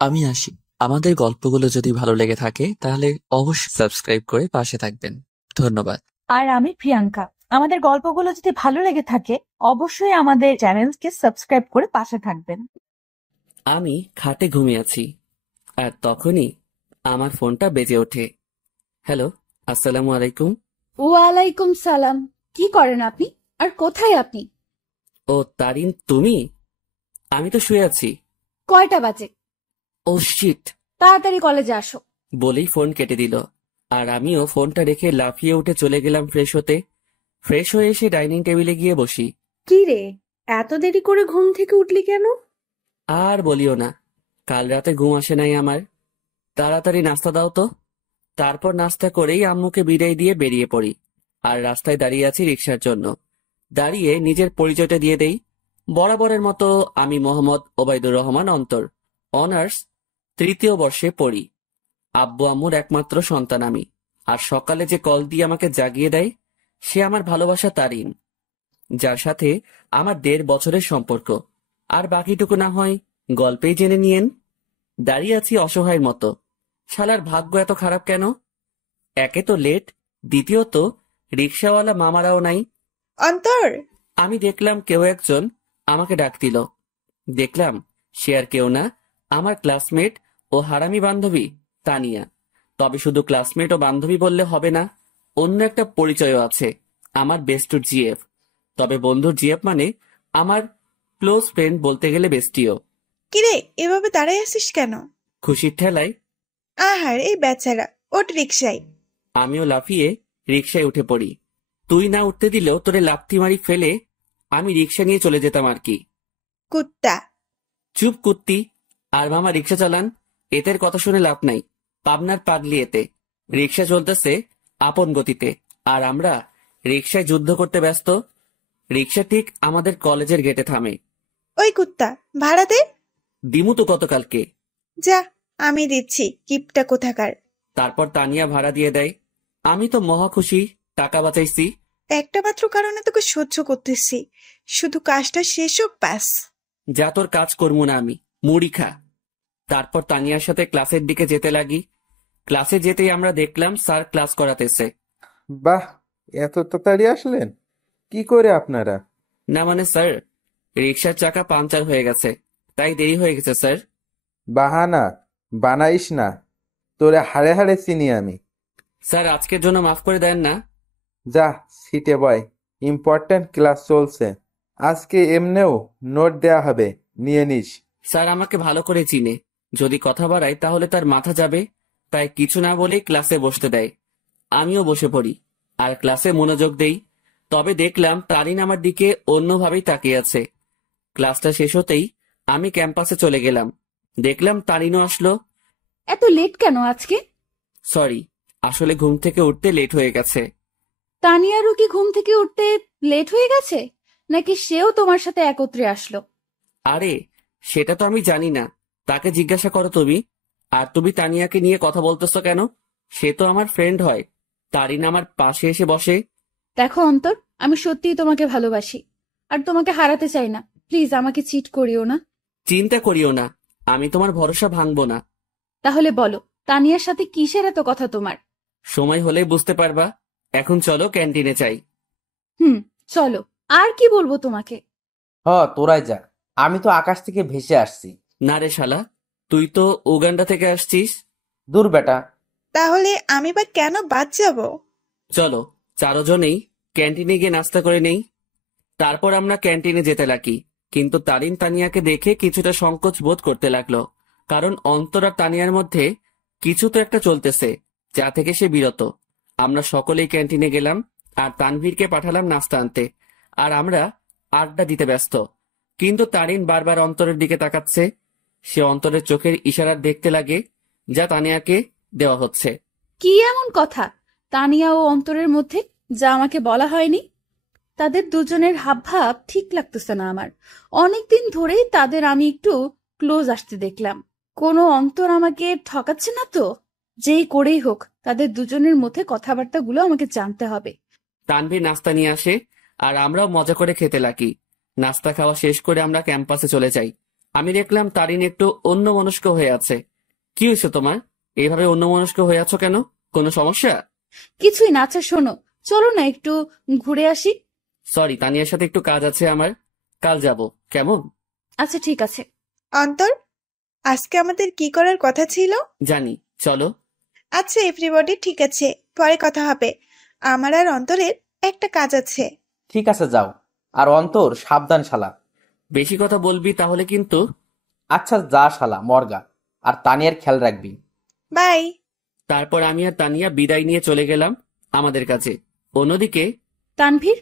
আমি আসি। আমাদের গল্পগুলো যদি ভালো লেগে থাকে তাহলে অবশ্যই সাবস্ক্রাইব করে পাশে থাকবেন। ধন্যবাদ। আর আমি প্রিয়াঙ্কা। আমাদের গল্পগুলো যদি ভালো লেগে থাকে অবশ্যই আমাদের চ্যানেলকে সাবস্ক্রাইব করে পাশে থাকবেন। আমি খাটে ঘুমিয়ে আছি, আর তখনই আমার ফোনটা বেজে ওঠে। হ্যালো, আসসালামু আলাইকুম। ওয়ালাইকুম সালাম। কি করেন আপনি? আর কোথায় আপনি? ও তারিন, তুমি? আমি তো শুয়ে আছি। কয়টা বাজে? ও শিট! তাড়াতাড়ি কলেজে আসো। বলেই ফোন কেটে দিল। আর আমিও ফোনটা রেখে লাফিয়ে উঠে চলে গেলাম ফ্রেশ হতে। ফ্রেশ হয়ে এসে ডাইনিং টেবিলে গিয়ে বসি। কি রে, এত দেরি করে ঘুম থেকে উঠলি কেন? আর বলিও না, কাল রাতে ঘুম আসে নাই আমার। তাড়াতাড়ি নাস্তা দাও তো। তারপর নাস্তা করেই আম্মুকে বিদায় দিয়ে বেরিয়ে পড়ি। আর রাস্তায় দাঁড়িয়ে আছি রিক্সার জন্য। দাঁড়িয়ে নিজের পরিচয়টা দিয়ে দেই। বরাবরের মতো আমি মোহাম্মদ ওবায়দুর রহমান অন্তর, অনার্স 3য় বর্ষে পড়ি। আব্বু আম্মুর একমাত্র সন্তান আমি। আর সকালে যে কল দিয়ে আমাকে জাগিয়ে দেয় সে আমার ভালোবাসা তারিন, যার সাথে আমার 1.5 বছরের সম্পর্ক। আর বাকিটুকু না হয় গল্পেই জেনে নিয়েন। দাঁড়িয়ে আছি অসহায়ের মতো। শালার ভাগ্য এত খারাপ কেন? একে তো লেট, দ্বিতীয়ত রিক্সাওয়ালা মামারাও নাই। অন্তর, আমি দেখলাম কেউ একজন আমাকে ডাক দিল। দেখলাম সে আর কেউ না, আমার ক্লাসমেট ও হারামি বান্ধবী তানিয়া। তবে শুধু ক্লাসমেট ও বান্ধবী বললে হবে না, অন্য একটা পরিচয়ও আছে, আমার বেস্টুর জিএফ। তবে বন্ধুর জিএফ মানে আমার ক্লোজ ফ্রেন্ড, বলতে গেলে বেস্টিও। কিরে এভাবে দাঁড়াই আছিস কেন? খুশির ঠেলায় আহার, এই বেচারা, ওঠ রিক্সায়। আমিও লাফিয়ে রিক্সায় উঠে পড়ি। তুই না উঠতে দিলেও তোরে লাথি মারি ফেলে আমি রিক্সা নিয়ে চলে যেতাম আর কি। কুত্তা। চুপ কুত্তি। আর মামা রিক্সা চালান, এদের কথা শুনে লাভ নাই। পাবনার পাগলি এতে। রিক্সা চলতেছে আপন গতিতে, আর আমরা রিক্সায় যুদ্ধ করতে ব্যস্ত। রিক্সা ঠিক আমাদের কলেজের গেটে থামে। ওই কুত্তা, ভাড়া দে। দিমু তো গতকালকে। যা, আমি দিচ্ছি, কিপটা কোথাকার। তারপর তানিয়া ভাড়া দিয়ে দেয়। আমি তো মহা খুশি, টাকা বাঁচাইছি। একটা মাত্র কারণে তোকে সহ্য করতেছি, শুধু কাজটা শেষ হোক ব্যাস। যা, তোর কাজ করবো না আমি, মুড়ি খা। তারপর তানিয়ার সাথে ক্লাসের দিকে যেতে লাগি। ক্লাসে যেতেই আমরা দেখলাম স্যার ক্লাস করাতেছে। বাহ, এত তাড়াতাড়ি আসলেন? কি করে আপনারা? না মানে স্যার, রিক্সার চাকা পাংচার হয়ে গেছে, তাই দেরি হয়ে গেছে স্যার। বাহানা বানাইস না, তোরে হাড়ে হাড়ে চিনি আমি। স্যার আজকের জন্য মাফ করে দেন না। যা, সিটে বয়, ইম্পর্ট্যান্ট ক্লাস চলছে। আজকে এমনেও নোট দেয়া হবে, নিয়ে নিস। স্যার আমাকে ভালো করে চিনে, যদি কথা বাড়াই তাহলে তার মাথা যাবে, তাই কিছু না বলে ক্লাসে বসতে দেয়। আমিও বসে পড়ি আর ক্লাসে মনোযোগ দেই। তবে দেখলাম তারিন আমার দিকে অন্যভাবেই তাকিয়ে আছে। ক্লাসটা শেষ হতেই আমি ক্যাম্পাসে চলে গেলাম। দেখলাম তারিনও আসলো। এত লেট কেন আজকে? সরি, আসলে ঘুম থেকে উঠতে লেট হয়ে গেছে। তানিয়ারও কি ঘুম থেকে উঠতে লেট হয়ে গেছে, নাকি সেও তোমার সাথে একত্রে আসলো? আরে সেটা তো আমি জানি না, তাকে জিজ্ঞাসা করো তুমি। আর তুমি তানিয়াকে নিয়ে কথা বলতেছো কেন? সে তো আমার ফ্রেন্ড হয়। তারিন আমার পাশে এসে বসে। দেখো অন্তর, আমি সত্যিই তোমাকে ভালোবাসি, আর তোমাকে হারাতে চাই না। প্লিজ আমাকে চিট করিও না। চিন্তা করিও না, আমি তোমার ভরসা ভাঙবো না। তাহলে বলো, তানিয়ার সাথে কিসের এত কথা তোমার? সময় হলে বুঝতে পারবা। এখন চলো ক্যান্টিনে যাই। চলো। আর কি বলবো তোমাকে? তোরাই যা, আমি তো আকাশ থেকে ভেসে আসছি। না রে শালা, তুই তো উগান্ডা থেকে আসছিস। দূর বেটা। তাহলে আমি বা কেন বাদ যাব? চলো চারজনেই ক্যান্টিনে গিয়ে নাস্তা করে নেই। তারপর আমরা ক্যান্টিনে যেতে লাগি। কিন্তু তারিন তানিয়াকে দেখে কিছুটা সংকোচ বোধ করতে লাগলো, কারণ অন্তর আর তানিয়ার মধ্যে কিছু তো একটা চলতেছে, যা থেকে সে বিরত। আমরা সকলেই ক্যান্টিনে গেলাম আর তানভীরকে পাঠালাম নাস্তা আনতে। আর আমরা আড্ডা দিতে ব্যস্ত। কিন্তু তারিন বারবার অন্তরের দিকে তাকাচ্ছে। সে অন্তরের চোখের ইশারা দেখতে লাগে, যা তানিয়াকে দেওয়া হচ্ছে। কি এমন কথা তানিয়া ও অন্তরের মধ্যে, যা আমাকে বলা হয়নি? তাদের দুজনের হাবভাব ঠিক লাগতেছে না আমার। অনেকদিন ধরেই তাদের আমি একটু ক্লোজ আসতে দেখলাম। কোনো অন্তর আমাকে ঠকাচ্ছে না তো? যেই করেই হোক, তাদের দুজনের মধ্যে কথাবার্তাগুলো আমাকে জানতে হবে। তানভীর নাস্তা নিয়ে আসে আর আমরাও মজা করে খেতে লাগি। নাস্তা খাওয়া শেষ করে আমরা ক্যাম্পাসে চলে যাই। আমি দেখলাম তারিন একটু অন্যমনস্ক হয়ে আছে। কি হয়েছে তোমার? এইভাবে অন্যমনস্ক হয়ে আছো কেন? কোনো সমস্যা? কিছুই না। আচ্ছা শোনো, চলো না একটু ঘুরে আসি। সরি, তানিয়ার সাথে একটু কাজ আছে আমার, কাল যাব। কেমন? আচ্ছা ঠিক আছে। অন্তর, আজকে আমাদের কি করার কথা ছিল? জানি, চলো। আচ্ছা এভরিবডি, ঠিক আছে, পরে কথা হবে। আমার আর অন্তরের একটা কাজ আছে। ঠিক আছে যাও। আর অন্তর, সাবধান শালা। বেশি কথা বলবি তাহলে কিন্তু। আচ্ছা যা শালা মর্গা। আর তানিয়ার খেয়াল রাখবি। বাই। তারপর আমি আর তানিয়া বিদায় নিয়ে চলে গেলাম আমাদের কাছে। অন্যদিকে তানভীর,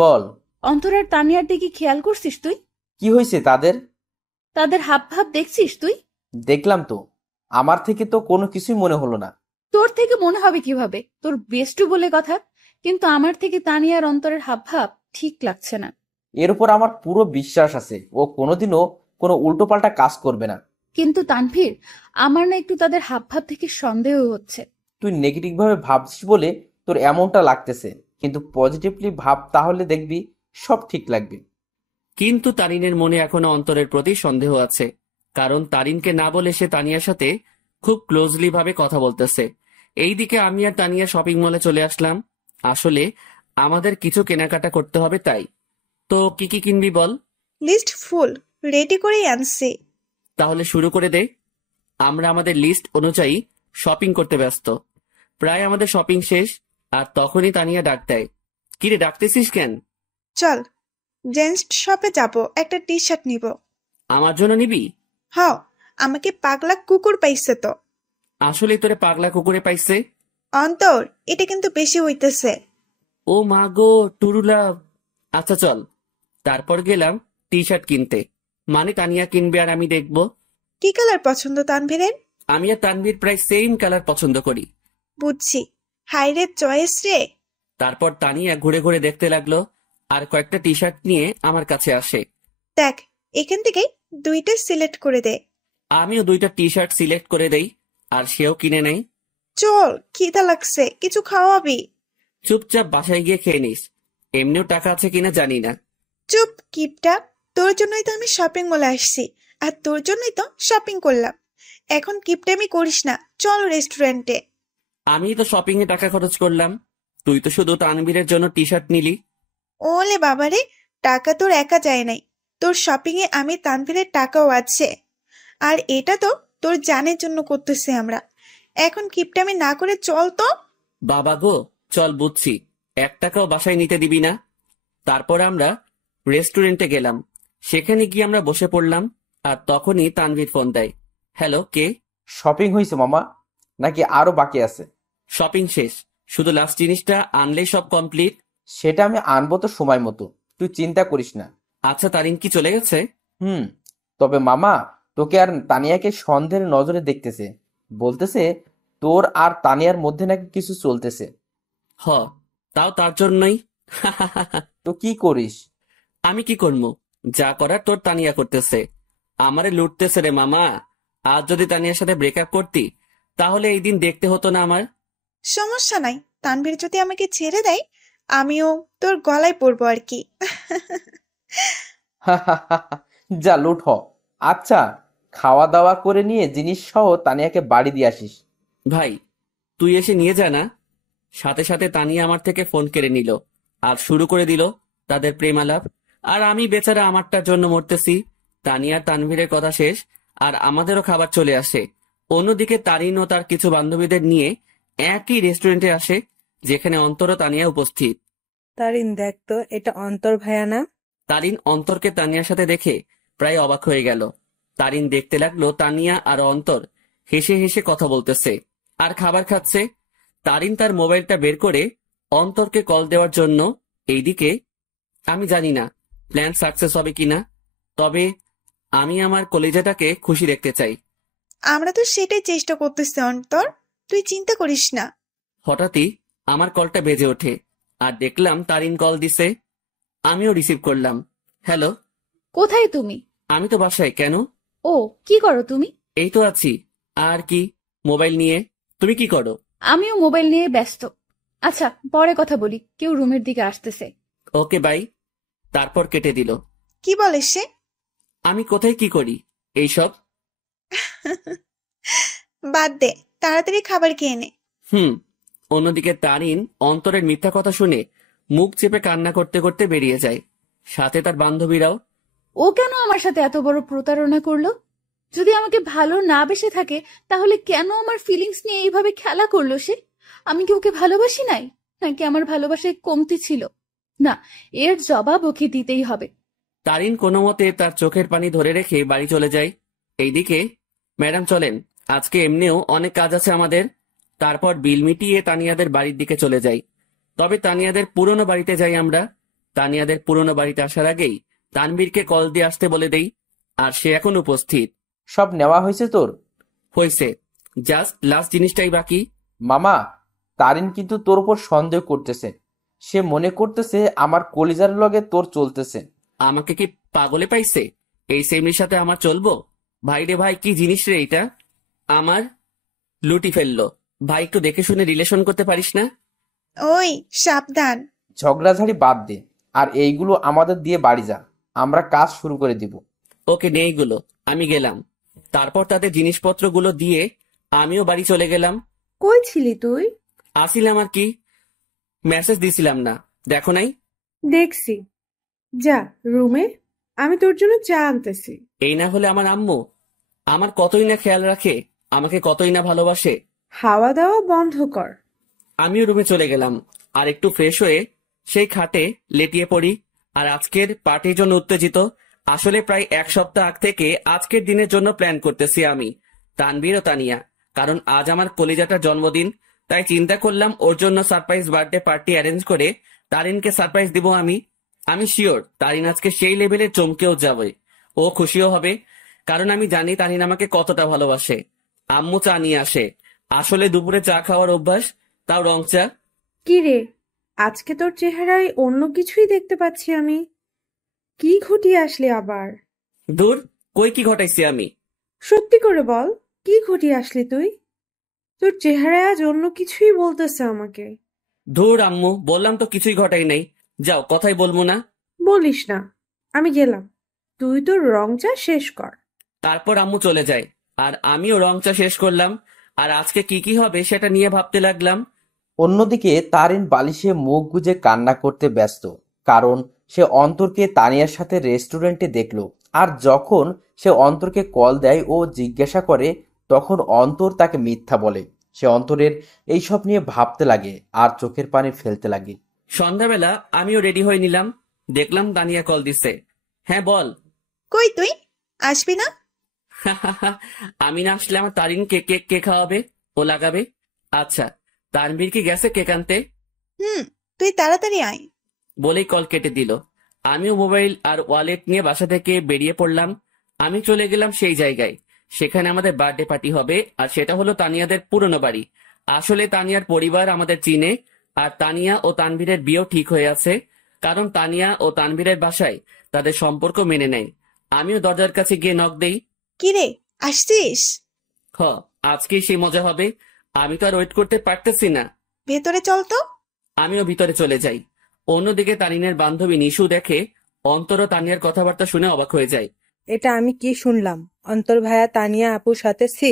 বল। অন্তর আর তানিয়ার দিকে খেয়াল করছিস তুই? কি হয়েছে তাদের? তাদের হাব ভাব দেখছিস তুই? দেখলাম তো। আমার থেকে তো কোনো কিছুই মনে হলো না। তোর থেকে মনে হবে কিভাবে? তোর বেস্টু বলে কথা। কিন্তু আমার থেকে তানিয়ার অন্তরের হাব ভাব ঠিক লাগছে না। এর উপর আমার পুরো বিশ্বাস আছে ও কোনোদিনও কোনো উল্টোপাল্টা কাজ করবে না। কিন্তু তানভীর, আমার না একটু তাদের হাব ভাব থেকে সন্দেহ হচ্ছে। তুই নেগেটিভ ভাবে ভাবছিস বলে তোর এমনটা লাগতেছে, কিন্তু পজিটিভলি ভাব, তাহলে দেখবি সব ঠিক লাগবে। কিন্তু তারিনের মনে এখনো অন্তরের প্রতি সন্দেহ আছে, কারণ তারিনকে না বলে সে তানিয়ার সাথে খুব ক্লোজলি ভাবে কথা বলতেছে। এইদিকে আমি আর তানিয়া শপিং মলে চলে আসলাম। আসলে আমাদের কিছু কেনাকাটা করতে হবে, তাই। তো কি কি কিনবি বল? লিস্ট ফুল রেডি করেই আনছি। তাহলে শুরু করে দে। আমরা আমাদের লিস্ট অনুযায়ী শপিং করতে ব্যস্ত। প্রায় আমাদের শপিং শেষ, আর তখনই তানিয়া ডাক দেয়। কিরে, ডাকতেছিস কেন? চল জেন্টস শপে যাব, একটা টি শার্ট নিব। আমার জন্য নিবি? হ, আমাকে পাগলা কুকুর পাইছে তো। আসলে তোরে পাগলা কুকুরে পাইছে? অন্তর, এটা কিন্তু বেশি হইতেছে। ও মা গো, টুরুলা। আচ্ছা চল। তারপর গেলাম টি শার্ট কিনতে। মানে তানিয়া কিনবে আর আমি দেখব। কি কালার পছন্দ তানভীরের? আমি আর তানভীর প্রায় সেম কালার পছন্দ করি। বুঝছি, হাই রে চয়েস রে। তারপর তানিয়া ঘুরে ঘুরে দেখতে লাগলো, আর কয়েকটা টি শার্ট নিয়ে আমার কাছে আসে। দেখ, এখান থেকে দুইটা সিলেক্ট করে দে। আমিও দুইটা টি শার্ট সিলেক্ট করে দেই, আর সেও কিনে নেয়। চল, খিদা লাগছে, কিছু খাওয়াবি? চুপচাপ বাসায় গিয়ে খেয়ে নিস। এমনিও টাকা আছে কিনা জানি না। চুপ কিপটা, তোর জন্যই তো আমি শপিং মলে আসছি, আর তোর জন্যই তো শপিং করলাম। এখন কিপটামি করিস না, চল রেস্টুরেন্টে। আমি তো শপিং এ টাকা খরচ করলাম, তুই তো শুধু তানভীরের জন্য টি শার্ট নিলি। ওলে বাবারে, টাকা তোর একা যায় নাই, তোর শপিং এ আমি তানভীরের টাকাও আছে। আর এটা তো তোর জানের জন্য করতেছি আমরা। এখন কিপটামি না করে চল তো। বাবা গো, চল বুঝছি, 1 টাকাও বাসায় নিতে দিবি না। তারপর আমরা রেস্টুরেন্টে গেলাম। সেখানে গিয়ে আমরা বসে পড়লাম, আর তখনই তানভীর ফোন দেয়। হ্যালো, কে? শপিং হয়েছে মামা, নাকি আরো বাকি আছে? শপিং শেষ, শুধু লাস্ট জিনিসটা আনলেই সব কমপ্লিট। সেটা আমি আনবো তো সময় মতো, তুই চিন্তা করিস না। আচ্ছা, তারিন কি চলে গেছে? হুম। তবে মামা, তোকে আর তানিয়াকে সন্দেহের নজরে দেখতেছে। বলতেছে তোর আর তানিয়ার মধ্যে নাকি কিছু চলতেছে। হ, তাও তার জন্যই। তো কি করিস? আমি কি করবো? যা করার তোর তানিয়া করতেছে। আমারে লুটতেছে রে মামা। আজ যদি তানিয়ার সাথে ব্রেকআপ করতি, তাহলে এই দিন দেখতে হতো না আমার। সমস্যা নাই, তানভীর যদি আমাকে ছেড়ে দেয়, আমিও তোর গলায় পড়বো আর কি। যা লুট হ। আচ্ছা, খাওয়া দাওয়া করে নিয়ে জিনিস সহ তানিয়াকে বাড়ি দিয়ে আসিস। ভাই, তুই এসে নিয়ে যা না। সাথে সাথে তানিয়া আমার থেকে ফোন কেড়ে নিল, আর শুরু করে দিল তাদের প্রেমালাপ। আর আমি বেচারা আমারটার জন্য মরতেছি। তানিয়ার তানভীরের কথা শেষ, আর আমাদেরও খাবার চলে আসে। অন্যদিকে তারিন ও তার কিছু বান্ধবীদের নিয়ে একই রেস্টুরেন্টে আসে, যেখানে অন্তর ও তানিয়া উপস্থিত। তারিন, দেখ তো, এটা অন্তর ভাইয়া না? তারিন অন্তরকে তানিয়ার সাথে দেখে প্রায় অবাক হয়ে গেল। তারিন দেখতে লাগলো তানিয়া আর অন্তর হেসে হেসে কথা বলতেছে আর খাবার খাচ্ছে। তারিন তার মোবাইলটা বের করে অন্তরকে কল দেওয়ার জন্য। এইদিকে আমি জানি না প্ল্যান সাকসেস হবে কিনা, তবে আমি আমার কলিজাটাকে খুশি রাখতে চাই। আমরা তো সেটাই চেষ্টা করতেছি অন্তর, তুই চিন্তা করিস না। হঠাৎই আমার কলটা বেজে ওঠে, আর দেখলাম তারিন কল দিছে। আমিও রিসিভ করলাম। হ্যালো। কোথায় তুমি? আমি তো বাসায়। কেন? ও, কি করো তুমি? এই তো আছি। আর কি, মোবাইল নিয়ে। তুমি কি করো? আমিও মোবাইল নিয়ে ব্যস্ত। আচ্ছা, পরে কথা বলি, কেউ রুমের দিকে আসতেছে। Okay bye. তারপর কেটে দিল। কি বলে সে? আমি কোথায় কি করি এইসব? বাদ দে, তাড়াতাড়ি খাবার খেয়ে নে। হুম। অন্যদিকে তারিন অন্তরের মিথ্যা কথা শুনে মুখ চেপে কান্না করতে করতে বেরিয়ে যায়, সাথে তার বান্ধবীরাও। ও কেন আমার সাথে এত বড় প্রতারণা করলো? যদি আমাকে ভালো না বেসে থাকে তাহলে কেন আমার ফিলিংস নিয়ে এইভাবে খেলা করলো সে? আমি কি ওকে ভালোবাসি নাই, নাকি আমার ভালোবাসায় কমতি ছিল? না, এর জবাব ওকে দিতেই হবে। তারিন কোনো মতে তার চোখের পানি ধরে রেখে বাড়ি চলে যায়। এইদিকে, ম্যাডাম চলেন, আজকে এমনিও অনেক কাজ আছে আমাদের। তারপর বিল মিটিয়ে তানিয়াদের বাড়ির দিকে চলে যাই। তবে তানিয়াদের পুরনো বাড়িতে যাই আমরা। তানিয়াদের পুরনো বাড়িতে আসার আগেই তানবীরকে কল দিয়ে আসতে বলে দেই, আর সে এখন উপস্থিত। সব নেওয়া হয়েছে তোর? হয়েছে, জাস্ট লাস্ট জিনিসটাই বাকি। মামা, তারিন কিন্তু তোর উপর সন্দেহ করতেছে। সে মনে করতেছে আমার কলিজার লগে তোর চলতেছে। আমাকে কি পাগলে পাইছে? এই সেমরির সাথে আমার চলবো? ভাই রে ভাই, কি জিনিস রে এটা! আমার লুটি ফেললো। ভাই, একটু দেখে শুনে রিলেশন করতে পারিস না? ওই সাবধান। ঝগড়াঝাড়ি বাদ দে, আর এইগুলো আমাদের দিয়ে বাড়ি যা, আমরা কাজ শুরু করে দিব। ওকে, নে এইগুলো, আমি গেলাম। তারপর তাদের জিনিসপত্রগুলো দিয়ে আমিও বাড়ি চলে গেলাম। কই ছিলি তুই? আসিলাম আর কি, মেসেজ দিছিলাম না, দেখো নাই? দেখছি। যা রুমে, আমি তোর জন্য চা আনতেছি। এই না হলে আমার আম্মু আমার কতই না খেয়াল রাখে, আমাকে কতই না ভালোবাসে। খাওয়া দাওয়া বন্ধ কর। আমিও রুমে চলে গেলাম, আর একটু ফ্রেশ হয়ে সেই খাটে লেটিয়ে পড়ি। আর আজকের পার্টির জন্য উত্তেজিত। আসলে প্রায় এক সপ্তাহ আগ থেকে আজকের দিনের জন্য প্ল্যান করতেছি আমি, তানবীর ও তানিয়া। কারণ আজ আমার কলিজাটার জন্মদিন, তাই চিন্তা করলাম ওর জন্য সারপ্রাইজ বার্থডে পার্টি অ্যারেঞ্জ করে তারিনকে সারপ্রাইজ দিব আমি। আমি শিওর তারিন আজকে সেই লেভেলে চমকেও যাবে, ও খুশিও হবে। কারণ আমি জানি তারিন আমাকে কতটা ভালোবাসে। আম্মু চা নিয়ে আসে, আসলে দুপুরে চা খাওয়ার অভ্যাস, তাও রং চা। কি রে, আজকে তোর চেহারায় অন্য কিছুই দেখতে পাচ্ছি আমি। কি ঘটিয়ে আসলি আবার? দূর, কই কি ঘটাইছি আমি? সত্যি করে বল, কি ঘটিয়ে আসলি তুই? তোর চেহারায় আজ অন্য কিছুই বলতেছে আমাকে। ধুর আম্মু, বললাম তো কিছুই ঘটাই নাই। যাও, কথাই বলবো না। বলিস না, আমি গেলাম। তুই তোর রং চা শেষ কর। তারপর আম্মু চলে যায়, আর আমিও রং চা শেষ করলাম। আর আজকে কি কি হবে সেটা নিয়ে ভাবতে লাগলাম। অন্যদিকে তারিন বালিশে মুখ গুজে কান্না করতে ব্যস্ত, কারণ সে অন্তরকে তানিয়ার সাথে রেস্টুরেন্টে দেখলো। আর যখন সে অন্তরকে কল দেয় ও জিজ্ঞাসা করে, তখন অন্তর তাকে মিথ্যা বলে। সে অন্তরের এইসব নিয়ে ভাবতে লাগে আর চোখের পানি ফেলতে লাগে। সন্ধ্যাবেলা আমিও রেডি হয়ে নিলাম, দেখলাম তানিয়া কল দিছে। হ্যাঁ বল। কই তুই আসবি না? আমি না আসলে আমার তারিনকে কেক কে খাওয়াবে, ও লাগাবে। আচ্ছা, তানবীর কি গেছে কেক আনতে? হুম, তুই তাড়াতাড়ি আয়। বলেই কল কেটে দিল। আমিও মোবাইল আর ওয়ালেট নিয়ে বাসা থেকে বেরিয়ে পড়লাম। আমি চলে গেলাম সেই জায়গায়, সেখানে আমাদের বার্থডে পার্টি হবে, আর সেটা হলো তানিয়াদের পুরনো বাড়ি। আসলে তানিয়ার পরিবার আমাদের চিনে, আর তানিয়া ও তানভীরের বিয়েও ঠিক হয়ে আছে। কারণ তানিয়া ও তানভীরের বাসায় তাদের সম্পর্ক মেনে নেয়। আমিও দরজার কাছে গিয়ে নক দেই। কি রে, আসছিস? হ, আজকেই সেই মজা হবে। আমি তো আর ওয়েট করতে পারতেছি না। ভেতরে চল তো। আমিও ভিতরে চলে যাই। অন্যদিকে তানিনের বান্ধবী নিশু দেখে অন্তর ও তানিয়ার কথাবার্তা শুনে অবাক হয়ে যায়। এটা আমি কি শুনলাম? অন্তর ভাইয়া তানিয়া আপুর সাথে ছি!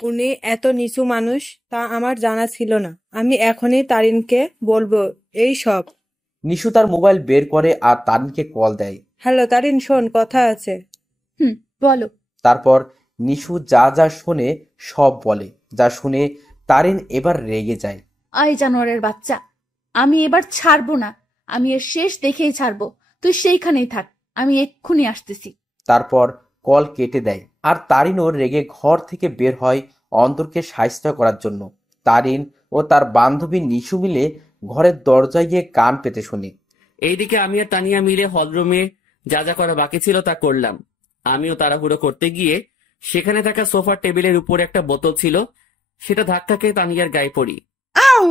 উনি এত নিচু মানুষ তা আমার জানা ছিল না। আমি এখনই তারিনকে বলবো এই সব। নিশু তার মোবাইল বের করে আর তারিনকে কল দেয়। হ্যালো তারিন, শোন, কথা আছে। হুম, বলো। তারপর নিশু যা যা শোনে সব বলে। যা শুনে তারিন এবার রেগে যায়। আয় জানোয়ারের বাচ্চা, আমি এবার ছাড়বো না। আমি এর শেষ দেখেই ছাড়বো। তুই সেইখানেই থাক, আমি এক্ষুনি আসতেছি। তারপর কল কেটে দেয়, আর তারিনও রেগে ঘর থেকে বের হয় অন্তরকে সাহায্য করার জন্য। তারিন ও তার বান্ধবী নিশু মিলে ঘরের দরজায় গিয়ে কান পেতে শুনে। এইদিকে আমি আর তানিয়া মিলে হলরুমে যা যা করা বাকি ছিল তা করলাম। আমিও তাড়াহুড়ো করতে গিয়ে সেখানে থাকা সোফার টেবিলের উপরে একটা বোতল ছিল, সেটা ধাক্কা খেয়ে তানিয়ার গায়ে পড়ি। আউ!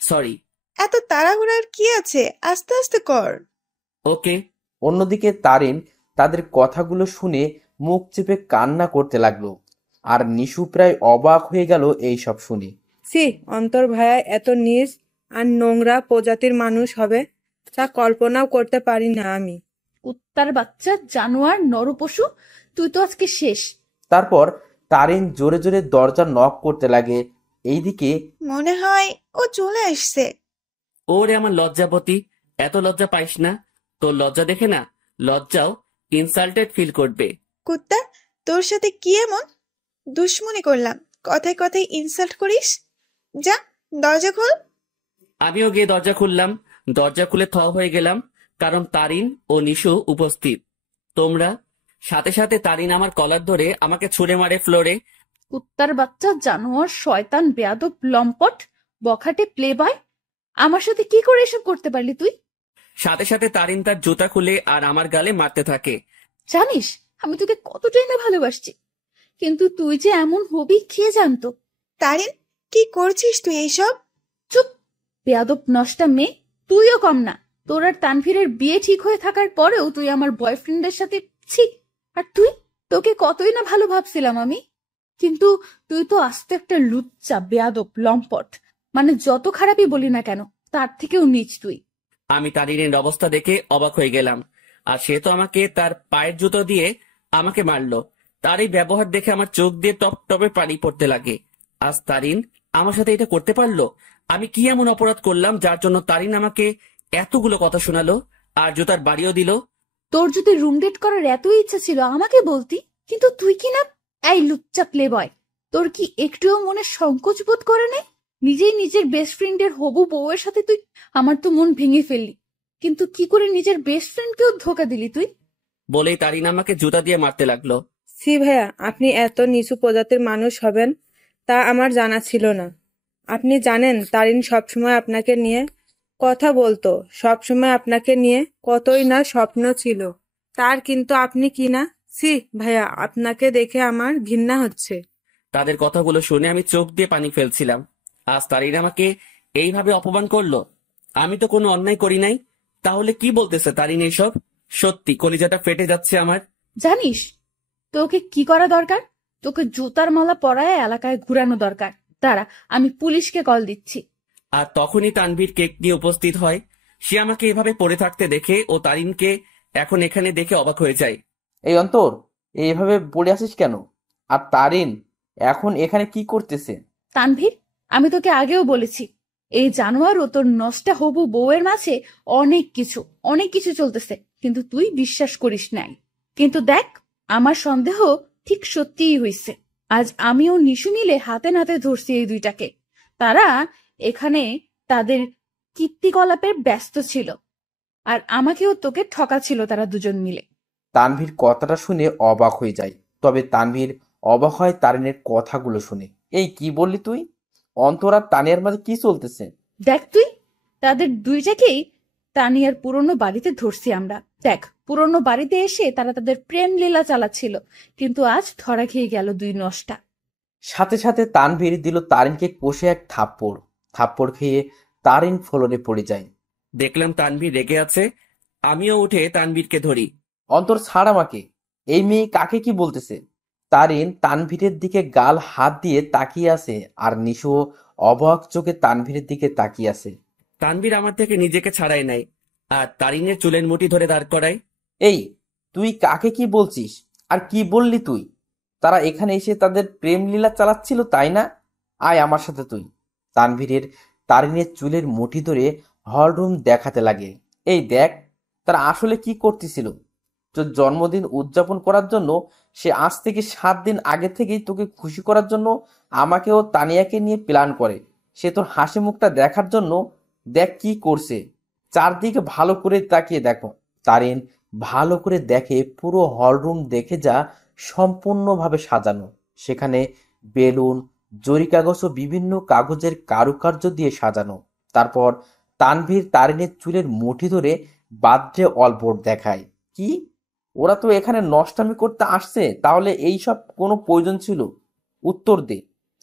সরি। এত তাড়াহুড়ার কি আছে, আস্তে আস্তে কর। ওকে। অন্যদিকে তারিন তাদের কথাগুলো শুনে মুখ চেপে কান্না করতে লাগলো, আর নিশু প্রায় অবাক হয়ে গেল এই সব শুনে। ছি, অন্তর ভাইয়া এত নীচ আর নোংরা প্রজাতির মানুষ হবে তা কল্পনাও করতে পারি না আমি। কুত্তার বাচ্চা, জানোয়ার, নরপশু, তুই তো আজকে শেষ। তারপর তারিন জোরে জোরে দরজা নক করতে লাগে। এইদিকে মনে হয় ও চলে আসছে। ওরে আমার লজ্জাপতি, এত লজ্জা পাইস না। তোর লজ্জা দেখে না লজ্জাও ইনসাল্টেড ফিল করবে। কুত্তা, তোর সাথে কি এমন দুশ্মনী করলাম, কথায় কথায় ইনসাল্ট করিস? যা, দরজা খোল। আমিও গিয়ে দরজা খুললাম। দরজা খুলে থ হয়ে গেলাম, কারণ তারিন ও নিশু উপস্থিত। তোমরা সাথে সাথে তারিন আমার কলার ধরে আমাকে ছুঁড়ে মারে ফ্লোরে। কুত্তার বাচ্চা, জানোয়ার, শয়তান, বেয়াদব, লম্পট, বখাটে, প্লে বয়, আমার সাথে কি করে এসব করতে পারলি তুই? সাথে সাথে তারিন তার জুতা খুলে আর আমার গালে মারতে থাকে। জানিস আমি তোকে কতটাই না ভালোবাসছি, কিন্তু তুই যে এমন হবি কে জানতো? তারিন, কি করছিস তুই এইসব? চুপ, বেয়াদব নষ্টা মেয়ে। তুইও কম না। তোর আর তানভীরের বিয়ে ঠিক হয়ে থাকার পরেও তুই আমার বয়ফ্রেন্ডের সাথে ছি। আর তুই, তোকে কতই না ভালো ভাবছিলাম আমি, কিন্তু তুই তো আস্তে একটা লুচ্চা, বেয়াদব, লম্পট। মানে যত খারাপই বলি না কেন, তার থেকেও নিচ তুই। আমি তারিনের অবস্থা দেখে অবাক হয়ে গেলাম। আর সে তো আমাকে তার পায়ের জুতো দিয়ে আমাকে মারলো। তার এই ব্যবহার দেখে আমার চোখ দিয়ে টপ টপে পানি পড়তে লাগে। আজ তারিন আমার সাথে এটা করতে পারলো? আমি কি এমন অপরাধ করলাম যার জন্য তারিন আমাকে এতগুলো কথা শোনালো আর জুতার বাড়িও দিল? তোর যদি রুম ডেট করার এত ইচ্ছা ছিল আমাকে বলতি, কিন্তু তুই কি না। এই লুচ্চা প্লে বয়, তোর কি একটুও মনে সংকোচ বোধ করে নেই? নিজেই নিজের বেস্ট ফ্রেন্ডের হবু বউয়ের সাথে তুই। আমার তো মন ভেঙে ফেললি, কিন্তু কি করে নিজের বেস্ট ফ্রেন্ডকেও ধোকা দিলি তুই? বলেই তারিন আমাকে জুতা দিয়ে মারতে লাগলো। সি ভাইয়া, আপনি এত নিচু প্রজাতির মানুষ হবেন তা আমার জানা ছিল না। আপনি জানেন তারিন সবসময় আপনাকে নিয়ে কথা বলতো, সবসময় আপনাকে নিয়ে কতই না স্বপ্ন ছিল তার, কিন্তু আপনি কি না। সি ভাইয়া, আপনাকে দেখে আমার ঘৃণা হচ্ছে। তাদের কথাগুলো শুনে আমি চোখ দিয়ে পানি ফেলছিলাম। আজ তারিন আমাকে এইভাবে অপমান করলো। আমি তো কোনো অন্যায় করি নাই। তাহলে কি বলতেছে তারিন এইসব? সত্যি কলিজাটা ফেটে যাচ্ছে আমার। জানিস তোকে কি করা দরকার? তোকে জুতার মালা পরায় এলাকায় ঘুরানো দরকার। দাঁড়া, আমি পুলিশকে কল দিচ্ছি। আর তখনই তানভীর কেক নিয়ে উপস্থিত হয়। সে আমাকে এভাবে পড়ে থাকতে দেখে ও তারিনকে এখন এখানে দেখে অবাক হয়ে যায়। এই অন্তর, এইভাবে পড়ে আছিস কেন? আর তারিন এখন এখানে কি করতেছে? তানভীর, আমি তোকে আগেও বলেছি, এই জানোয়ার ও তোর নষ্টা হবু বউয়ের মাঝে অনেক কিছু চলতেছে, কিন্তু তুই বিশ্বাস করিস নাই। কিন্তু দেখ, আমার সন্দেহ ঠিক সত্যিই হইছে। আজ আমিও নিশু মিলে হাতে নাতে ধরছি এই দুইটাকে। তারা এখানে তাদের কীর্তিকলাপে ব্যস্ত ছিল, আর আমাকেও তোকে ঠকাচ্ছিল তারা দুজন মিলে। তানভীর কথাটা শুনে অবাক হয়ে যায়। তবে তানভীর অবাক হয় তারিনের কথাগুলো শুনে। এই কি বললি তুই? অন্তর আর তানিয়ার মাঝে কি চলতেছে? দেখ তুই, তাদের দুইটাকেই তানিয়ার পুরনো বাড়িতে ধরছি আমরা। দেখ, পুরনো বাড়িতে এসে তারা তাদের প্রেম লীলা চালাচ্ছিল, কিন্তু আজ ধরা খেয়ে গেল দুই নষ্টা। সাথে সাথে তানভীর দিল তারিনকে কষে এক থাপ্পড়। থাপ্পড় খেয়ে তারিন ফ্লোরে পড়ে যায়। দেখলাম তানভীর রেগে আছে। আমিও উঠে তানভীরকে ধরি। অন্তর, ছাড় আমাকে। এই মেয়ে কাকে কি বলতেছে? তারিন তানভীরের দিকে গাল হাত দিয়ে তাকিয়ে আছে, আর নিশু অবাক চোখে তানভীরের দিকে তাকিয়ে আছে। তানভীর আমার থেকে নিজেকে ছাড়াই নাই আর তারিনের চুলের মুঠি ধরে দাঁড় করায়। এই, তুই কাকে কি বলছিস? আর কি বললি তুই? তারা এখানে এসে তাদের প্রেম লীলা চালাচ্ছিল, তাই না? আয় আমার সাথে তুই। তারিনের চুলের মুঠি ধরে হলরুম দেখাতে লাগে। এই দেখ, তারা আসলে কি করতেছিল। তোর জন্মদিন উদযাপন করার জন্য সে আজ থেকে 7 দিন আগে থেকেই তোকে খুশি করার জন্য আমাকে ও তানিয়াকে নিয়ে প্ল্যান করে। সে তোর হাসি মুখটা দেখার জন্য দেখ কি করছে। চারদিকে ভালো করে তাকিয়ে দেখো। তারিন ভালো করে দেখে পুরো হলরুম দেখে যা সম্পূর্ণভাবে সাজানো। সেখানে বেলুন, জরি কাগজ ও বিভিন্ন কাগজের কারুকার্য দিয়ে সাজানো। তারপর তানভীর তারিনের চুলের মুঠি ধরে বার্থডে অলবোর্ড দেখায়। কি, ওরা তো এখানে নষ্টামি করতে আসছে, তাহলে এই সব কোনো প্রয়োজন ছিল? উত্তর দে।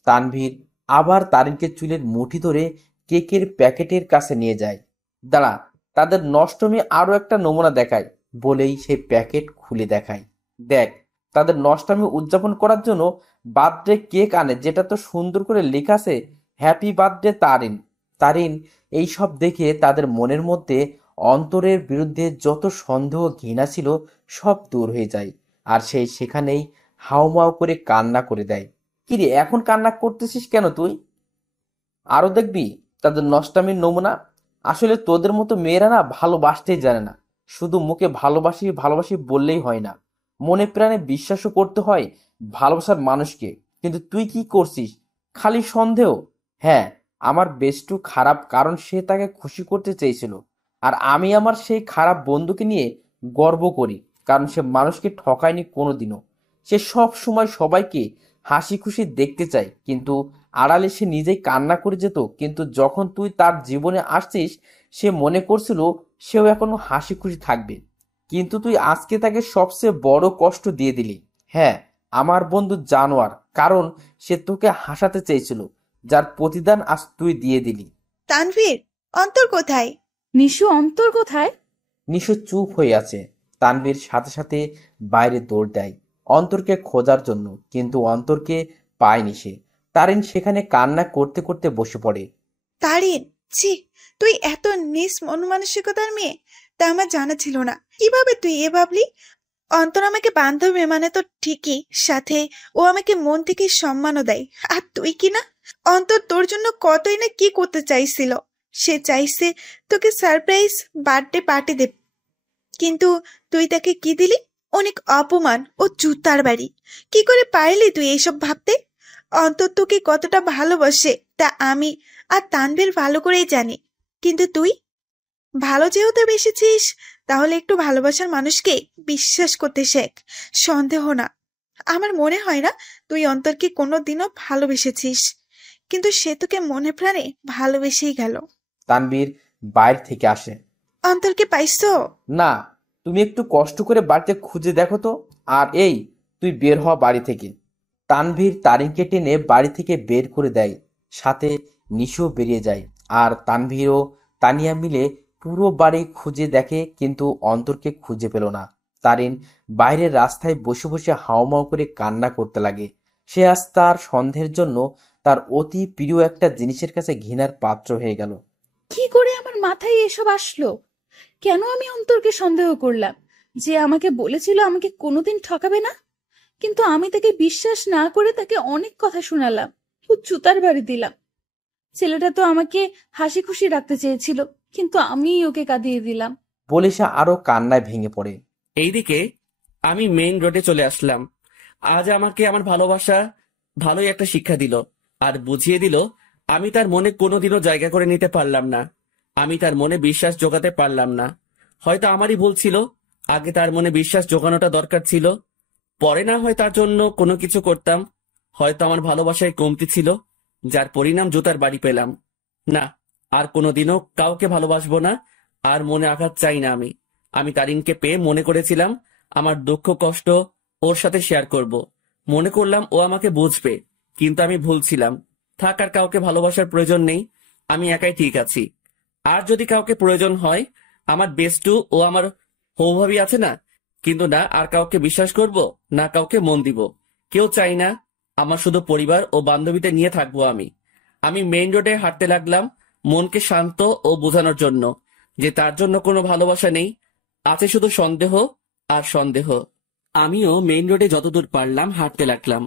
তানভীর আবার তারিনকে চুলের মুঠি ধরে কেকের প্যাকেটের কাছে নিয়ে যায়। দাঁড়া, তাদের নষ্টমী আরো একটা নমুনা দেখায় বলেই সেই প্যাকেট খুলে দেখায়। দেখ, তাদের নষ্টামি উদযাপন করার জন্য বার্থডে কেক আনে, যেটা তো সুন্দর করে লেখা আছে হ্যাপি বার্থডে তারিন। তারিন এই সব দেখে তাদের মনের মধ্যে অন্তরের বিরুদ্ধে যত সন্দেহ ঘৃণা ছিল সব দূর হয়ে যায়, আর সে সেখানেই হাউমাউ করে কান্না করে দেয়। কিরে, এখন কান্না করতেছিস কেন তুই? আরো দেখবি তাদের নষ্টামির নমুনা। আসলে তোদের মতো মেয়েরা না ভালোবাসতেই জানে না, শুধু মুখে ভালোবাসি ভালোবাসি বললেই হয় না, মনে প্রাণে বিশ্বাসও করতে হয় ভালোবাসার মানুষকে। কিন্তু তুই কি করছিস? খালি সন্দেহ। হ্যাঁ, আমার বেস্টু খারাপ কারণ সে তাকে খুশি করতে চেয়েছিল, আর আমি আমার সেই খারাপ বন্ধুকে নিয়ে গর্ব করি কারণ সে মানুষকে ঠকায়নি কোনোদিনও। সে সব সময় সবাইকে হাসি খুশি দেখতে চায়, কিন্তু আড়ালে সে নিজেই কান্না করে যেত। কিন্তু যখন তুই তার জীবনে আসছিস সে মনে করছিল সেও এখনো হাসি খুশি থাকবে, কিন্তু তুই আজকে তাকে সবচেয়ে বড় কষ্ট দিয়ে দিলি। হ্যাঁ, আমার বন্ধু জানোয়ার, কারণ সে তোকে হাসাতে চেয়েছিল, যার প্রতিদান আজ তুই দিয়ে দিলি। তানভীর, অন্তর কোথায়? নিশু, অন্তর কোথায়? নিশু চুপ হয়ে আছে। তানভীর সাথে সাথে বাইরে দৌড় দেয় অন্তরকে খোঁজার জন্য, কিন্তু অন্তরকে পায়নি সে। তারিন সেখানে কান্না করতে করতে বসে পড়ে। তারিন, ছি, তুই এত নিস মন মানসিকতার মেয়ে, তা আমার জানা ছিল না। কিভাবে তুই এ ভাবলি? অন্তর আমাকে বান্ধবী মানে তো ঠিকই, সাথে ও আমাকে মন থেকে সম্মানও দেয়। আর তুই কি না, অন্তর তোর জন্য কতই না কি করতে চাইছিল। সে চাইছে তোকে সারপ্রাইজ বার্থডে পার্টি দেবে, কিন্তু তুই তাকে কি দিলি? অনেক অপমান ও জুতার বাড়ি। কি করে পারলি তুই এইসব ভাবতে? অন্তর তোকে কতটা ভালোবাসে তা আমি আর তানভীর ভালো করেই জানি, কিন্তু তুই ভালো যেহেতু বেসেছিস, তাহলে একটু ভালোবাসার মানুষকে বিশ্বাস করতে শেখ, সন্দেহ না। আমার মনে হয় না তুই অন্তরকে কোনোদিনও ভালোবেসেছিস, কিন্তু সে তোকে মনে প্রাণে ভালোবেসেই গেল। তানভীর বাইরে থেকে আসে। অন্তরকে পাইছো? না, তুমি একটু কষ্ট করে বাড়িতে খুঁজে দেখো তো। আর এই, তুই বের হ বাড়ি থেকে। তানভীর তারিনকে টেনে বাড়ি থেকে বের করে দেয়, সাথে নিশিও বেরিয়ে যায়। আর তানভীর ও তানিয়া মিলে পুরো বাড়ি খুঁজে দেখে, কিন্তু অন্তরকে খুঁজে পেল না। তারিন বাইরের রাস্তায় বসে বসে হাউমাউ করে কান্না করতে লাগে। সে আজ তার সন্দেহের জন্য তার অতি প্রিয় একটা জিনিসের কাছে ঘৃণার পাত্র হয়ে গেল। কি করে আমার মাথায় এসব আসলো? কেন আমি অন্তরকে সন্দেহ করলাম? যে আমাকে বলেছিল আমাকে কোনোদিন ঠকাবে না, কিন্তু আমি তাকে বিশ্বাস না করে তাকে অনেক কথা শোনালাম ও জুতার বাড়ি দিলাম। ছেলেটা তো আমাকে হাসি খুশি রাখতে চেয়েছিল, কিন্তু আমিই ওকে কাঁদিয়ে দিলাম। বলে সে আরো কান্নায় ভেঙে পড়ে। এইদিকে আমি মেইন রোডে চলে আসলাম। আজ আমাকে আমার ভালোবাসা ভালোই একটা শিক্ষা দিল, আর বুঝিয়ে দিল আমি তার মনে কোনোদিনও জায়গা করে নিতে পারলাম না। আমি তার মনে বিশ্বাস জোগাতে পারলাম না। হয়তো আমারই ভুল ছিল, আগে তার মনে বিশ্বাস জোগানোটা দরকার ছিল। পরে না হয় তার জন্য কোনো কিছু করতাম। হয়তো আমার ভালোবাসায় কমতি ছিল, যার পরিণাম জুতার বাড়ি পেলাম। না, আর কোনোদিনও কাউকে ভালোবাসবো না, আর মনে আঘাত চাই না। আমি তারিনকে পেয়ে মনে করেছিলাম আমার দুঃখ কষ্ট ওর সাথে শেয়ার করব। মনে করলাম ও আমাকে বুঝবে, কিন্তু আমি ভুল ছিলাম। থাক, আর কাউকে ভালোবাসার প্রয়োজন নেই, আমি একাই ঠিক আছি। আর যদি কাউকে প্রয়োজন হয়, আমার বেস্টু ও আমার হৌভাবি আছে না, কিন্তু না আর কাউকে বিশ্বাস করব, না কাউকে মন দিব। কেউ চাই না, আমার শুধু পরিবার ও বান্ধবীদের নিয়ে থাকবো আমি মেইন রোডে হাঁটতে লাগলাম, মনকে শান্ত ও বোঝানোর জন্য যে তার জন্য কোনো ভালোবাসা নেই, আছে শুধু সন্দেহ আর সন্দেহ। আমিও মেইন রোডে যতদূর পারলাম হাঁটতে লাগলাম।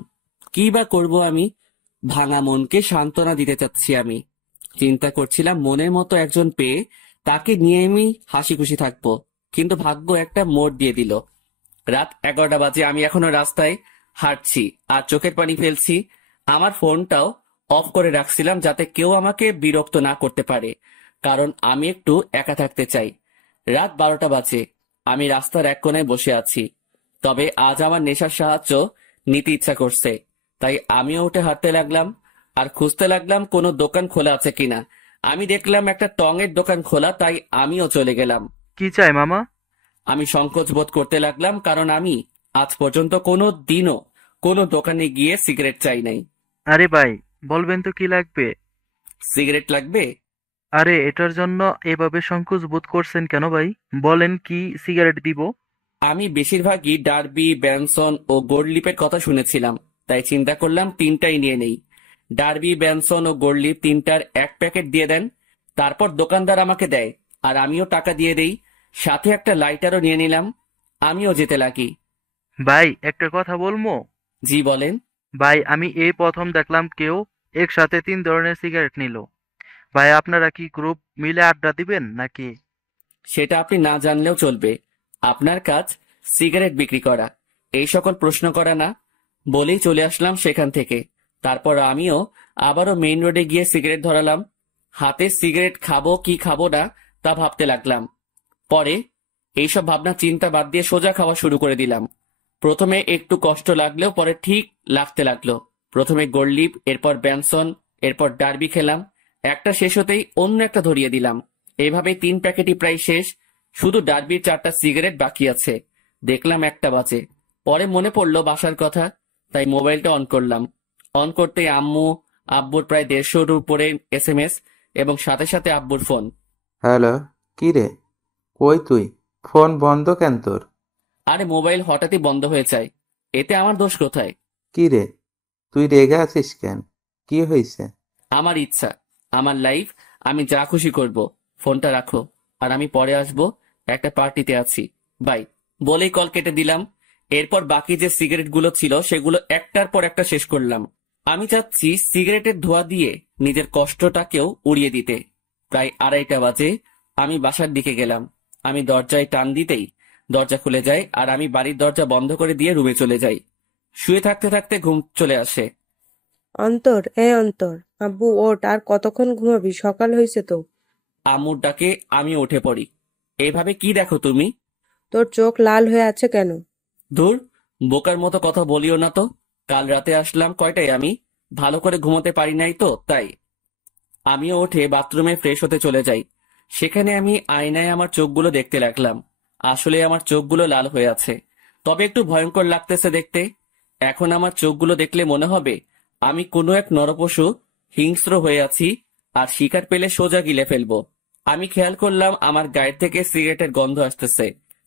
কি বা করবো আমি? ভাঙা মনকে সান্ত্বনা দিতে চাচ্ছি আমি। চিন্তা করছিলাম মনের মতো একজন পেয়ে তাকে নিয়ে আমি হাসি খুশি থাকবো, কিন্তু ভাগ্য একটা মোড় দিয়ে দিল। রাত 11টা বাজে, আমি এখনো রাস্তায় হাঁটছি আর চোখের পানি ফেলছি। আমার ফোনটাও অফ করে রাখছিলাম যাতে কেউ আমাকে বিরক্ত না করতে পারে, কারণ আমি একটু একা থাকতে চাই। রাত 12টা বাজে, আমি রাস্তার এক কোণায় বসে আছি। তবে আজ আমার নেশার সাহায্য নিতে ইচ্ছা করছে, তাই আমিও উঠে হাঁটতে লাগলাম আর খুঁজতে লাগলাম কোনো দোকান খোলা আছে কিনা। আমি দেখলাম একটা টঙের দোকান খোলা, তাই আমিও চলে গেলাম। কি চাই মামা? আমি সংকোচ বোধ করতে লাগলাম, কারণ আমি আজ পর্যন্ত কোনো দিনও কোনো দোকানে গিয়ে সিগারেট চাই নাই। আরে ভাই, বলবেন তো কি লাগবে? সিগারেট লাগবে? আরে এটার জন্য এভাবে সংকোচ বোধ করছেন কেন ভাই? বলেন কি সিগারেট দিব? আমি বেশিরভাগই ডার্বি, ব্যানসন ও গোল্ডলিপের কথা শুনেছিলাম, তাই চিন্তা করলাম তিনটাই নিয়ে নেই। ডার্বি, ব্যানসন ও গোল্ডলিপ তিনটার এক প্যাকেট দিয়ে দেন। তারপর দোকানদার আমাকে দেয় আর আমিও টাকা দিয়ে দেই, সাথে একটা লাইটারও নিয়ে নিলাম। আমিও যেতে লাগি। ভাই একটা কথা বলবো? জি বলেন। ভাই আমি এই প্রথম দেখলাম কেউ একসাথে 3 ধরনের সিগারেট নিল। ভাই আপনারা কি গ্রুপ মিলে আড্ডা দিবেন নাকি? সেটা আপনি না জানলেও চলবে। আপনার কাজ সিগারেট বিক্রি করা, এই সকল প্রশ্ন করা না। বলেই চলে আসলাম সেখান থেকে। তারপর আমিও আবারও মেইন রোডে গিয়ে সিগারেট ধরালাম। হাতে সিগারেট খাবো কি খাবো না তা ভাবতে লাগলাম। পরে এইসব ভাবনা চিন্তা বাদ দিয়ে সোজা খাওয়া শুরু করে দিলাম। প্রথমে একটু কষ্ট লাগলেও পরে ঠিক লাগতে লাগলো। প্রথমে গোল্ডলিপ, এরপর ব্যানসন, এরপর ডার্বি খেলাম। একটা শেষ হতেই অন্য একটা ধরিয়ে দিলাম। এইভাবে 3 প্যাকেটই প্রায় শেষ। শুধু ডার্বির 4টা সিগারেট বাকি আছে। দেখলাম 1টা বাজে। পরে মনে পড়লো বাসার কথা, তাই মোবাইলটা অন করলাম। অন করতেই আম্মু আব্বুর প্রায় 150-র উপরে SMS এবং সাথে সাথে আব্বুর ফোন। হ্যালো, কি রে? কই তুই? ফোন বন্ধ কেন তোর? আরে মোবাইল হঠাৎই বন্ধ হয়ে যায়, এতে আমার দোষ কোথায়? কি রে, তুই রেগে আছিস কেন? কি হয়েছে? আমার ইচ্ছা, আমার লাইফ, আমি যা খুশি করব। ফোনটা রাখো, আর আমি পরে আসবো, একটা পার্টিতে আছি, বাই। বলেই কল কেটে দিলাম। এরপর বাকি যে সিগারেটগুলো ছিল সেগুলো একটার পর একটা শেষ করলাম। আমি চাচ্ছি সিগারেটের ধোঁয়া দিয়ে নিজের কষ্টটাকেও উড়িয়ে দিতে। প্রায় 2:30 বাজে আমি বাসার দিকে গেলাম। আমি দরজায় টান দিতেই দরজা খুলে যায়, আর আমি বাড়ির দরজা বন্ধ করে দিয়ে রুমে চলে যাই। শুয়ে থাকতে থাকতে ঘুম চলে আসে। অন্তর, অন্তর, আব্বু ওঠ, আর কতক্ষণ ঘুমাবি? সকাল হয়েছে তো। আম্মুর ডাকে আমি উঠে পড়ি। এভাবে কি দেখো তুমি? তোর চোখ লাল হয়ে আছে কেন? ধুর, বোকার মতো কথা বলিও না তো। কাল রাতে আসলাম কয়টায়, আমি ভালো করে ঘুমোতে পারি নাই তো, তাই। আমিও উঠে বাথরুমে ফ্রেশ হতে চলে যাই। সেখানে আমি আয়নায় আমার চোখগুলো দেখতে লাগলাম। আসলে আমার চোখগুলো লাল হয়ে আছে, তবে একটু ভয়ঙ্কর লাগতেছে দেখতে। এখন আমার চোখগুলো দেখলে মনে হবে আমি কোনো এক নরপশু হিংস্র হয়ে আছি, আর শিকার পেলে সোজা গিলে ফেলবো। আমি খেয়াল করলাম আমার গায়ের থেকে সিগারেটের গন্ধ আসতেছে,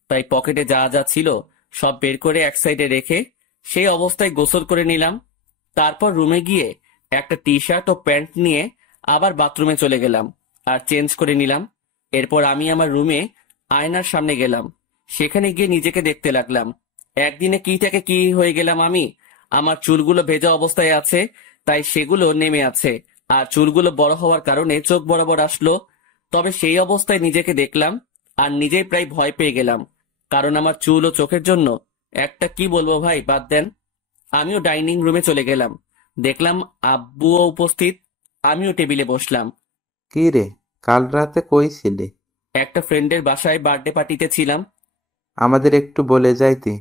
তাই পকেটে যা যা ছিল সব বের করে এক সাইডে রেখে সেই অবস্থায় গোসল করে নিলাম। তারপর রুমে গিয়ে একটা টি শার্ট ও প্যান্ট নিয়ে আবার বাথরুমে চলে গেলাম আর চেঞ্জ করে নিলাম। এরপর আমি আমার রুমে আয়নার সামনে গেলাম। সেখানে গিয়ে নিজেকে দেখতে লাগলাম। একদিনে কি থেকে কি হয়ে গেলাম আমি। আমার চুলগুলো ভেজা অবস্থায় আছে, তাই সেগুলো নেমে আছে, আর চুলগুলো বড় হওয়ার কারণে চোখ বরাবর আসলো। তবে সেই অবস্থায় নিজেকে দেখলাম আর নিজেই প্রায় ভয় পেয়ে গেলাম, কারণ আমার চুল ও চোখের জন্য একটা কি বলবো ভাই, বাদ দেন। আমিও ডাইনিং রুমে চলে গেলাম। দেখলাম আব্বুও উপস্থিত। আমিও টেবিলে বসলাম। কি রে, কাল রাতে কই ছিলি? একটা ফ্রেন্ডের বাসায় বার্থডে পার্টিতে ছিলাম। আমাদের একটু বলে যাইতি,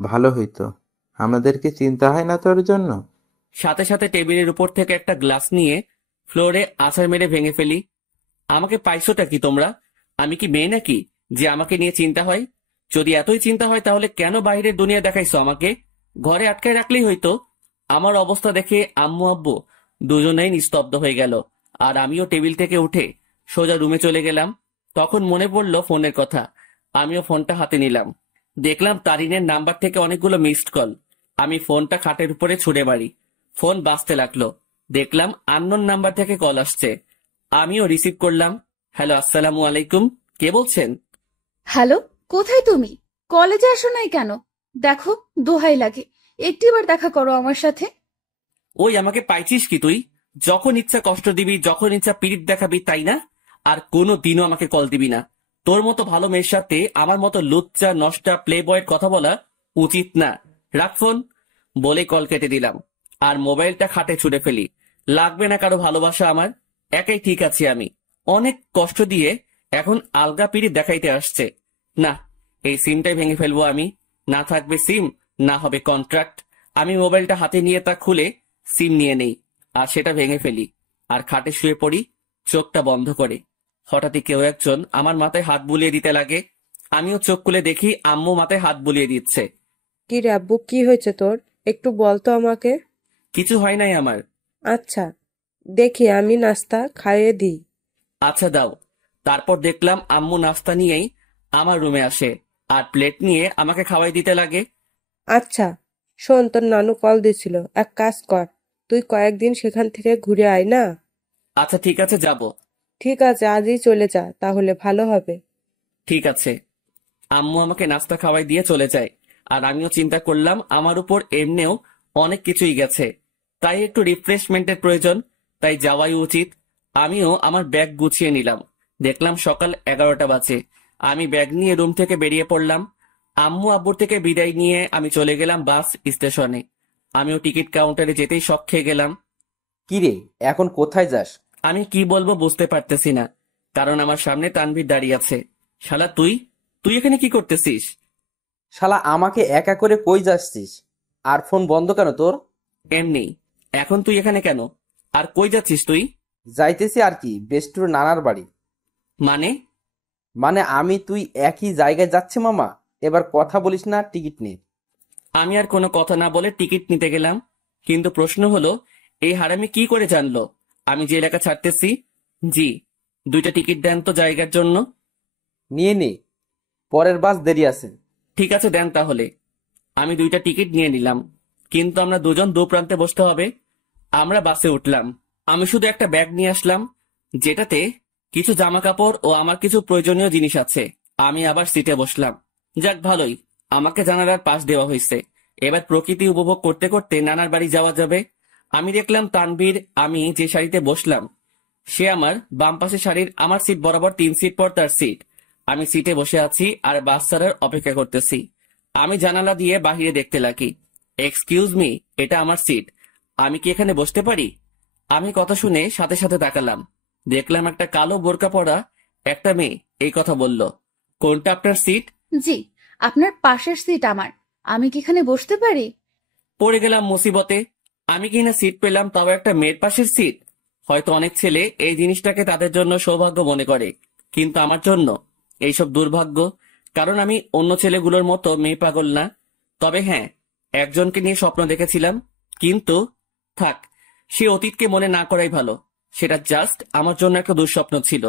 ভালো হইতো। আমাদের কি চিন্তা হয় না তোর জন্য? সাথে সাথে টেবিলের উপর থেকে একটা গ্লাস নিয়ে ফ্লোরে আছাড় মেরে ভেঙে ফেলি। আমাকে পাইছোটা কি তোমরা? আমি কি মেয়ে নাকি যে আমাকে নিয়ে চিন্তা হয়? যদি এতই চিন্তা হয় তাহলে কেন বাইরের দুনিয়া দেখাইছো আমাকে? ঘরে আটকায় রাখলেই হইতো। আমার অবস্থা দেখে আম্মু আব্বু দুজনেই নিস্তব্ধ হয়ে গেল, আর আমিও টেবিল থেকে উঠে সোজা রুমে চলে গেলাম। তখন মনে পড়লো ফোনের কথা। আমিও ফোনটা হাতে নিলাম। দেখলাম তারিনের নাম্বার থেকে অনেকগুলো মিসড কল। আমি ফোনটা খাটের উপরে ছুঁড়ে মারি। ফোন বাজতে লাগলো। দেখলাম আননোন নাম্বার থেকে কল আসছে। আমিও রিসিভ করলাম। হ্যালো, আসসালামু আলাইকুম, কে বলছেন? হ্যালো, কোথায় তুমি? কলেজে আসো নাই কেন? দেখো, দোহাই লাগে, একটিবার দেখা করো আমার সাথে। ওই আমাকে পাইছিস কি তুই? যখন ইচ্ছা কষ্ট দিবি, যখন ইচ্ছা পিরিত দেখাবি, তাই না? আর কোনো দিনও আমাকে কল দিবি না। তোর মতো ভালো মেয়ের সাথে আমার মতো লুচ্চা নষ্টা প্লে বয়ের কথা বলা উচিত না। রাখ ফোন। বলে কল কেটে দিলাম আর মোবাইলটা খাটে ছুঁড়ে ফেলি। লাগবে না কারো ভালোবাসা আমার, একাই ঠিক আছি আমি। অনেক কষ্ট দিয়ে এখন আলগা পিরিত দেখাইতে আসছে। না, এই সিমটাই ভেঙে ফেলবো আমি। না থাকবে সিম, না হবে কন্ট্রাক্ট। আমি মোবাইলটা হাতে নিয়ে তা খুলে সিম নিয়ে নেই আর সেটা ভেঙে ফেলি, আর খাটে শুয়ে পড়ি চোখটা বন্ধ করে। হঠাৎই কেউ একজন আমার মাথায় হাত বুলিয়ে দিতে লাগে। আমিও চোখ খুলে দেখি আম্মু মাথায় হাত বুলিয়ে দিচ্ছে। কি রে আব্বু, কি হয়েছে তোর? একটু বল তো আমাকে। কিছু হয় নাই আমার। আচ্ছা, দেখি আমি নাস্তা খাইয়ে দিই। আচ্ছা দাও। তারপর দেখলাম আম্মু নাস্তা নিয়েই আমার রুমে আসে আর প্লেট নিয়ে আমাকে খাওয়াই দিতে লাগে। আচ্ছা শোন, তোর নানু কল দিছিল, এক কাজ কর, তুই কয়েকদিন সেখান থেকে ঘুরে আয় না। আচ্ছা ঠিক আছে, যাব। ঠিক আছে, আজই চলে যা, তাহলে ভালো হবে। ঠিক আছে। আম্মু আমাকে নাস্তা খাওয়াই দিয়ে চলে যায়, আর আমিও চিন্তা করলাম আমার উপর এমনিও অনেক কিছুই গেছে, তাই একটু রিফ্রেশমেন্টের প্রয়োজন, তাই যাওয়াই উচিত। আমিও আমার ব্যাগ গুছিয়ে নিলাম। দেখলাম সকাল 11টা বাজে। আমি ব্যাগ নিয়ে রুম থেকে বেরিয়ে পড়লাম। আম্মু আব্বুর থেকে বিদায় নিয়ে আমি চলে গেলাম বাস স্টেশনে। আমিও টিকিট কাউন্টারে যেতেই শক খেয়ে গেলাম। কিরে, এখন কোথায় যাস? আমি কি বলবো বুঝতে পারতেছি না, কারণ আমার সামনে তানভীর দাঁড়িয়ে আছে। শালা তুই তুই এখানে কি করতেছিস? শালা আমাকে একা করে কই যাচ্ছিস? আর ফোন বন্ধ কেন তোর? এমনি। এখন তুই এখানে কেন? আর কই যাচ্ছিস তুই? যাইতেছি আর কি, বেস্টুর নানার বাড়ি। মানে? মানে আমি তুই একই জায়গায় যাচ্ছে মামা। এবার কথা বলিস না, টিকিট নে। আমি আর কোনো কথা না বলে টিকিট নিতে গেলাম, কিন্তু প্রশ্ন হলো এই হারামি কি করে জানলো আমি যে এলাকা ছাড়তেছি? জি, 2টা টিকিট দেন তো জায়গার জন্য। নিয়ে নে, পরের বাস দেরি আছে। ঠিক আছে, দেন তাহলে। আমি 2টা টিকিট নিয়ে নিলাম, কিন্তু আমরা দুজন দু প্রান্তে বসতে হবে। আমরা বাসে উঠলাম। আমি শুধু একটা ব্যাগ নিয়ে আসলাম, যেটাতে কিছু জামা কাপড় ও আমার কিছু প্রয়োজনীয় জিনিস আছে। আমি আবার সিটে বসলাম। যাক ভালোই, আমাকে জানালার পাশ দেওয়া হয়েছে। এবার প্রকৃতি উপভোগ করতে করতে নানার বাড়ি যাওয়া যাবে। আমি দেখলাম তানভীর, আমি যে সারিতে বসলাম সে আমার বাম পাশে সারির আমার সিট বরাবর 3 সিট পর তার সিট। আমি সিটে বসে আছি আর বাস ছাড়ার অপেক্ষা করতেছি। আমি জানালা দিয়ে বাহিরে দেখতে লাগি। এক্সকিউজ মি, এটা আমার সিট, আমি কি এখানে বসতে পারি? আমি কথা শুনে সাথে সাথে তাকালাম। দেখলাম একটা কালো বোরকা পরা একটা মেয়ে এই কথা বলল। কোনটা আপনার সিট? জি, আপনার পাশের সিট আমার। আমি কি এখানে বসতে পারি? পড়ে গেলাম মুসিবতে। আমি কিনা সিট পেলাম, তাও একটা মেয়ের পাশের সিট। হয়তো অনেক ছেলে এই জিনিসটাকে তাদের জন্য সৌভাগ্য মনে করে, কিন্তু আমার জন্য এইসব দুর্ভাগ্য। কারণ আমি অন্য ছেলেগুলোর মতো মেয়ে পাগল না। তবে হ্যাঁ, একজনকে নিয়ে স্বপ্ন দেখেছিলাম, কিন্তু থাক, সে অতীতকে মনে না করাই ভালো। সেটা জাস্ট আমার জন্য একটা দুঃস্বপ্ন ছিল।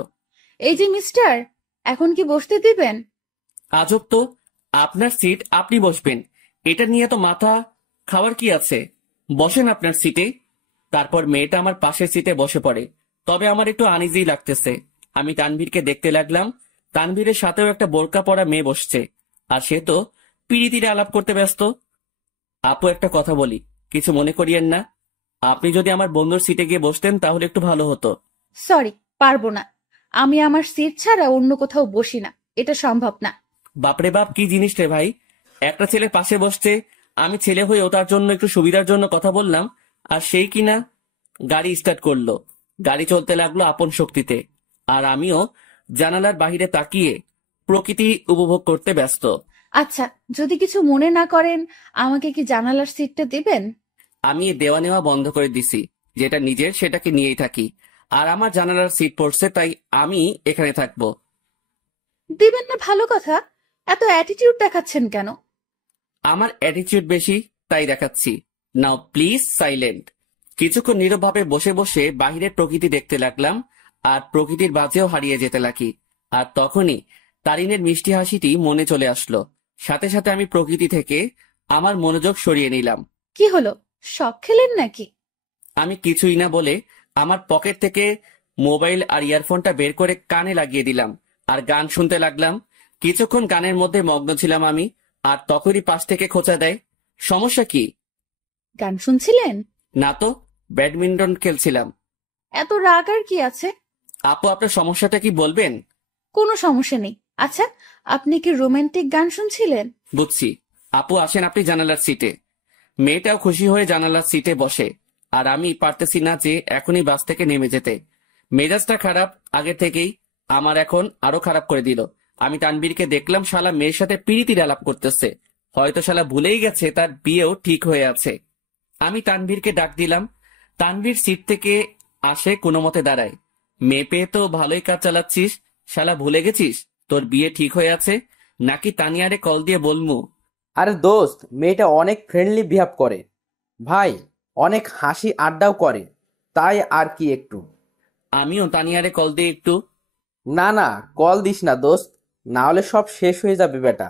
এই যে মিস্টার, এখন কি বসতে দিবেন? আজব তো, আপনার সিট আপনি বসবেন, এটা নিয়ে তো মাথা খাওয়ার কি আছে? বসেন আপনার সিটে। তারপর মেয়েটা আমার পাশের সিটে বসে পড়ে। তবে আমার একটু আনইজি লাগতেছে। আমি তানভীরকে দেখতে লাগলাম। তানভীরের সাথেও একটা বোরকা পরা মেয়ে বসছে, আর সে তো পিড়িতিরে আলাপ করতে ব্যস্ত। আপু, একটা কথা বলি, কিছু মনে করিয়েন না। আপনি যদি আমার বন্ধুর সিটে গিয়ে বসতেন তাহলে একটু ভালো হতো। সরি, পারবো না। আমি আমার সিট ছাড়া অন্য কোথাও বসি না, এটা সম্ভব না। বাপরে বাপ, কি জিনিস রে ভাই! একটা ছেলে পাশে বসছে, আমি ছেলে হয়েও তার জন্য একটু সুবিধার জন্য কথা বললাম, আর সেই কিনা গাড়ি স্টার্ট করলো। গাড়ি চলতে লাগলো আপন শক্তিতে, আর আমিও জানালার বাহিরে তাকিয়ে প্রকৃতি উপভোগ করতে ব্যস্ত। আচ্ছা, যদি কিছু মনে না করেন, আমাকে কি জানালার সিটটা দিবেন? আমি দেওয়া নেওয়া বন্ধ করে দিছি, যেটা নিজের সেটাকে নিয়েই থাকি। আর আমার জানালার সিট পড়ছে, তাই আমি এখানে থাকবো। দিবেন না ভালো কথা, এত অ্যাটিটিউড দেখাচ্ছেন কেন? আমার অ্যাটিটিউড বেশি, তাই দেখাচ্ছি। নাও প্লিজ সাইলেন্ট। কিছুক্ষণ নীরবভাবে বসে বসে বাহিরের প্রকৃতি দেখতে লাগলাম, আর প্রকৃতির মাঝেও হারিয়ে যেতে লাগি। আর তখনই তারিনের মিষ্টি হাসিটি মনে চলে আসলো। সাথে সাথে আমি প্রকৃতি থেকে আমার মনোযোগ সরিয়ে নিলাম। কি হলো, শখ খেলেন নাকি? আমি কিছুই না বলে আমার পকেট থেকে মোবাইল আর ইয়ারফোনটা বের করে কানে লাগিয়ে দিলাম, আর গান শুনতে লাগলাম। কিছুক্ষণ গানের মধ্যে মগ্ন ছিলাম আমি, আর তখনই পাশ থেকে খোঁচা দেয়। সমস্যা কি? গান শুনছিলেন? না তো, ব্যাডমিন্টন খেলছিলাম। এত রাগ আর কি আছে? আপু, আপনার সমস্যাটা কি বলবেন? কোনো সমস্যা নেই। আচ্ছা, আপনি কি রোমান্টিক গান শুনছিলেন? বুঝছি। আপু আসেন আপনি জানালার সিটে। মেয়েটাও খুশি হয়ে জানালার সিটে বসে, আর আমি পারতেছি না যে এখনই বাস থেকে নেমে যেতে। মেজাজটা খারাপ আগে থেকেই, আমার এখন আরো খারাপ করে দিল। আমি তানবীরকে দেখলাম শালা মেয়ের সাথে পিরিতির আলাপ করতেছে। হয়তো শালা ভুলেই গেছে তার বিয়েও ঠিক হয়ে আছে। আমি তানভীরকে ডাক দিলাম। তানভীর সিট থেকে আসে, কোনো মতে দাঁড়ায়। মেয়ে পেয়ে তো ভালোই কাজ চালাচ্ছিস, শালা ভুলে গেছিস তোর বিয়ে ঠিক হয়ে আছে? নাকি তানিয়ারে কল দিয়ে বলমু? আরে দোস্ত, মেয়েটা অনেক ফ্রেন্ডলি বিহেভ করে ভাই, অনেক হাসি আড্ডাও করে, তাই আর কি একটু। আমিও তানিয়ারে কল দিয়ে একটু। না না, কল দিস না দোস্ত, না হলে সব শেষ হয়ে যাবে বেটা।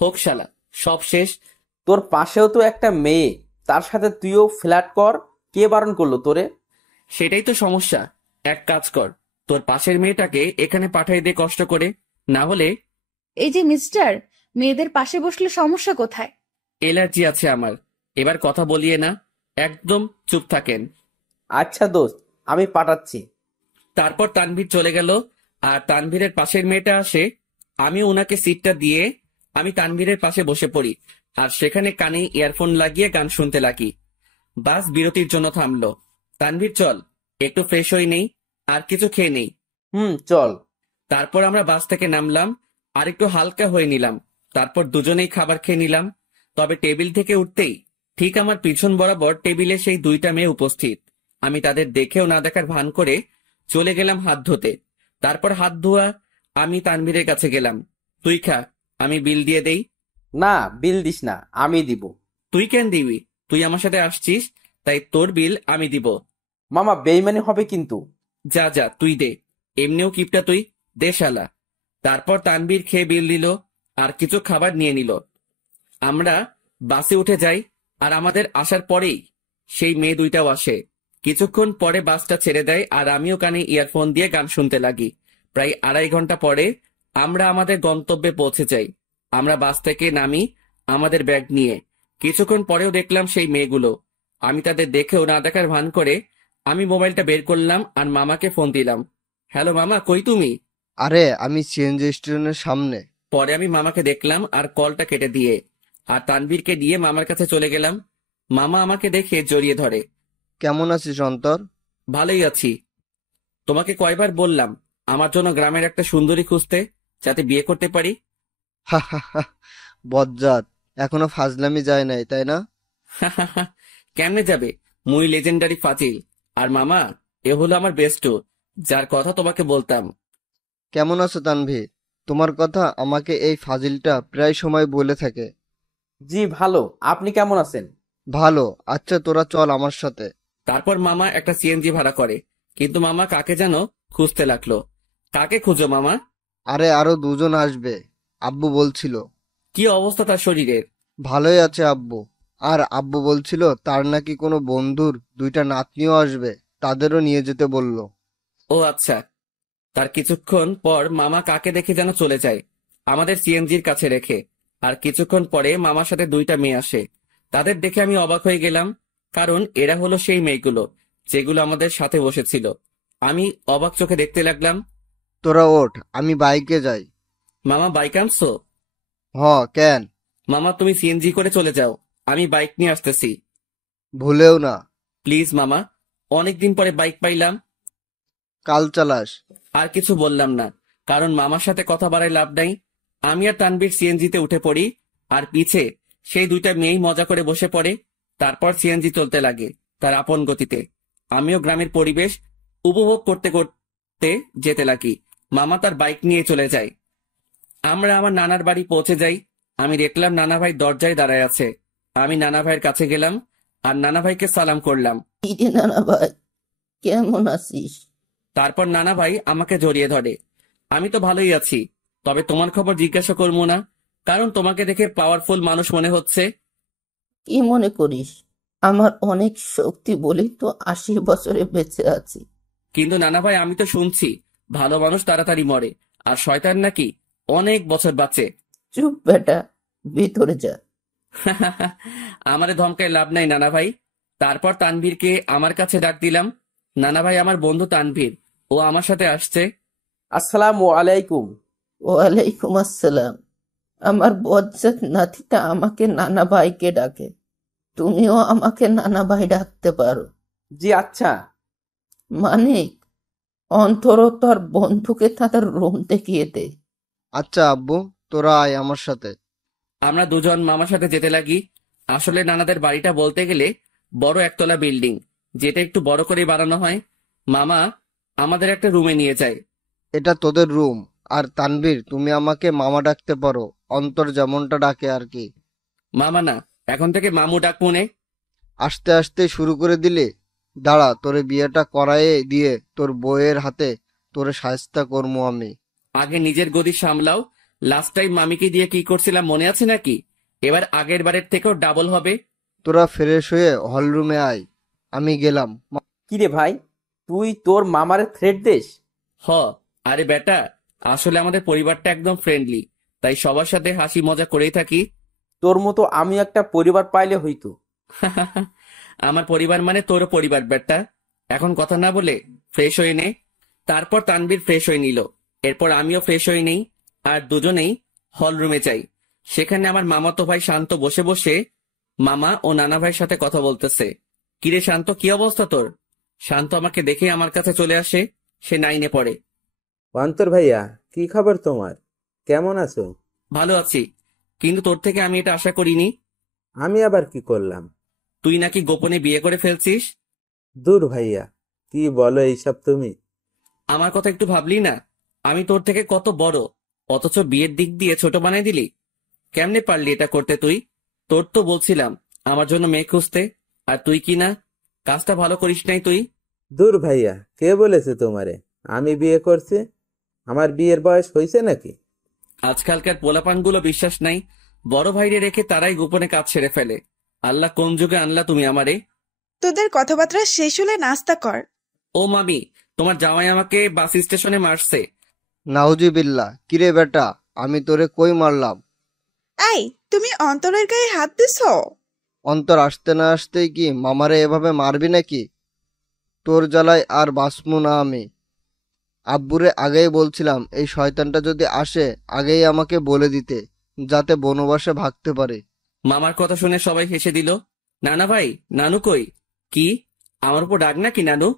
হোক শালা, সব শেষ। তোর পাশেও তো একটা মেয়ে, তার সাথে তুইও ফ্ল্যাট কর, কে বারণ করলো তোরে? সেটাই তো সমস্যা। এক কাজ কর, তোর পাশের মেয়েটাকে এখানে পাঠাই দে কষ্ট করে, না হলে। এই যে মিস্টার, মেয়েদের পাশে বসলে সমস্যা কোথায়? এলার্জি আছে আমার, এবার কথা বলিয়ে না, একদম চুপ থাকেন। আচ্ছা দোস্ত, আমি পাঠাচ্ছি। তারপর তানভীর চলে গেল, আর তানভীরের পাশের মেয়েটা আসে। আমি ওনাকে সিটটা দিয়ে আমি তানভীরের পাশে বসে পড়ি, আর সেখানে কানে ইয়ারফোন লাগিয়ে গান শুনতে লাগি। বাস বিরতির জন্য থামলো। তানভীর চল, একটু ফ্রেশ হয়ে নেই, আর কিছু খেয়ে নেই। চল। তারপর আমরা বাস থেকে নামলাম, আর একটু হালকা হয়ে নিলাম। তারপর দুজনেই খাবার খেয়ে নিলাম। তবে টেবিল থেকে উঠতেই ঠিক আমার পিছন বরাবর টেবিলে সেই দুইটা মেয়ে উপস্থিত। আমি তাদের দেখেও না দেখার ভান করে চলে গেলাম হাত ধুতে। তারপর হাত ধোয়া আমি তানভীরের কাছে গেলাম। তুই খা, আমি বিল দিয়ে দেই। না, বিল দিস না, আমি দিব। তুই কেন দিবি? তুই আমার সাথে আসছিস, তাই তোর বিল আমি দিব। মামা বেইমানি হবে কিন্তু। যা যা, তুই দে, এমনিও কিপটা তুই, দে শালা। তারপর তানভীর খেয়ে বিল দিল, আর কিছু খাবার নিয়ে নিল। আমরা বাসে উঠে যাই, আর আমাদের আসার পরেই সেই মেয়ে দুইটাও আসে। কিছুক্ষণ পরে বাসটা ছেড়ে দেয়, আর আমিও কানে ইয়ারফোন দিয়ে গান শুনতে লাগি। প্রায় 2.5 ঘন্টা পরে আমরা আমাদের গন্তব্যে পৌঁছে যাই। আমরা বাস থেকে নামি আমাদের ব্যাগ নিয়ে। কিছুক্ষণ পরেও দেখলাম সেই মেয়েগুলো। আমি তাদের দেখেও না দেখার ভান করে আমি মোবাইলটা বের করলাম, আর মামাকে ফোন দিলাম। হ্যালো মামা, কই তুমি? আরে আমি সিএনজি স্টেশনের সামনে। পরে আমি মামাকে দেখলাম, আর কলটা কেটে দিয়ে আর তানভীরকে দিয়ে মামার কাছে চলে গেলাম। মামা আমাকে দেখে জড়িয়ে ধরে। কেমন আছিস অন্তর? ভালোই আছি। তোমাকে কয়বার বললাম আমার জন্য গ্রামের একটা সুন্দরী খুঁজতে, যাতে বিয়ে করতে পারি? হা হা হা, বজ্জাত, এখনো ফাজলামি যায় নাই তাই না? কেমনে যাবে? মুই লেজেন্ডারি ফাজিল। আর মামা, এ হলো আমার বেস্ট, যার কথা তোমাকে বলতাম। কেমন আছো তানভীর? তোমার কথা আমাকে এই ফাজিলটা প্রায় সময় বলে থাকে। জি ভালো, আপনি কেমন আছেন? ভালো। আচ্ছা তোরা চল আমার সাথে। তারপর মামা একটা সিএনজি ভাড়া করে, কিন্তু মামা কাকে যেন খুঁজতে লাগলো। কাকে খুঁজো মামা? আরে আরো দুজন আসবে, আব্বু বলছিল। কি অবস্থা তার শরীরের? ভালোই আছে আব্বু। আর আব্বু বলছিল তার নাকি কোনো বন্ধুর 2টা নাতনিও আসবে, তাদেরও নিয়ে যেতে বলল। ও আচ্ছা। তার কিছুক্ষণ পর মামা কাকে দেখে যেন চলে যায়, আমাদের সিএনজির কাছে রেখে। আর কিছুক্ষণ পরে মামার সাথে 2টা মেয়ে আসে। তাদের দেখে আমি অবাক হয়ে গেলাম, কারণ এরা হলো সেই মেয়েগুলো যেগুলো আমাদের সাথে বসেছিল। আমি অবাক চোখে দেখতে লাগলাম। তোরা ওঠ, আমি বাইকে যাই। মামা বাইক আনছো? কেন? মামা তুমি সিএনজি করে চলে যাও, আমি বাইক নিয়ে আসতেছি। ভুলেও না। প্লিজ মামা, অনেকদিন পরে বাইক পাইলাম। কাল চালাস। আর কিছু বললাম না, কারণ মামার সাথে কথা বাড়ায় লাভ নাই। আমি আর তানভীর সিএনজিতে উঠে পড়ি, আর পিছে সেই 2টা মেয়েই মজা করে বসে পড়ে। তারপর সিএনজি চলতে লাগে তার আপন গতিতে। আমিও গ্রামের পরিবেশ উপভোগ করতে করতে যেতে লাগি। মামা তার বাইক নিয়ে চলে যায়। আমরা আমার নানার বাড়ি পৌঁছে যাই। আমি দেখলাম নানা ভাই দরজায় দাঁড়ায় আছে। আমি নানা ভাইয়ের কাছে গেলাম, আর নানা ভাইকে সালাম করলাম। নানা ভাই, কেমন আছিস? তারপর নানা ভাই আমাকে জড়িয়ে ধরে। আমি তো ভালোই আছি, তবে তোমার খবর জিজ্ঞাসা করবো না, কারণ তোমাকে দেখে পাওয়ারফুল মানুষ মনে হচ্ছে। কি মনে করিস? আমার অনেক শক্তি বলেই তো 80 বছরে বেঁচে আছি। কিন্তু নানা ভাই, আমি তো শুনছি ভালো মানুষ তাড়াতাড়ি মরে, আর শয়তান নাকি অনেক বছর বাঁচে। চুপ বেটা, ভিতরে যা। আমারে ধমকায় লাভ নাই নানা ভাই। তারপর তানভীরকে আমার কাছে ডাক দিলাম। নানা ভাই, আমার বন্ধু তানভীর, ও আমার সাথে আসছে। আসসালামু আলাইকুম। ওয়ালাইকুম আসসালাম। আমার বজ্জাত নাতিটা আমাকে নানা ভাইকে ডাকে, তুমিও আমাকে নানা ভাই ডাকতে পারো। জি আচ্ছা। মানিক, অন্তর তোর বন্ধুকে তাদের রুম দেখিয়ে দে। আচ্ছা আব্বু, তোরা আয় আমার সাথে। আমরা দুজন মামার সাথে যেতে লাগি। আসলে নানাদের বাড়িটা বলতে গেলে বড় একতলা বিল্ডিং, যেটা একটু বড় করে বানানো হয়। মামা আমাদের একটা রুমে নিয়ে যায়। এটা তোদের রুম। আর তানভীর, তুমি আমাকে মামা ডাকতে পারো, অন্তর যেমনটা ডাকে আর কি। মামা না, এখন থেকে মামু ডাক মনে। আস্তে আস্তে শুরু করে দিলে। দাঁড়া, তোরে বিয়েটা করায়ে দিয়ে তোর বউয়ের হাতে তোরে শায়েস্তা করবো আমি। আগে নিজের গদি সামলাও। লাস্ট টাইম মামিকে দিয়ে কি করছিলাম মনে আছে নাকি? এবার আগের বারের থেকেও ডাবল হবে। তোরা ফ্রেশ হয়ে হলরুমে আয়, আমি গেলাম। কিরে ভাই, তুই তোর মামারে থ্রেট দিস? হ, আরে বেটা, আসলে আমাদের পরিবারটা একদম ফ্রেন্ডলি, তাই সবার সাথে হাসি মজা করেই থাকি। তোর মতো আমি একটা পরিবার পাইলে হইতো। আমার পরিবার মানে তোরও পরিবার বেটা। এখন কথা না বলে ফ্রেশ হয়ে নে। তারপর তানভীর ফ্রেশ হয়ে নিল, এরপর আমিও ফ্রেশ হয়ে নেই, আর দুজনেই হল রুমে যাই। সেখানে আমার মামাতো ভাই শান্ত বসে বসে মামা ও নানা ভাইয়ের সাথে কথা বলতেছে। কিরে শান্ত, কি অবস্থা তোর? শান্ত আমাকে দেখে আমার কাছে চলে আসে। সে 9-এ পড়ে। অন্তর ভাইয়া, কি খবর তোমার? কেমন আছো? ভালো আছি, কিন্তু তোর থেকে আমি এটা আশা করিনি। আমি আবার কি করলাম? তুই নাকি গোপনে বিয়ে করে ফেলছিস। দূর ভাইয়া, কি বলো এইসব তুমি? আমার কথা একটু ভাবলি না? আমি তোর থেকে কত বড়, অথচ বিয়ের দিক দিয়ে ছোট বানাই দিলি। কেমনে পারলি এটা করতে তুই? তোর তো বলছিলাম আমার জন্য মেয়ে খুঁজতে, আর তুই কি না, কাজটা ভালো করিস নাই তুই। দূর ভাইয়া, কে বলেছে তোমারে আমি বিয়ে করছি? আমার বিয়ের বয়স হয়েছে নাকি? আজকালকার পোলাপানগুলো বিশ্বাস নাই, বড় ভাইরে রেখে তারাই গোপনে কাজ সেরে ফেলে। আল্লাহ কোন যুগে আনলা তুমি আমারে? তোদের কথাবার্তা শেষ হলে নাস্তা কর। ও মামি, তোমার জামাই আমাকে বাস স্টেশনে মারছে। নাউজুবিল্লাহ, কিরে বেটা, আমি তোরে কই মারলাম? এই, তুমি অন্তরের গায়ে হাত দিছো? অন্তর আসতে না আসতেই কি মামারে এভাবে মারবি নাকি? তোর জ্বালায় আর বাঁচমু না আমি। আব্বুরে আগেই বলছিলাম এই শয়তানটা যদি আসে আগেই আমাকে বলে দিতে, যাতে বনবাসে ভাগতে পারে। মামার কথা শুনে সবাই হেসে দিল। নানা ভাই, নানু কই? কি আমার উপর রাগ নাকি নানু?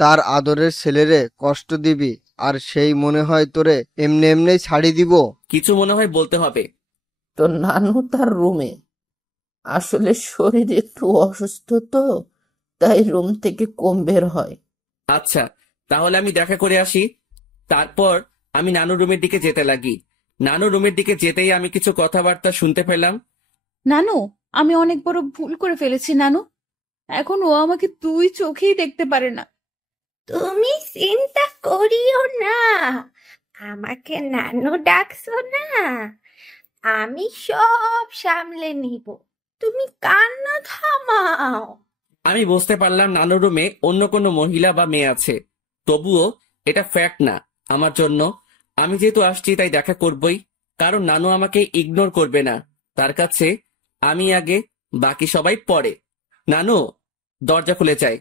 তার আদরের ছেলেরে কষ্ট দিবি আর সেই মনে হয় তোরে এমনি এমনি ছাড়ি দিব? কিছু মনে হয় বলতে হবে। তো নানু তার রুমে, আসলে শরীর একটু অসুস্থ তো, তাই রুম থেকে কম বের হয়। আচ্ছা, তাহলে আমি দেখা করে আসি। তারপর আমি নানু রুমের দিকে যেতে লাগি। নানু রুমের দিকে যেতেই আমি কিছু কথাবার্তা শুনতে পেলাম। নানু, আমি অনেক বড় ভুল করে ফেলেছি নানু। এখন ও আমাকে দুই চোখেই দেখতে পারে না। তুমি চিন্তা করিও না, আমাকে নানু ডাকছো না, আমি সব সামলে নিব, তুমি কান্না থামাও। আমি বুঝতে পারলাম নানু রুমে অন্য কোনো মহিলা বা মেয়ে আছে, তবুও এটা ফ্যাক্ট না আমার জন্য। আমি যেহেতু আসছি তাই দেখা করবই, কারণ নানু আমাকে ইগনোর করবে না। তার কাছে আমি আগে, বাকি সবাই পরে। নানু, দরজা খুলে যায়।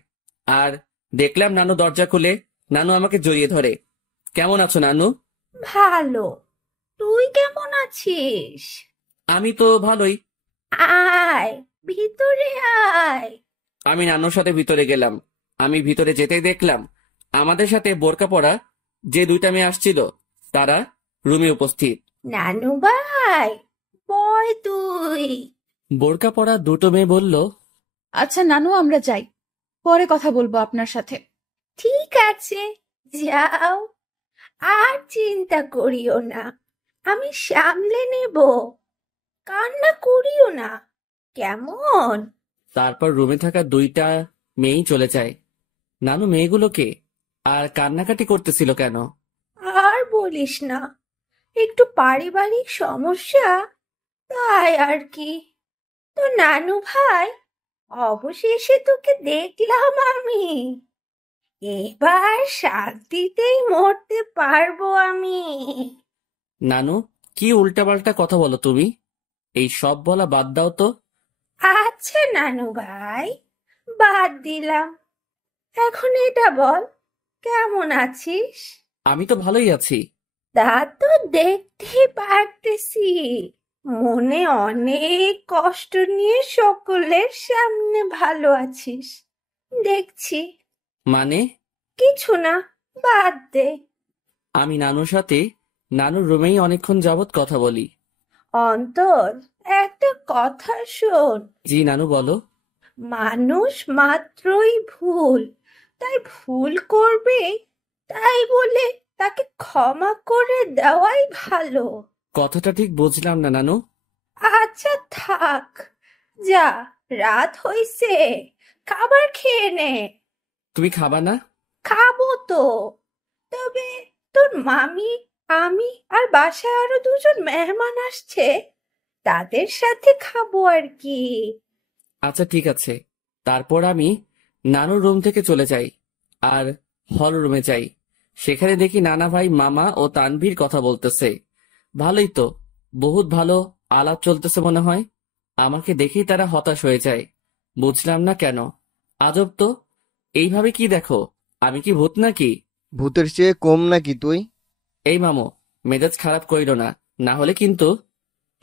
আর দেখলাম নানু দরজা খুলে নানু আমাকে জড়িয়ে ধরে। কেমন আছো নানু? ভালো, তুই কেমন আছিস? আমি তো ভালোই। আয় ভিতরে আয়। আমি নানুর সাথে ভিতরে গেলাম। আমি ভিতরে যেতেই দেখলাম আমাদের সাথে বোরকা পরা যে দুইটা মেয়ে আসছিল তারা রুমে উপস্থিত। নানু ভাই, বয় তুই। বোরকা পরা দুটো মেয়ে বলল, আচ্ছা নানু, আমরা যাই, পরে কথা বলবো আপনার সাথে। ঠিক আছে, যাও, আর চিন্তা করিও না, আমি সামলে নেব, কান্না করিও না, কেমন? তারপর রুমে থাকা দুইটা মেয়েই চলে যায়। নানু মেয়েগুলোকে আর কান্নাকাটি করতেছিল কেন? আর বলিস না, একটু পারিবারিক সমস্যা, তাই আর কি। তো নানু ভাই, অবশেষে তোকে দেখলাম আমি, এবার শান্তিতেই মরতে পারবো আমি। নানু, কি উল্টাপাল্টা কথা বলো তুমি? এই সব বলা বাদ দাও তো। আচ্ছা নানু ভাই, বাদ দিলাম, এখন এটা বল, কেমন আছিস? আমি তো ভালোই আছি। তা তো দেখতেই পারতেছি, মনে অনেক কষ্ট নিয়ে সকলের সামনে ভালো আছিস দেখছি। মানে? কিছু না, বাদ দে। আমি নানুর সাথে নানুর রুমেই অনেকক্ষণ যাবৎ কথা বলি। অন্তর, একটা কথা শোন। জি নানু, বলো। মানুষ মাত্রই ভুল, তাই ভুল করবে, তাই বলে তাকে ক্ষমা করে দেওয়াই ভালো। কথাটা ঠিক বুঝলাম না নানু। আচ্ছা থাক, যা, রাত হইছে, খাবার খেয়ে নে। তুমি খাবা না? খাবো তো, তবে তোর মামি, আমি আর বাসায় আরো দুজন মেহমান আসছে, তাদের সাথে খাবো আর কি। আচ্ছা ঠিক আছে। তারপর আমি নানুর রুম থেকে চলে যাই আর হল রুমে যাই। সেখানে দেখি নানা ভাই, মামা ও তানভীর কথা বলতেছে। ভালোই তো, বহুত ভালো আলাপ চলতেছে মনে হয়। আমাকে দেখেই তারা হতাশ হয়ে যায়। বুঝলাম না কেন। আজব তো, এইভাবে কি দেখো? আমি কি ভূত নাকি? ভূতের চেয়ে কম নাকি তুই? এই মামু, মেজাজ খারাপ কইরো না, না হলে কিন্তু।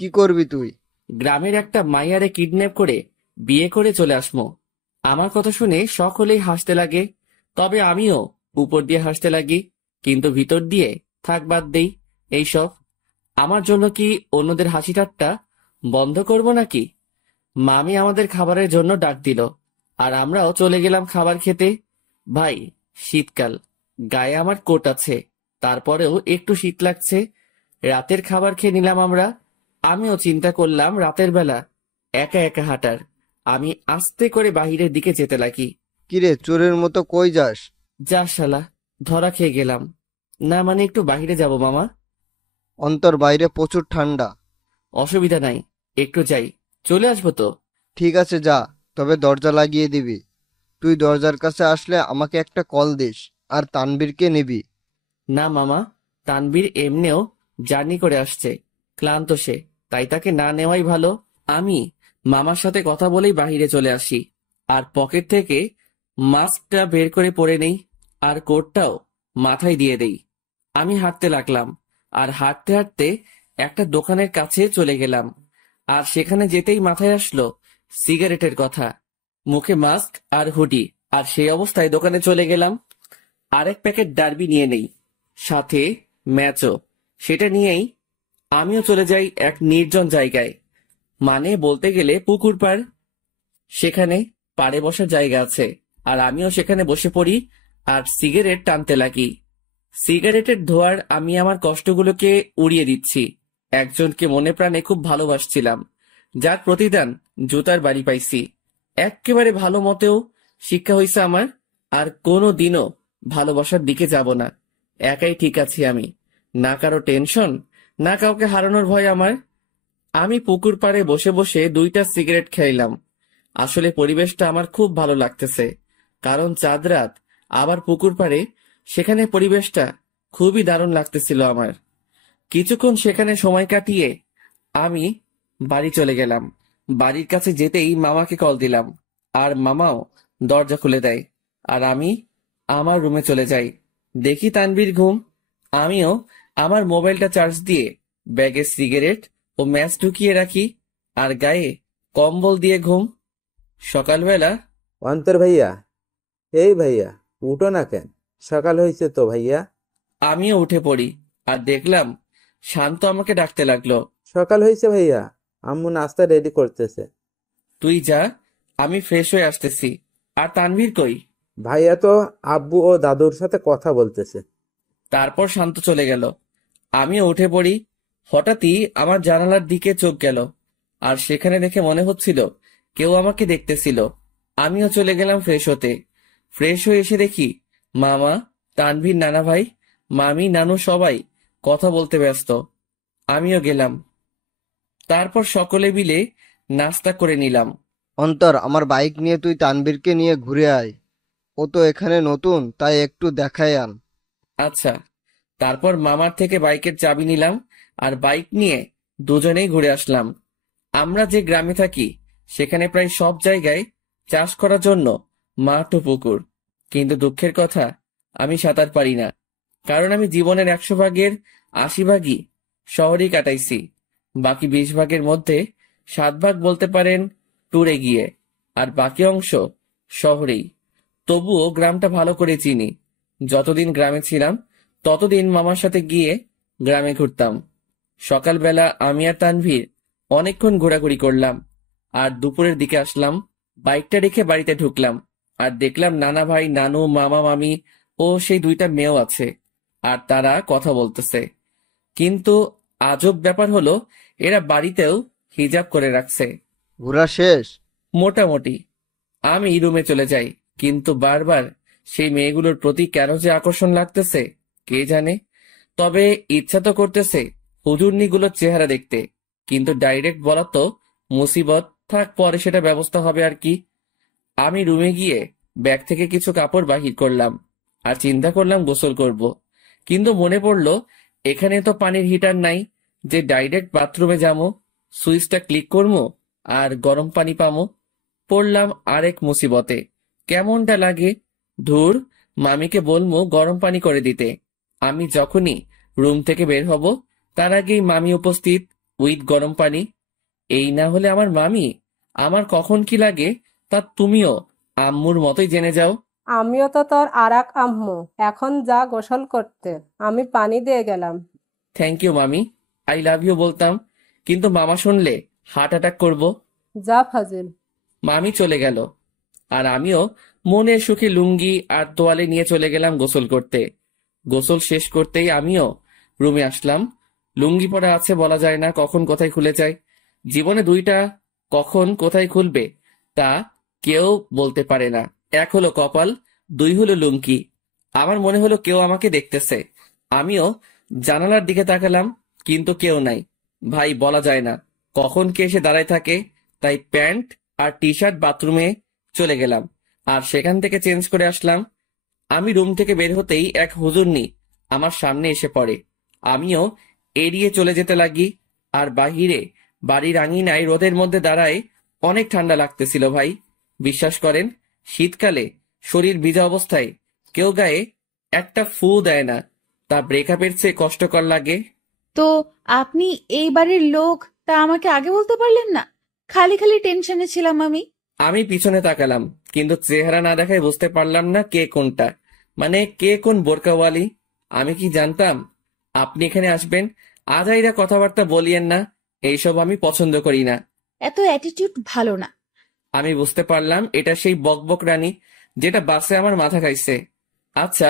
কি করবি তুই? গ্রামের একটা মাইয়ারে কিডন্যাপ করে বিয়ে করে চলে আসমো। আমার কথা শুনে সকলেই হাসতে লাগে, তবে আমিও উপর দিয়ে হাসতে লাগি, কিন্তু ভিতর দিয়ে থাক বাদ দেই এইসব। আমার জন্য কি অন্যদের হাসি ঠাট্টা বন্ধ করব নাকি? মামি আমাদের খাবারের জন্য ডাক দিল, আর আমরাও চলে গেলাম খাবার খেতে। ভাই, শীতকাল, গায়ে আমার কোট আছে, তারপরেও একটু শীত লাগছে। রাতের খাবার খেয়ে নিলাম আমরা। আমিও চিন্তা করলাম রাতের বেলা একা একা হাঁটার। আমি আস্তে করে বাহিরের দিকে যেতে লাগি। কিরে, চোরের মতো কই যাস? যা শালা, ধরা খেয়ে গেলাম। না মানে একটু বাহিরে যাব মামা। অন্তর, বাইরে প্রচুর ঠান্ডা। অসুবিধা নাই, একটু যাই, চলে আসবো তো। ঠিক আছে যা, তবে দরজা লাগিয়ে দিবি। তুই দরজার কাছে আসলে আমাকে একটা কল দিস, আর তানবীরকে নিবি। না মামা, তানবীর এমনিও জার্নি করে আসছে, ক্লান্ত সে, তাই তাকে না নেওয়াই ভালো। আমি মামার সাথে কথা বলেই বাহিরে চলে আসি, আর পকেট থেকে মাস্কটা বের করে পরে নেই, আর কোটটাও মাথায় দিয়ে দেই। আমি হাঁটতে লাগলাম, আর হাঁটতে হাঁটতে একটা দোকানের কাছে চলে গেলাম। আর সেখানে যেতেই মাথায় আসলো সিগারেটের কথা। মুখে মাস্ক আর হুডি, আর সেই অবস্থায় দোকানে চলে গেলাম। আরেক প্যাকেট ডার্বি নিয়ে নেই, সাথে ম্যাচও। সেটা নিয়েই আমিও চলে যাই এক নির্জন জায়গায়, মানে বলতে গেলে পুকুর পাড়। সেখানে পাড়ে বসার জায়গা আছে, আর আমিও সেখানে বসে পড়ি আর সিগারেট টানতে লাগি। সিগারেটের ধোঁয়ার আমি আমার কষ্টগুলোকে উড়িয়ে দিচ্ছি। একজনকে মনে প্রাণে খুব ভালোবাসছিলাম, যার প্রতিদান জুতার বাড়ি পাইছি। একেবারে ভালো মতেও শিক্ষা হইছে আমার, আর কোনো দিনও ভালোবাসার দিকে যাব না। একাই ঠিক আছি আমি, না কারো টেনশন, না কাউকে হারানোর ভয় আমার। আমি পুকুর পাড়ে বসে বসে 2টা সিগারেট খাইলাম। আসলে পরিবেশটা আমার খুব ভালো লাগতেছে, কারণ চাঁদ রাত, আবার পুকুর পাড়ে, সেখানে পরিবেশটা খুবই দারুণ লাগতেছিল আমার। কিছুক্ষণ সেখানে সময় কাটিয়ে আমি বাড়ি চলে গেলাম। বাড়ির কাছে যেতেই মামাকে কল দিলাম, আর মামাও দরজা খুলে দেয়, আর আমি আমার রুমে চলে যাই। দেখি তানভীর ঘুম। আমিও আমার মোবাইলটা চার্জ দিয়ে ব্যাগে সিগারেট ও ম্যাচ ঢুকিয়ে রাখি, আর গায়ে কম্বল দিয়ে ঘুম। সকালবেলা অন্তর ভাইয়া, এই ভাইয়া, উঠো না কেন? সকাল হয়েছে তো ভাইয়া। আমিও উঠে পড়ি, আর দেখলাম শান্ত আমাকে ডাকতে লাগলো। সকাল হয়েছে ভাইয়া, আম্মু নাস্তা রেডি করতেছে। তুই যা, আমি ফ্রেশ হয়ে আসতেছি। আর তানভীর কই? ভাইয়া তো আব্বু ও দাদুর সাথে কথা বলতেছে। তারপর শান্ত চলে গেল। আমিও উঠে পড়ি। হঠাৎই আমার জানালার দিকে চোখ গেল, আর সেখানে দেখে মনে হচ্ছিল কেউ আমাকে দেখতেছিল। আমিও চলে গেলাম ফ্রেশ হতে। ফ্রেশ হয়ে এসে দেখি মামা, তানভীর, নানা ভাই, মামি, নানু সবাই কথা বলতে ব্যস্ত। আমিও গেলাম। তারপর সকলে মিলে নাস্তা করে নিলাম। অন্তর, আমার বাইক নিয়ে তুই তানবীরকে নিয়ে ঘুরে আয়। ও তো এখানে নতুন, তাই একটু দেখায় আন। আচ্ছা। তারপর মামার থেকে বাইকের চাবি নিলাম, আর বাইক নিয়ে দুজনেই ঘুরে আসলাম। আমরা যে গ্রামে থাকি সেখানে প্রায় সব জায়গায় চাষ করার জন্য মাঠ ও পুকুর, কিন্তু দুঃখের কথা, আমি সাঁতার পারি না। কারণ আমি জীবনের 100 ভাগের 80 ভাগই শহরেই কাটাইছি। বাকি 20 ভাগের মধ্যে 7 ভাগ বলতে পারেন ট্যুরে গিয়ে, আর বাকি অংশ শহরেই। তবুও গ্রামটা ভালো করে চিনি। যতদিন গ্রামে ছিলাম ততদিন মামার সাথে গিয়ে গ্রামে ঘুরতাম। সকালবেলা আমি আর তানভীর অনেকক্ষণ ঘোরাঘুরি করলাম, আর দুপুরের দিকে আসলাম। বাইকটা রেখে বাড়িতে ঢুকলাম, আর দেখলাম নানা ভাই, নানু, মামা, মামি ও সেই 2টা মেয়েও আছে, আর তারা কথা বলতেছে। কিন্তু আজব ব্যাপার হলো, এরা বাড়িতেও হিজাব করে রাখছে। ঘোরা শেষ? মোটামুটি। আমি রুমে চলে যাই, কিন্তু বারবার সেই মেয়েগুলোর প্রতি কেন যে আকর্ষণ লাগতেছে কে জানে। তবে ইচ্ছা তো করতেছে হুজুরনিগুলোর চেহারা দেখতে, কিন্তু ডাইরেক্ট বলা তো মুসিবত, থাক পরে সেটা ব্যবস্থা হবে আর কি। আমি রুমে গিয়ে ব্যাগ থেকে কিছু কাপড় বাহির করলাম, আর চিন্তা করলাম গোসল করব, কিন্তু মনে পড়লো এখানে তো পানির হিটার নাই যে ডাইরেক্ট বাথরুমে যাবো, সুইচটা ক্লিক করবো আর গরম পানি পামো। পড়লাম আরেক মুসিবতে। কেমনটা লাগে। ধুর, মামিকে বলবো গরম পানি করে দিতে। আমি যখনই রুম থেকে বের হব তার আগেই মামি উপস্থিত উইথ গরম পানি। এই না হলে আমার মামি, আমার কখন কি লাগে তা তুমিও আম্মুর মতোই জেনে যাও। আমিও তো তোর আরাক আম্মু, এখন যা গোসল করতে, আমি পানি দিয়ে গেলাম। থ্যাংক ইউ মামি, আই লাভ ইউ বলতাম, কিন্তু মামা শুনলে হার্ট অ্যাটাক করবো। যা ফাজিল। মামি চলে গেল আর আমিও মনের সুখে লুঙ্গি আর তোয়ালে নিয়ে চলে গেলাম গোসল করতে। গোসল শেষ করতেই আমিও রুমে আসলাম। লুঙ্গি পরা আছে, বলা যায় না কখন কোথায় খুলে যায়। জীবনে দুইটা, কখন কোথায় খুলবে তা কেউ বলতে পারে না। এক হলো কপাল, দুই হলো লুঙ্গি। আমার মনে হলো কেউ আমাকে দেখতেছে। আমিও জানালার দিকে তাকালাম, কিন্তু কেউ নাই। ভাই, বলা যায় না কখন কে এসে দাঁড়ায় থাকে, তাই প্যান্ট আর টি শার্ট বাথরুমে চলে গেলাম আর সেখান থেকে চেঞ্জ করে আসলাম। আমি রুম থেকে বের হতেই এক হুজুরনি আমার সামনে এসে পড়ে। আমিও এড়িয়ে চলে যেতে লাগি। আর বাহিরে বাড়ির আঙিনায় রোদের মধ্যে দাঁড়ায় অনেক ঠান্ডা লাগতেছিল ভাই। বিশ্বাস করেন, শীতকালে শরীর ভিজা অবস্থায় কেউ গায়ে একটা ফু দেয় না, তা ব্রেকআপের চেয়ে কষ্টকর লাগে। তো আপনি এই বাড়ির লোক, তা আমাকে আগে বলতে পারলেন না? খালি খালি টেনশনে ছিলাম আমি। আমি পিছনে তাকালাম, কিন্তু চেহারা না দেখায় বুঝতে পারলাম না কে কোনটা, মানে কে কোন বোরকাওয়ালি। আমি কি জানতাম আপনি এখানে আসবেন? আজাইরা কথাবার্তা বলিয়েন না, এইসব আমি পছন্দ করি না। এত অ্যাটিটিউড ভালো না। আমি বুঝতে পারলাম এটা সেই বকবক রানী যেটা বাসে আমার মাথা খাইছে। আচ্ছা,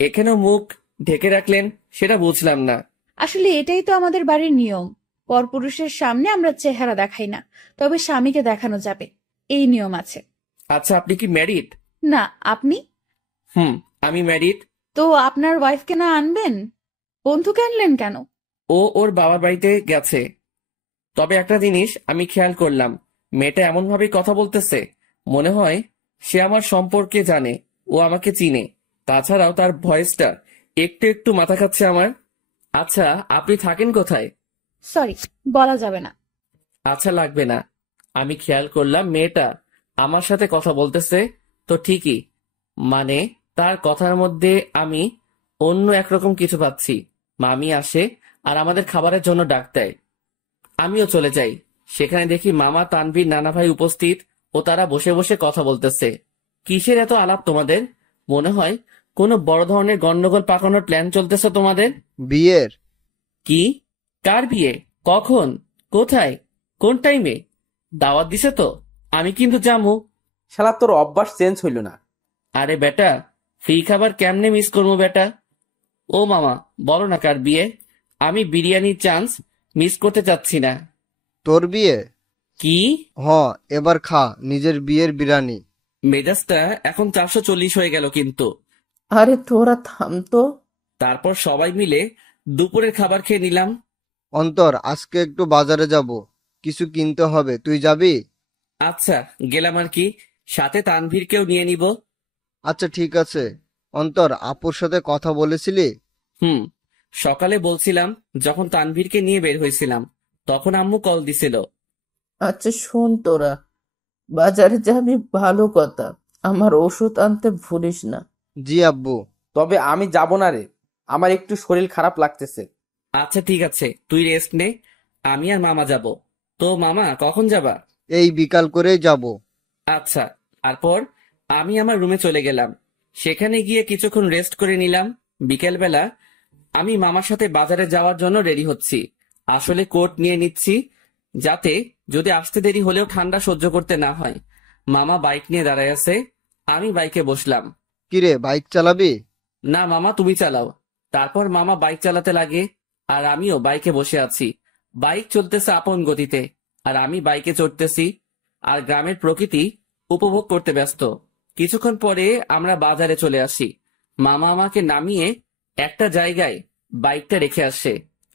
এখানেও মুখ ঢেকে রাখলেন সেটা বুঝলাম না। আসলে এটাই তো আমাদের বাড়ির নিয়ম। পরপুরুষের সামনে আমরা চেহারা দেখাই না, তবে স্বামীকে দেখানো যাবে, এই নিয়ম আছে। আচ্ছা, আপনি কি ম্যারিড? না, আপনি? আমি ম্যারিড। তো আপনার ওয়াইফকে না আনবেন? বন্ধুকে আনলেন কেন? ও ওর বাবার বাড়িতে গেছে। তবে একটা জিনিস আমি খেয়াল করলাম, মেয়েটা এমন ভাবে কথা বলতেছে মনে হয় সে আমার সম্পর্কে জানে, ও আমাকে চিনে। তাছাড়াও তার ভয়েসটা একটু একটু মাথা খাচ্ছে আমার। আচ্ছা, আপনি থাকেন কোথায়? সরি, বলা যাবে না। আচ্ছা, লাগবে না। আমি খেয়াল করলাম মেয়েটা আমার সাথে কথা বলতেছে তো ঠিকই, মানে তার কথার মধ্যে আমি অন্য একরকম কিছু পাচ্ছি। মামি আসে আর আমাদের খাবারের জন্য ডাক দেয়। আমিও চলে যাই। সেখানে দেখি মামা, তানভীর, নানা ভাই উপস্থিত ও তারা বসে বসে কথা বলতেছে। কিসের এত আলাপ তোমাদের? মনে হয় কোনো বড় ধরনের গন্ডগোল পাকানোর প্ল্যান চলতেছে তোমাদের। বিয়ের? কি? কার বিয়ে? কখন? কোথায়? কোন টাইমে? দাওয়াত দিছে তো? আমি কিন্তু যাবো। শালা, তোর অভ্যাস চেঞ্জ হইল না। আরে বেটা, ফ্রি খাবার কেমনে মিস করবো বেটা? ও মামা, বলো না কার বিয়ে? আমি বিরিয়ানির চান্স মিস করতে চাচ্ছি না। তোর বিয়ে? কি? এবার খা নিজের বিয়ের বিরিয়ানি। মেজাজটা এখন 440 হয়ে গেল কিন্তু। আরে তোরা থাম তো। তারপর সবাই মিলে দুপুরের খাবার খেয়ে নিলাম। অন্তর, আজকে একটু বাজারে যাব, কিছু কিনতে হবে, তুই যাবি? আচ্ছা, গেলাম আর কি, সাথে তানভীরকেও নিয়ে নিব। আচ্ছা ঠিক আছে। অন্তর, আপুর সাথে কথা বলেছিলি? সকালে বলছিলাম, যখন তানভীরকে নিয়ে বের হয়েছিলাম তখন আম্মু কল দিছিল। আচ্ছা শোন, তোরা বাজারে যাবি ভালো কথা, আমার ওষুধ আনতে ভুলিস না। জি আব্বু। তবে আমি যাব না রে, আমার একটু শরীর খারাপ লাগতেছে। আচ্ছা ঠিক আছে, তুই রেস্ট নে, আমি আর মামা যাব। তো মামা, কখন যাবা? এই বিকাল করেই যাব। আচ্ছা। তারপর আমি আমার রুমে চলে গেলাম। সেখানে গিয়ে কিছুক্ষণ রেস্ট করে নিলাম। বিকেলবেলা আমি মামার সাথে বাজারে যাওয়ার জন্য রেডি হচ্ছি। আসলে কোট নিয়ে নিচ্ছি, যাতে যদি আসতে দেরি হলেও ঠান্ডা সহ্য করতে না হয়। মামা বাইক নিয়ে দাঁড়ায় আছে, আমি বাইকে বসলাম। কিরে, বাইক চালাবি? না মামা, তুমি চালাও। তারপর মামা বাইক চালাতে লাগে আর আমিও বাইকে বসে আছি। বাইক চলতেছে আপন গতিতে আর আমি বাইকে চড়তেছি আর গ্রামের প্রকৃতি উপভোগ করতে ব্যস্ত। কিছুক্ষণ পরে আমরা বাজারে চলে আসি। মামা আমাকে নামিয়ে একটা জায়গায় বাইকটা রেখে আসে।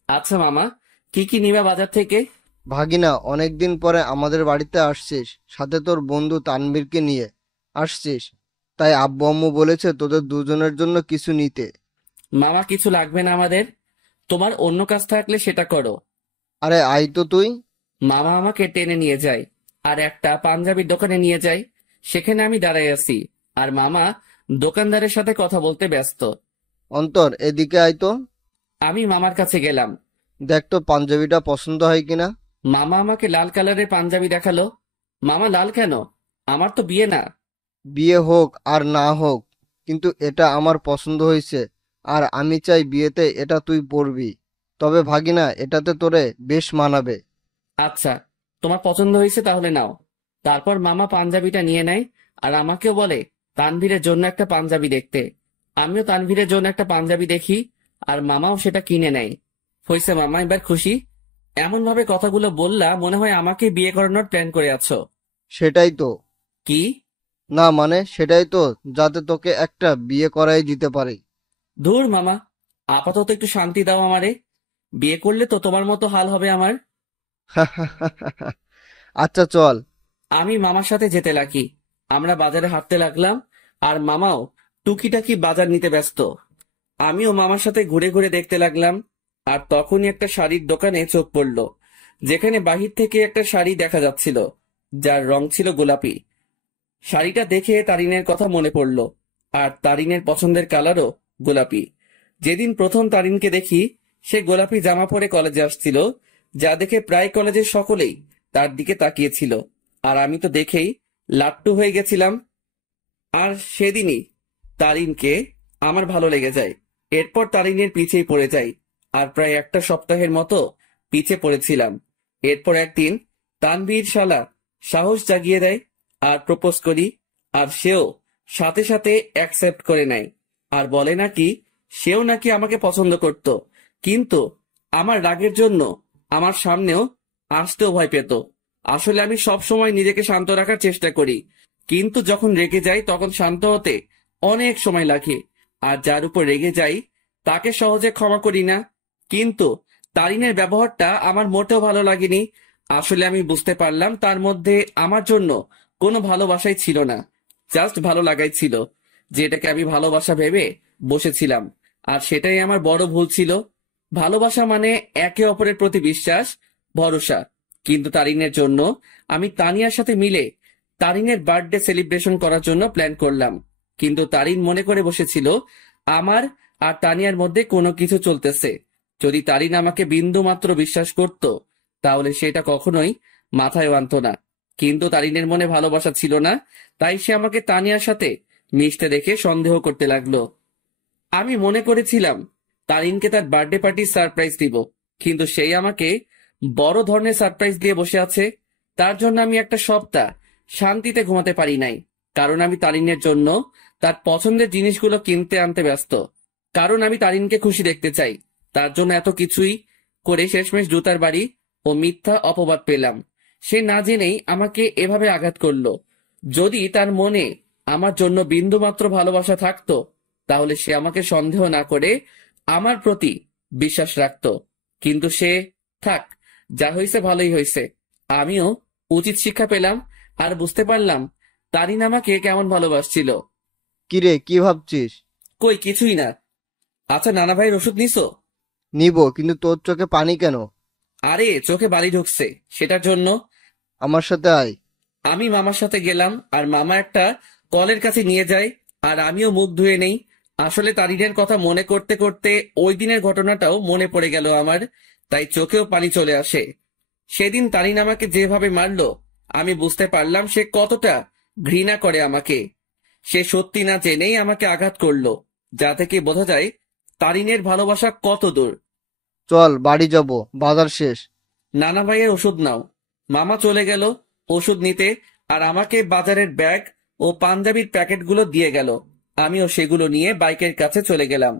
আচ্ছা মামা, কি কি নিবা বাজার থেকে? ভাগিনা, অনেকদিন পরে আমাদের বাড়িতে আসছিস, সাথে তোর বন্ধু তানভীরকে নিয়ে আসছিস, তাই আব্বু আম্মু বলেছে তোদের দুজনের জন্য কিছু নিতে। মামা কিছু লাগবে না আমাদের, তোমার অন্য কাজ থাকলে সেটা করো। আরে আই তো তুই। মামা আমাকে টেনে নিয়ে যায় আর একটা পাঞ্জাবির দোকানে নিয়ে যায়। সেখানে আমি দাঁড়াই আছি আর মামা দোকানদারের সাথে কথা বলতে ব্যস্ত। অন্তর এদিকে আয় তো। আমি মামার কাছে গেলাম। দেখ তো পাঞ্জাবিটা পছন্দ হয় কিনা। মামা আমাকে লাল কালারের পাঞ্জাবি দেখালো। মামা লাল কেন? আমার তো বিয়ে না। বিয়ে হোক আর না হোক, কিন্তু এটা আমার পছন্দ হয়েছে আর আমি চাই বিয়েতে এটা তুই পরবি। তবে ভাগিনা, এটাতে তোরে বেশ মানাবে। আচ্ছা, তোমার পছন্দ হয়েছে তাহলে নাও। তারপর মামা পাঞ্জাবিটা নিয়ে নেয় আর আমাকেও বলে তানভীরের জন্য একটা পাঞ্জাবি দেখতে। আমিও তানভীরের জন্য একটা পাঞ্জাবি দেখি আর মামাও সেটা কিনে নেয়। হইছে মামা, এবার খুশি? এমন ভাবে কথাগুলো বললা মনে হয় আমাকে বিয়ে করানোর প্ল্যান করে আছো। সেটাই তো। কি? না মানে সেটাই তো, যাতে তোকে একটা বিয়ে করাই দিতে পারি। ধুর মামা, আপাতত একটু শান্তি দাও আমারে। বিয়ে করলে তো তোমার মতো হাল হবে আমার। আচ্ছা চল। আমি মামার সাথে যেতে লাগি। আমরা বাজারে হাঁটতে লাগলাম আর মামাও টুকিটাকি বাজার নিতে ব্যস্ত। আমিও মামার সাথে ঘুরে ঘুরে দেখতে লাগলাম। আর তখনই একটা শাড়ির দোকানে চোখ পড়ল, যেখানে বাহির থেকে একটা শাড়ি দেখা যাচ্ছিল যার রং ছিল গোলাপি। শাড়িটা দেখে তারিনের কথা মনে পড়ল আর তারিনের পছন্দের কালারও গোলাপি। যেদিন প্রথম তারিনকে দেখি সে গোলাপি জামা পরে কলেজে আসছিল, যা দেখে প্রায় কলেজের সকলেই তার দিকে তাকিয়েছিল আর আমি তো দেখেই লাট্টু হয়ে গেছিলাম। আর সেদিনই তারিনকে আমার ভালো লেগে যায়। এরপর তারিনের পিছেই পড়ে যাই আর প্রায় একটা সপ্তাহের মতো পিছে পড়েছিলাম। এরপর একদিন তানভীর শালা সাহস জাগিয়ে দেয় আর প্রপোজ করি, আর সেও সাথে সাথে অ্যাকসেপ্ট করে নেয় আর বলে নাকি সেও নাকি আমাকে পছন্দ করত, কিন্তু আমার রাগের জন্য আমার সামনেও আসতেও ভয় পেত। আসলে আমি সব সময় নিজেকে শান্ত রাখার চেষ্টা করি, কিন্তু যখন রেগে যাই তখন শান্ত হতে অনেক সময় লাগে। আর যার উপর রেগে যাই তাকে সহজে ক্ষমা করি না। কিন্তু তারিনের ব্যবহারটা আমার মোটেও ভালো লাগেনি। আসলে আমি বুঝতে পারলাম তার মধ্যে আমার জন্য কোনো ভালোবাসাই ছিল না, জাস্ট ভালো লাগাই ছিল, যেটাকে আমি ভালোবাসা ভেবে বসেছিলাম। আর সেটাই আমার বড় ভুল ছিল। ভালোবাসা মানে একে অপরের প্রতি বিশ্বাস, ভরসা। কিন্তু তারিনের জন্য আমি তানিয়ার সাথে মিলে তারিনের বার্থডে সেলিব্রেশন করার জন্য প্ল্যান করলাম। কিন্তু তারিন মনে করে বসেছিল আমার আর তানিয়ার মধ্যে কোনো কিছু চলতেছে। যদি তারিন আমাকে বিন্দু মাত্র বিশ্বাস করত তাহলে সেটা কখনোই মাথায় আনতো না। কিন্তু তারিনের মনে ভালোবাসা ছিল না, তাই সে আমাকে তানিয়ার সাথে মিশতে দেখে সন্দেহ করতে লাগলো। আমি মনে করেছিলাম তারিনকে তার বার্থডে পার্টির সারপ্রাইজ দিব, কিন্তু সেই আমাকে বড় ধরনের সারপ্রাইজ দিয়ে বসে আছে। তার জন্য আমি একটা সপ্তাহ শান্তিতে ঘুমাতে পারি নাই, কারণ আমি তারিনের জন্য তার পছন্দের জিনিসগুলো কিনতে আনতে ব্যস্ত। কারণ আমি তারিনকে খুশি দেখতে চাই। তার জন্য এত কিছুই করে শেষমেশ জুতার বাড়ি ও মিথ্যা অপবাদ পেলাম। সে না জেনেই আমাকে এভাবে আঘাত করলো। যদি তার মনে আমার জন্য বিন্দুমাত্র ভালোবাসা থাকতো তাহলে সে আমাকে সন্দেহ না করে আমার প্রতি বিশ্বাস রাখতো। কিন্তু সে থাক, যা হয়েছে ভালোই হয়েছে। আমিও উচিত শিক্ষা পেলাম আর বুঝতে পারলাম তারিন আমাকে কেমন ভালোবাসছিল। কিরে, কি ভাবছিস? কই কিছুই না। আচ্ছা নানা ভাইয়ের ওষুধ নিছো? নিব, কিন্তু তোর চোখে পানি কেন? আরে চোখে বালি ঢুকছে, সেটার জন্য। আমার সাথে আয়। আমি মামার সাথে গেলাম আর মামা একটা কলের কাছে নিয়ে যায় আর আমিও মুখ ধুয়ে নেই। আসলে তারিনের কথা মনে করতে করতে ওই দিনের ঘটনাটাও মনে পড়ে গেল আমার, তাই চোখেও পানি চলে আসে। সেদিন তারিন আমাকে যেভাবে মারলো আমি বুঝতে পারলাম সে কতটা ঘৃণা করে আমাকে। সে সত্যি না জেনেই আমাকে আঘাত করলো, যা থেকে বোঝা যায় তারিনের ভালোবাসা কত দূর। চল বাড়ি যাব, বাজার শেষ। নানা ভাইয়ের ওষুধ নাও। মামা চলে গেল ওষুধ নিতে আর আমাকে বাজারের ব্যাগ ও পাঞ্জাবির প্যাকেটগুলো দিয়ে গেল। আমিও সেগুলো নিয়ে বাইকের কাছে চলে গেলাম।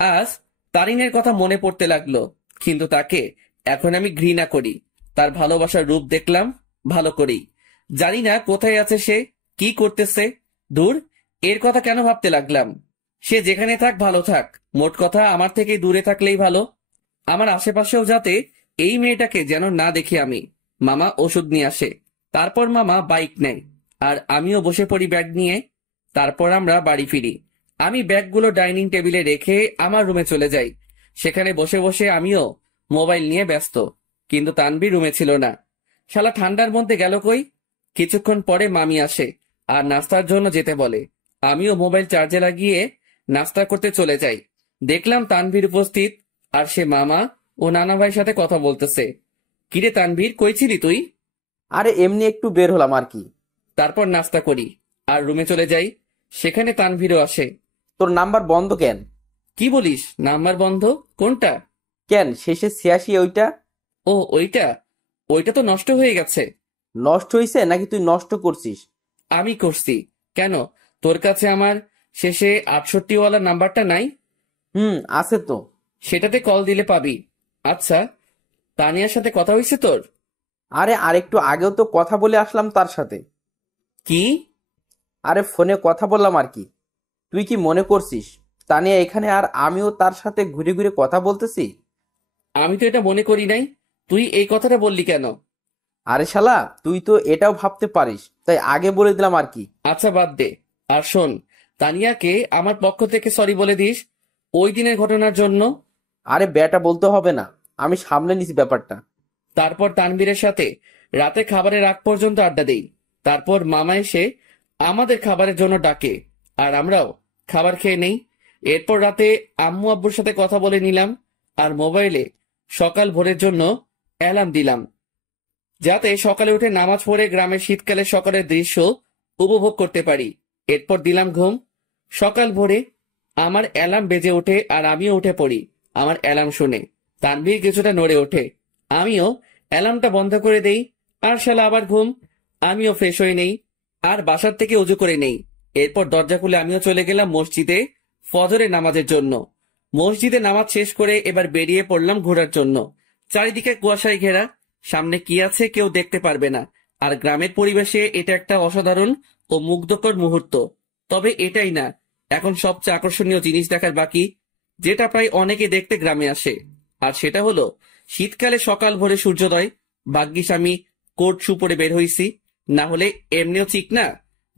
আজ তারিনের কথা মনে পড়তে লাগলো, কিন্তু তাকে এখন আমি ঘৃণা করি। তার ভালোবাসার রূপ দেখলাম ভালো করেই। জানি না কোথায় আছে সে, কি করতেছে। দূর, এর কথা কেন ভাবতে লাগলাম? সে যেখানে থাক ভালো থাক, মোট কথা আমার থেকে দূরে থাকলেই ভালো। আমার আশেপাশেও যাতে এই মেয়েটাকে যেন না দেখি আমি। মামা ওষুধ নিয়ে আসে, তারপর মামা বাইক নেয় আর আমিও বসে পড়ি ব্যাগ নিয়ে। তারপর আমরা বাড়ি ফিরি। আমি ব্যাগগুলো ডাইনিং টেবিলে রেখে আমার রুমে চলে যাই। সেখানে বসে বসে আমিও মোবাইল নিয়ে ব্যস্ত, কিন্তু তানভীর রুমে ছিল না। শালা ঠান্ডার মধ্যে গেল কই? কিছুক্ষণ পরে মামি আসে আর নাস্তার জন্য যেতে বলে। আমিও মোবাইল চার্জে লাগিয়ে নাস্তা করতে চলে যাই। দেখলাম তানভীর উপস্থিত, আর সে মামা ও নানা ভাইয়ের সাথে কথা বলতেছে। কিরে তানভীর, কই ছিলি তুই? আরে এমনি একটু বের হলাম আর কি। তারপর নাস্তা করি আর রুমে চলে যাই। সেখানে তানভীরও আসে। তোর নাম্বার বন্ধ কেন? কি বলিস, নাম্বার বন্ধ? কোনটা? কেন, শেষে 86 ওইটা? ও ওইটা? ওইটা তো নষ্ট হয়ে গেছে। নষ্ট হইছে নাকি তুই নষ্ট করছিস? আমি করছি। কেন, তোর কাছে আমার শেষে 68 ওয়ালা নাম্বারটা নাই? আছে তো। সেটাতে কল দিলে পাবি। আচ্ছা, তানিয়ার সাথে কথা হয়েছে তোর? আরে আরেকটু আগেও তো কথা বলে আসলাম তার সাথে। কি? আরে ফোনে কথা বললাম আর কি। তুই কি মনে করছিস তানিয়া এখানে আর আমিও তার সাথে ঘুরে ঘুরে কথা বলতেছি? আমি তো এটা মনে করি নাই। তুই এই কথাটা বললি কেন? আরে শালা, তুই তো এটাও ভাবতে পারিস, তাই আগে বলে দিলাম আর কি। আচ্ছা বাদ দে। আর শোন, তানিয়াকে আমার পক্ষ থেকে সরি বলে দিস ওই দিনের ঘটনার জন্য। আরে বেটা বলতে হবে না, আমি সামলে নিছি ব্যাপারটা। তারপর তানভীরের সাথে রাতে খাবারের আগ পর্যন্ত আড্ডা দেই। তারপর মামা এসে আমাদের খাবারের জন্য ডাকে আর আমরাও খাবার খেয়ে নেই। এরপর রাতে আম্মু আব্বুর সাথে কথা বলে নিলাম আর মোবাইলে সকাল ভোরের জন্য অ্যালার্ম দিলাম, যাতে সকালে উঠে নামাজ পড়ে গ্রামের শীতকালে সকালের দৃশ্য উপভোগ করতে পারি। এরপর দিলাম ঘুম। সকাল ভোরে আমার অ্যালার্ম বেজে ওঠে আর আমিও উঠে পড়ি আমার অ্যালার্ম শুনে। তানভীর কিছুটা নড়ে ওঠে, আমিও অ্যালার্মটা বন্ধ করে দেই। আর শালা আবার ঘুম। আমিও ফ্রেশ হয়ে নেই আর বাসার থেকে উজু করে নেই। এরপর দরজা খুলে আমিও চলে গেলাম মসজিদে ফজরের নামাজের জন্য। মসজিদে নামাজ শেষ করে এবার বেরিয়ে পড়লাম ঘোরার জন্য। চারিদিকে কুয়াশায় ঘেরা, সামনে কি আছে কেউ দেখতে পারবে না। আর গ্রামের পরিবেশে এটা একটা অসাধারণ ও মুগ্ধকর মুহূর্ত। তবে এটাই না, এখন সবচেয়ে আকর্ষণীয় জিনিস দেখার বাকি, যেটা প্রায় অনেকে দেখতে গ্রামে আসে। আর সেটা হলো শীতকালে সকাল ভোরে সূর্যোদয়। ভাগ্যিস আমি কোট শু পরে বের হইছি, না হলে এমনিও ঠিক না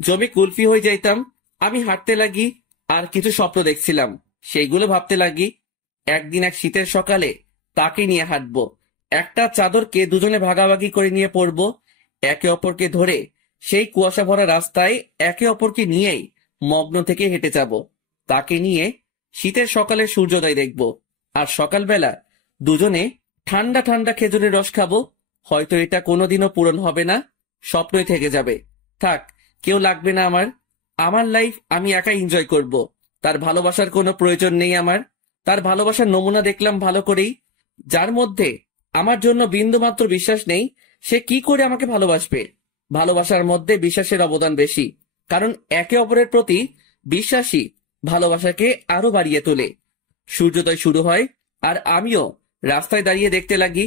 জমে কুলফি হয়ে যাইতাম। আমি হাঁটতে লাগি আর কিছু স্বপ্ন দেখছিলাম, সেইগুলো ভাবতে লাগি। একদিন এক শীতের সকালে তাকে নিয়ে হাঁটবো, একটা চাদরকে দুজনে ভাগাভাগি করে নিয়ে পড়বো, একে অপরকে ধরে সেই কুয়াশা ভরা রাস্তায় একে অপরকে নিয়েই মগ্ন থেকে হেঁটে যাব। তাকে নিয়ে শীতের সকালে সূর্যোদয় দেখব, আর সকালবেলা দুজনে ঠান্ডা ঠান্ডা খেজুরের রস খাবো। হয়তো এটা কোনোদিনও পূরণ হবে না, স্বপ্নই থেকে যাবে। থাক, কেউ লাগবে না আমার। আমার লাইফ আমি একা এনজয় করব। তার ভালোবাসার কোনো প্রয়োজন নেই আমার। তার ভালোবাসার নমুনা দেখলাম ভালো করেই, যার মধ্যে আমার জন্য বিন্দুমাত্র বিশ্বাস নেই, সে কি করে আমাকে ভালোবাসবে? ভালোবাসার মধ্যে বিশ্বাসের অবদান বেশি, কারণ একে অপরের প্রতি বিশ্বাসী ভালোবাসাকে আরো বাড়িয়ে তোলে। সূর্যোদয় শুরু হয় আর আমিও রাস্তায় দাঁড়িয়ে দেখতে লাগি।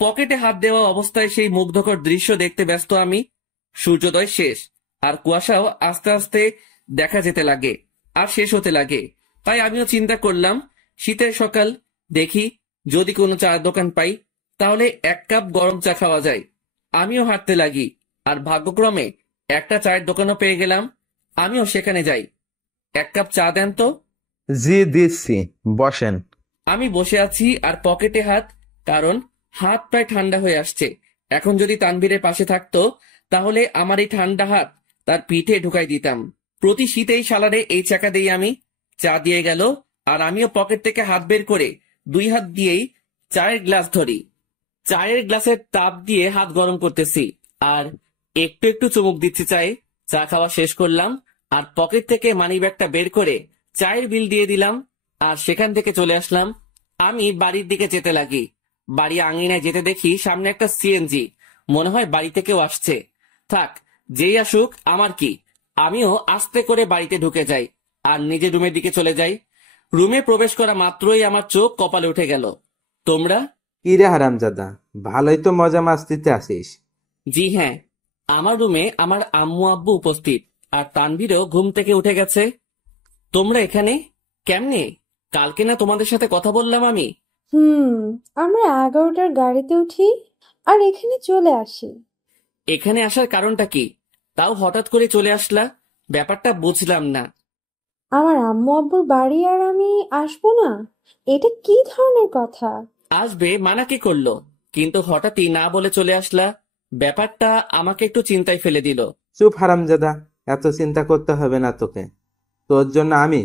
পকেটে হাত দেওয়া অবস্থায় সেই মুগ্ধকর দৃশ্য দেখতে ব্যস্ত আমি। সূর্যোদয় শেষ আর কুয়াশাও আস্তে আস্তে দেখা যেতে লাগে আর শেষ হতে লাগে। তাই আমিও চিন্তা করলাম, শীতের সকাল, দেখি যদি কোনো চায়ের দোকান পাই তাহলে এক কাপ গরম চা খাওয়া যায়। আমিও হাঁটতে লাগি আর ভাগ্যক্রমে একটা চায়ের দোকানও পেয়ে গেলাম। আমিও সেখানে যাই। এক কাপ চা দেন তো। জি দিচ্ছি, বসেন। আমি বসে আছি আর পকেটে হাত, কারণ হাত প্রায় ঠান্ডা হয়ে আসছে। এখন যদি তানভীরের পাশে থাকতো তাহলে আমার এই ঠান্ডা হাত তার পিঠে ঢুকাই দিতাম। প্রতি শীতেই শালারে এই চাকা দেই আমি। চা দিয়ে গেল আর আমিও পকেট থেকে হাত বের করে দুই হাত দিয়েই চায়ের গ্লাস ধরি। চায়ের গ্লাসের তাপ দিয়ে হাত গরম করতেছি আর একটু একটু চুমুক দিচ্ছি চায়ে। চা খাওয়া শেষ করলাম আর পকেট থেকে মানিব্যাগটা বের করে চায়ের বিল দিয়ে দিলাম আর সেখান থেকে চলে আসলাম। আমি বাড়ির দিকে যেতে লাগি। বাড়ি আঙিনায় যেতে দেখি সামনে একটা সিএনজি। মনে হয় বাড়িতে কেউ আসছে। থাক, যেই আসুক আমার কি। আমিও আস্তে করে বাড়িতে ঢুকে যাই আর নিজের রুমের দিকে চলে যাই। রুমে প্রবেশ করা মাত্রই আমার চোখ কপালে উঠে গেল। তোমরা? কি রে হারামজাদা, ভালোই তো মজা মাস্তিতে আসিস। জি হ্যাঁ, আমার রুমে আমার আম্মু আব্বু উপস্থিত আর তানভীরও ঘুম থেকে উঠে গেছে। তোমরা এখানে কেমনে? কালকে না তোমাদের সাথে কথা বললাম আমি? আমরা 11টার গাড়িতে উঠি আর এখানে চলে আসি। এখানে আসার কারণটা কি? তাও হঠাৎ করে চলে আসলা? ব্যাপারটা বুঝলাম না। আমার আম্মু আব্বুর বাড়ি আর আমি আসবো না? এটা কি ধরনের কথা? আসবে মানা কি করলো, কিন্তু হঠাৎই না বলে চলে আসলা। ব্যাপারটা আমাকে একটু চিন্তায় ফেলে দিল। চুপ হারামজাদা, এত চিন্তা করতে হবে না তোকে। তোর জন্য আমি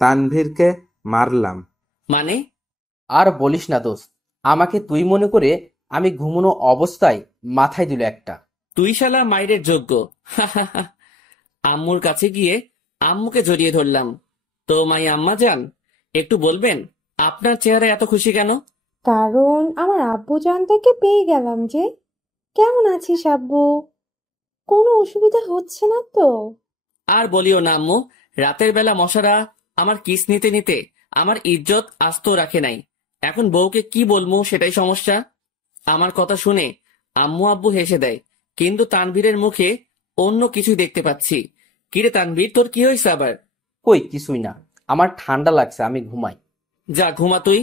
তানভীরকে মারলাম। মানে? আর বলিস না দোস্ত, আমাকে তুই মনে করে আমি ঘুমানো অবস্থায় মাথায় দিল একটা। তুই শালা মাইরের যোগ্য। আম্মুর কাছে গিয়ে আম্মুকে জড়িয়ে ধরলাম। তো মাই আম্মা যান, একটু বলবেন আপনার চেহারা এত খুশি কেন? কারণ আমার আব্বু জান থেকে পেয়ে গেলাম যে। কেমন আছিস আব্বু? কোনো অসুবিধা হচ্ছে না তো? আর বলিও না আম্মু, রাতের বেলা মশারা আমার কিস নিতে নিতে আমার ইজ্জত আস্ত রাখে নাই। এখন বউকে কি বলবো সেটাই সমস্যা। আমার কথা শুনে আম্মু আব্বু হেসে দেয়, কিন্তু তানভীরের মুখে অন্য কিছুই দেখতে পাচ্ছি। কিরে তানভীর, তোর কি হয়েছে আবার? কই কিছুই না, আমার ঠান্ডা লাগছে, আমি ঘুমাই। যা ঘুমা তুই।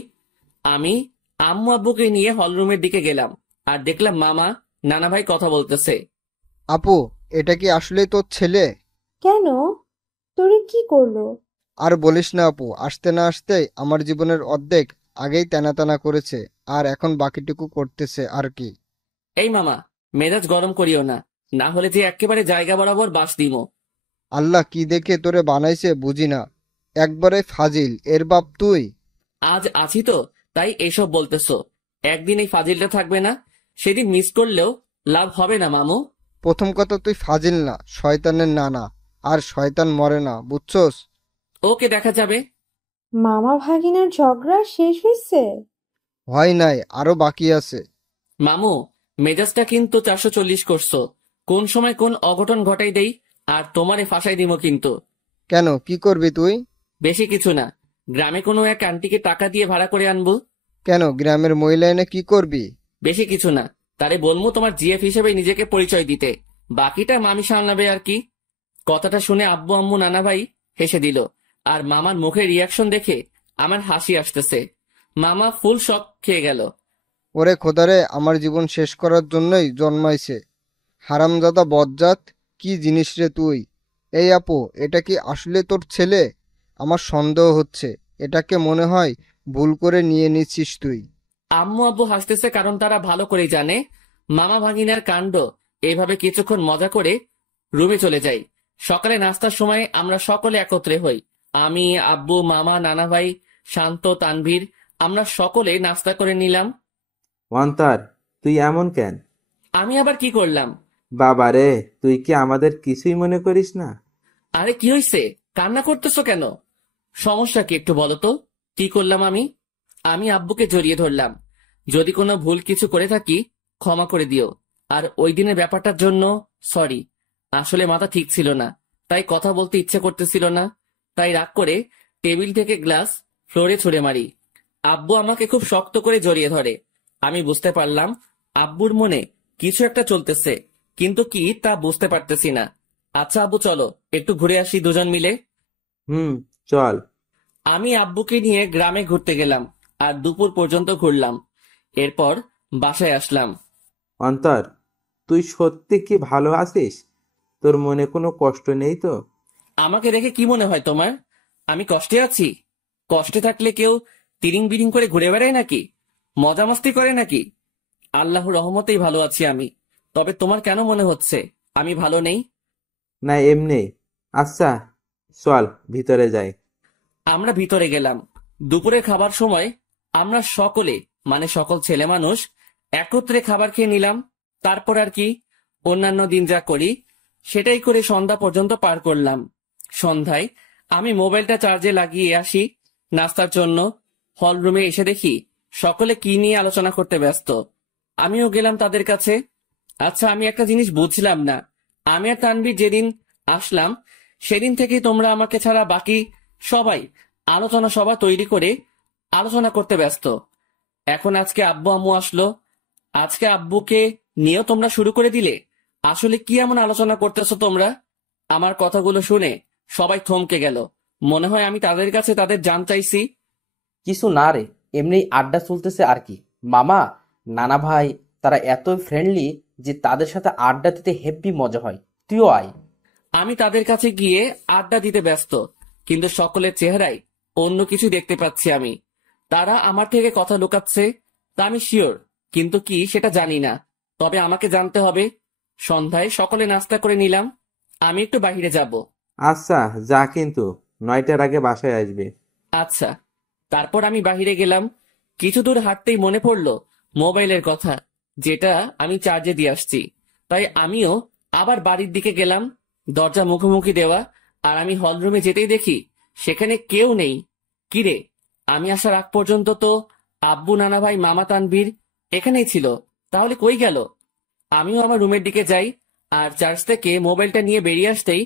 আমি আম্মু আব্বুকে নিয়ে হলরুমের দিকে গেলাম আর দেখলাম মামা নানা ভাই কথা বলতেছে। আপু, এটা কি আসলে তোর ছেলে? কেন? তোরে কি করলো? আর বলিস না আপু, আসতে না আসতেই আমার জীবনের অর্ধেক আগেই টানা টানা করেছে, আর এখন বাকিটুকু করতেছে আর কি। এই মামা, মেজাজ গরম করিও না, না হলে যে একেবারে জায়গা বরাবর বাস দিমো। আল্লাহ কি দেখে তোরে বানাইছে বুঝি না, একবারে ফাজিল এর বাপ তুই। আজ আছি তো তাই এসব বলতেছো, একদিন এই ফাজিলটা থাকবে না, সেদিন মিস করলেও লাভ হবে না মামু। প্রথম কথা, তুই ফাজিল না, শয়তানের নানা, আর শয়তান মরে না, বুঝছস? ওকে, দেখা যাবে। মামা ভাগিনার ঝগড়া শেষ হয়েছে? হয় নাই, আরো বাকি আছে। মামু, মেজাজটা কিন্তু 440 করছো। কোন সময় কোন অঘটন ঘটাই দেই আর তোমারে ফাঁসাই দিব কিন্তু। কেন, কি করবি তুই? বেশি কিছু না, গ্রামে কোনো এক আন্টিকে টাকা দিয়ে ভাড়া করে আনবো। কেন, গ্রামের মহিলা এনে কি করবি? বেশি কিছু না, তারে বলবো তোমার জিএফ হিসেবে নিজেকে পরিচয় দিতে, বাকিটা মামি সামলাবে আর কি। কথাটা শুনে আব্বু আম্মু নানা ভাই হেসে দিল, আর মামার মুখের রিয়াকশন দেখে আমার হাসি আসতেছে। মামা ফুল শক খেয়ে গেল। ওরে খোদারে, আমার জীবন শেষ করার জন্যই জন্মাইছে হারামজাদা বজ্জাত, কি জিনিস রে তুই? এই আপু, এটা কি আসলে তোর ছেলে? আমার সন্দেহ হচ্ছে, এটাকে মনে হয় ভুল করে নিয়ে নিচ্ছিস তুই। আম্মু আব্বু হাসতেছে কারণ তারা ভালো করেই জানে মামা ভাগিনার কাণ্ড। এইভাবে কিছুক্ষণ মজা করে রুমে চলে যাই। সকালে নাস্তার সময় আমরা সকলে একত্রে হই। আমি, আব্বু, মামা, নানা ভাই, শান্ত, তানভীর, আমরা সকলে নাস্তা করে নিলাম। অন্তর, তুই এমন কেন? আমি আবার কি করলাম? বাবা রে, তুই কি আমাদের কিছুই মনে করিস না? আরে কি হয়েছে, কান্না করতেছো কেন? সমস্যা কি একটু বলো তো, কি করলাম আমি? আমি আব্বুকে জড়িয়ে ধরলাম। যদি কোনো ভুল কিছু করে থাকি ক্ষমা করে দিও। আর ওই দিনের ব্যাপারটার জন্য সরি। আসলে মাথা ঠিক ছিল না, তাই কথা বলতে ইচ্ছে করতেছিল না, তাই রাগ করে টেবিল থেকে গ্লাস ফ্লোরে ছুঁড়ে মারি। আব্বু আমাকে খুব শক্ত করে জড়িয়ে ধরে। আমি বুঝতে পারলাম আব্বুর মনে কিছু একটা চলতেছে, কিন্তু কি তা বুঝতে পারতেছি না। আচ্ছা আব্বু, চলো একটু ঘুরে আসি দুজন মিলে। চল। আমি আব্বুকে নিয়ে গ্রামে ঘুরতে গেলাম আর দুপুর পর্যন্ত ঘুরলাম। এরপর বাসায় আসলাম। অন্তর, তুই সত্যি কি ভালো আছিস? তোর মনে কোনো কষ্ট নেই তো? আমাকে দেখে কি মনে হয় তোমার আমি কষ্টে আছি? কষ্টে থাকলে কেউ তিরিং বিরিং করে ঘুরে বেড়ায় নাকি? মজা মস্তি করে নাকি? আল্লাহর রহমতেই ভালো আছি আমি। তবে তোমার কেন মনে হচ্ছে আমি ভালো নেই? না, এমনি। আচ্ছা চল ভিতরে যাই। আমরা ভিতরে গেলাম। দুপুরের খাবার সময় আমরা সকলে মানে সকল ছেলে মানুষ একত্রে খাবার খেয়ে নিলাম। তারপর আর কি, অন্যান্য দিন যা করি সেটাই করে সন্ধ্যা পর্যন্ত পার করলাম। সন্ধ্যায় আমি মোবাইলটা চার্জে লাগিয়ে আসি নাস্তার জন্য। হল রুমে এসে দেখি সকলে কি নিয়ে আলোচনা করতে ব্যস্ত। আমিও গেলাম তাদের কাছে। আচ্ছা, আমি একটা জিনিস বুঝলাম না, আমি আর তানভীর যেদিন আসলাম সেদিন থেকেই তোমরা আমাকে ছাড়া বাকি সবাই আলোচনা সভা তৈরি করে আলোচনা করতে ব্যস্ত। এখন আজকে আব্বু আম্মু আসলো, আজকে আব্বুকে নিয়েও তোমরা শুরু করে দিলে। আসলে কি এমন আলোচনা করতেছো তোমরা? আমার কথাগুলো শুনে সবাই থমকে গেল। মনে হয় আমি তাদের কাছে তাদের জান চাইছি। কিছু না রে, এমনি আড্ডা চলতেছে আর কি। মামা, নানা ভাই তারা এত ফ্রেন্ডলি যে তাদের সাথে আড্ডা দিতে হেব্বি মজা হয়। তুইও আয়। আমি তাদের কাছে গিয়ে আড্ডা দিতে ব্যস্ত, কিন্তু সকলের চেহারায় অন্য কিছু দেখতে পাচ্ছি আমি। তারা আমার থেকে কথা লুকাচ্ছে, তা আমি শিওর, কিন্তু কি সেটা জানি না। তবে আমাকে জানতে হবে। সন্ধ্যায় সকলে নাস্তা করে নিলাম, আমি একটু বাইরে যাব। আচ্ছা যা, কিন্তু 9টার আগে বাসায় আসবে। আচ্ছা। তারপর আমি বাহিরে গেলাম। কিছু দূর হাঁটতেই মনে পড়লো মোবাইলের কথা, যেটা আমি চার্জে দিয়ে আসছি। তাই আমিও আবার বাড়ির দিকে গেলাম। দরজা মুখোমুখি দেওয়া, আর আমি হলরুমে যেতেই দেখি সেখানে কেউ নেই। কিরে, আমি আসার আগ পর্যন্ত তো আব্বু, নানা ভাই, মামা, তানভীর এখানেই ছিল, তাহলে কই গেল? আমিও আমার রুমের দিকে যাই, আর চার্জ থেকে মোবাইলটা নিয়ে বেরিয়ে আসতেই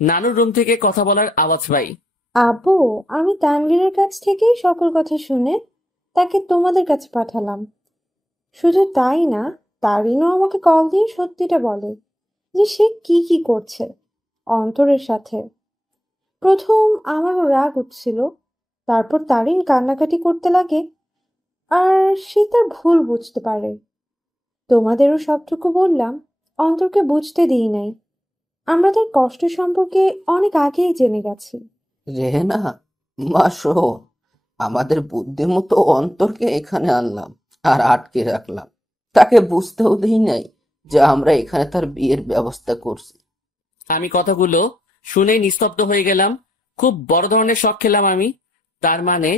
নানুর রুম থেকে কথা বলার আওয়াজ পাই। আব্বু, আমি তানভীরের কাছ থেকেই সকল কথা শুনে তাকে তোমাদের কাছে পাঠালাম। শুধু তাই না, তারিনও আমাকে কল দিয়ে সত্যিটা বলে যে সে কি কি করছে অন্তরের সাথে। প্রথম আমারও রাগ উঠছিল, তারপর তারিন কান্নাকাটি করতে লাগে আর সে তার ভুল বুঝতে পারে। তোমাদেরও সবটুকু বললাম, অন্তরকে বুঝতে দিই নাই। আমরা তার কষ্ট সম্পর্কে অনেক আগেই জেনে গেছি। রেহেনা, মা শোন, আমাদের বুদ্ধিমতো অন্তরকে এখানে আনলাম আর আটকে রাখলাম। তাকে বুঝতেও দিই নাই যে আমরা এখানে তার বিয়ের ব্যবস্থা করছি। আমি কথাগুলো শুনেই নিস্তব্ধ হয়ে গেলাম। খুব বড় ধরনের শখ খেলাম আমি। তার মানে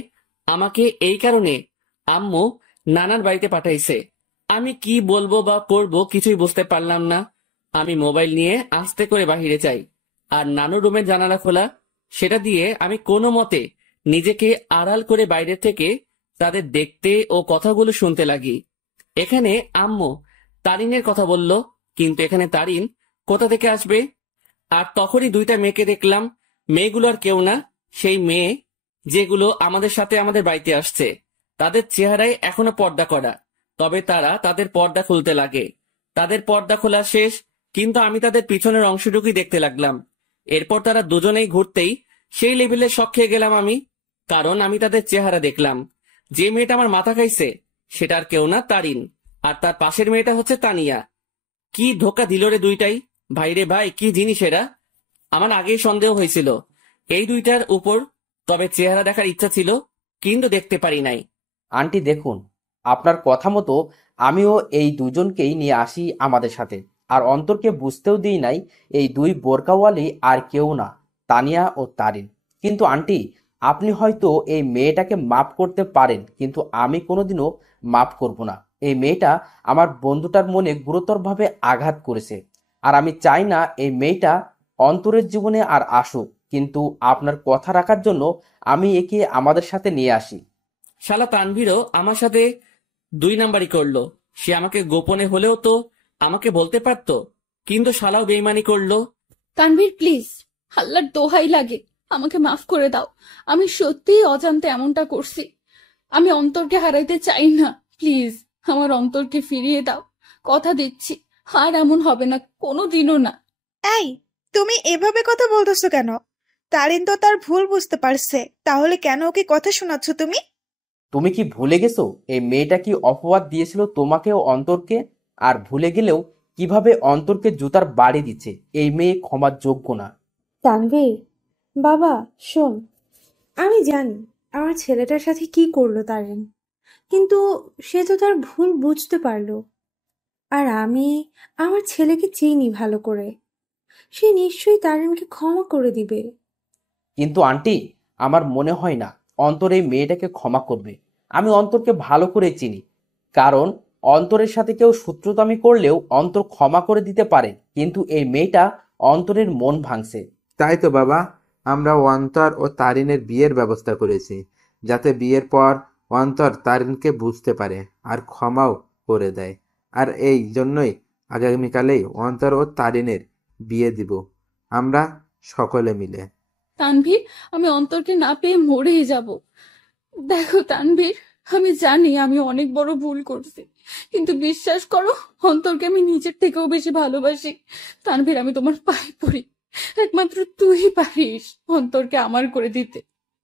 আমাকে এই কারণে আম্মু নানার বাড়িতে পাঠাইছে। আমি কি বলবো বা করবো কিছুই বুঝতে পারলাম না। আমি মোবাইল নিয়ে আস্তে করে বাহিরে যাই, আর নানুর রুমের জানালা খোলা, সেটা দিয়ে আমি কোনো মতে নিজেকে আড়াল করে বাইরে থেকে তাদের দেখতে ও কথাগুলো শুনতে লাগি। এখানে আম্মু তারিনের কথা বলল, কিন্তু এখানে তারিন কোথা থেকে আসবে? আর তখনই দুইটা মেয়েকে দেখলাম। মেয়েগুলো আর কেউ না, সেই মেয়ে যেগুলো আমাদের সাথে আমাদের বাড়িতে আসছে। তাদের চেহারায় এখনো পর্দা করা, তবে তারা তাদের পর্দা খুলতে লাগে। তাদের পর্দা খোলা শেষ, কিন্তু আমি তাদের পিছনের অংশটুকুই দেখতে লাগলাম। এরপর তারা দুজনেই ঘুরতেই সেই লেভেলে শক খেয়ে গেলাম আমি, কারণ আমি তাদের চেহারা দেখলাম। যে মেয়েটা আমার মাথা খাইছে সেটা আর কেউ না, তারিন। আর তার পাশের মেয়েটা হচ্ছে তানিয়া। কি ধোকা দিল রে দুইটাই! ভাইরে ভাই, কি জিনিস এরা! আমার আগেই সন্দেহ হয়েছিল এই দুইটার উপর, তবে চেহারা দেখার ইচ্ছা ছিল, কিন্তু দেখতে পারি নাই। আন্টি দেখুন, আপনার কথা মতো আমিও এই দুজনকেই নিয়ে আসি আমাদের সাথে, আর অন্তরকে বুঝতেও দিই নাই এই দুই বোরকাওয়ালি আর কেউ না, তানিয়া ও তারিন। কিন্তু আন্টি, আপনি হয়তো এই মেয়েটাকে মাফ করতে পারেন, কিন্তু আমি কোনোদিনও মাফ করব না। এই মেয়েটা আমার বন্ধুটার মনে গুরুতরভাবে আঘাত করেছে, আর আমি চাই না এই মেয়েটা অন্তরের জীবনে আর আসুক। কিন্তু আপনার কথা রাখার জন্য আমি একে আমাদের সাথে নিয়ে আসি। শালা তানভীরও আমার সাথে 2 নাম্বারই করলো। সে আমাকে গোপনে হলেও তো আমাকে বলতে পারতো, কিন্তু শালাও বেইমানি করলো। তানভীর প্লিজ, আল্লাহর দোহাই লাগে, আমাকে মাফ করে দাও। আমি সত্যিই অজান্তে এমনটা করছি। আমি অন্তরকে হারাইতে চাই না। প্লিজ আমার অন্তরকে ফিরিয়ে দাও। কথা দিচ্ছি আর এমন হবে না, কোনোদিনও না। এই, তুমি এভাবে কথা বলতেছো কেন? তারিন তো তার ভুল বুঝতে পারছে, তাহলে কেন ওকে কথা শোনাচ্ছ তুমি? তুমি কি ভুলে গেছো এই মেয়েটা কি অপবাদ দিয়েছিল তোমাকে ও অন্তরকে? আর ভুলে গেলেও কিভাবে অন্তরকে জুতার বাড়ি দিচ্ছে? এই মেয়ে ক্ষমার যোগ্য না। তানভীর বাবা শোন, আমি জানি আমার ছেলেটার সাথে কি করলো তারিন, কিন্তু সে তো তার ভুল বুঝতে পারলো। আর আমি আমার ছেলেকে চিনি ভালো করে, সে নিশ্চয়ই তারিনকে ক্ষমা করে দিবে। কিন্তু আন্টি, আমার মনে হয় না অন্তর এই মেয়েটাকে ক্ষমা করবে। আমি অন্তরকে ভালো করে চিনি, কারণ অন্তরের সাথে কেউ শত্রুতামি করলেও অন্তর ক্ষমা করে দিতে পারে, কিন্তু এই মেয়েটা অন্তরের মন ভাঙছে। তাই তো বাবা, আমরা অন্তর ও তারিনের বিয়ের ব্যবস্থা করেছি, যাতে বিয়ের পর অন্তর তারিনকে বুঝতে পারে আর ক্ষমাও করে দেয়। আর এই জন্যই আগামীকালেই অন্তর ও তারিনের বিয়ে দিব আমরা সকলে মিলে। তানভীর, আমি অন্তরকে না পেয়ে মরেই যাব। দেখো তানভীর, আমি জানি আমি অনেক বড় ভুল করছি, কিন্তু বিশ্বাস করো, অন্তরকে আমি নিজের থেকেও বেশি ভালোবাসি। তানভীর, আমি তোমার পায়ে পড়ি, একমাত্র তুই পারিস অন্তরকে আমার করে দিতে।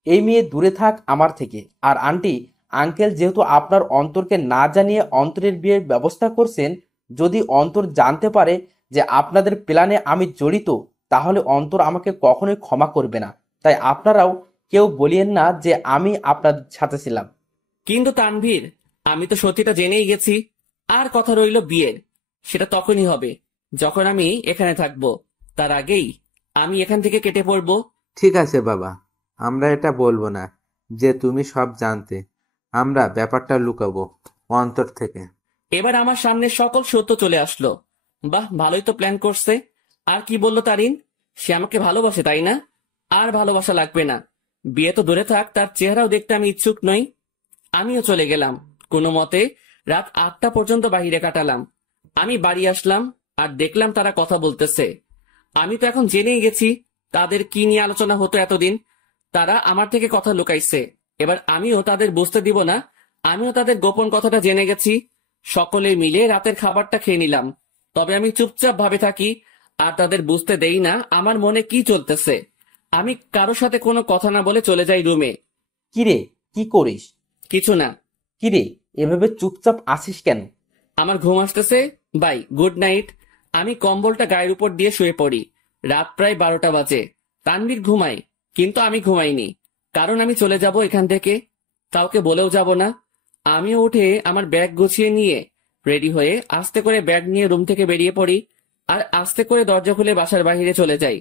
এই মেয়ে দূরে থাক আমার থেকে। আর আন্টি, আঙ্কেল যেহেতু আপনার অন্তরকে না জানিয়ে অন্তরের বিয়ের ব্যবস্থা করছেন, যদি অন্তর জানতে পারে যে আপনাদের প্ল্যানে আমি জড়িত, তাহলে অন্তর আমাকে কখনোই ক্ষমা করবে না। তাই আপনারাও কেউ বলিয়েন না যে আমি আপনার সাথে ছিলাম। কিন্তু তানভীর, আমি তো সত্যিটা জেনেই গেছি। আর কথা রইল বিয়ের, সেটা তখনই হবে যখন আমি এখানে থাকবো। তার আগেই আমি এখান থেকে কেটে পড়বো। ঠিক আছে বাবা, আমরা এটা বলবো না যে তুমি সব জানতে। আমরা ব্যাপারটা লুকাবো অন্তর থেকে। এবার আমার সামনে সকল সত্য চলে আসলো। বাহ, ভালোই তো প্ল্যান করছে। আর কি বললো তারিন? সে আমাকে ভালোবাসে, তাই না? আর ভালোবাসা লাগবে না। বিয়ে তো দূরে থাক, তার চেহারাও দেখতে আমি ইচ্ছুক নই। আমিও চলে গেলাম। কোনো মতে রাত 8টা পর্যন্ত বাইরে কাটালাম। আমি বাড়ি আসলাম আর দেখলাম তারা কথা বলতেছে। আমি তো এখন জেনেই গেছি তাদের কি নিয়ে আলোচনা হতো এতদিন। তারা আমার থেকে কথা লুকাইছে। এবার আমিও তাদের বুঝতে দিব না আমিও তাদের গোপন কথাটা জেনে গেছি। সকলে মিলে রাতের খাবারটা খেয়ে নিলাম। তবে আমি চুপচাপ ভাবে থাকি আর তাদের বুঝতে দেই না আমার মনে কি চলতেছে। আমি কারোর সাথে কোনো কথা না বলে চলে যাই রুমে। কিরে, কি করিস? কিছু না। কিরে, এভাবে চুপচাপ আসিস কেন? আমার ঘুম আসতেছে। Bye, good night. আমি কম্বলটা গায়ের উপর দিয়ে শুয়ে পড়ি। রাত প্রায় 12টা বাজে। তানভীর ঘুমায়, কিন্তু আমি ঘুমাইনি। কারণ আমি চলে যাব এখান থেকে, কাউকে বলেও যাব না। আমিও উঠে আমার ব্যাগ গুছিয়ে নিয়ে রেডি হয়ে আস্তে করে ব্যাগ নিয়ে রুম থেকে বেরিয়ে পড়ি আর আস্তে করে দরজা খুলে বাসার বাইরে চলে যাই।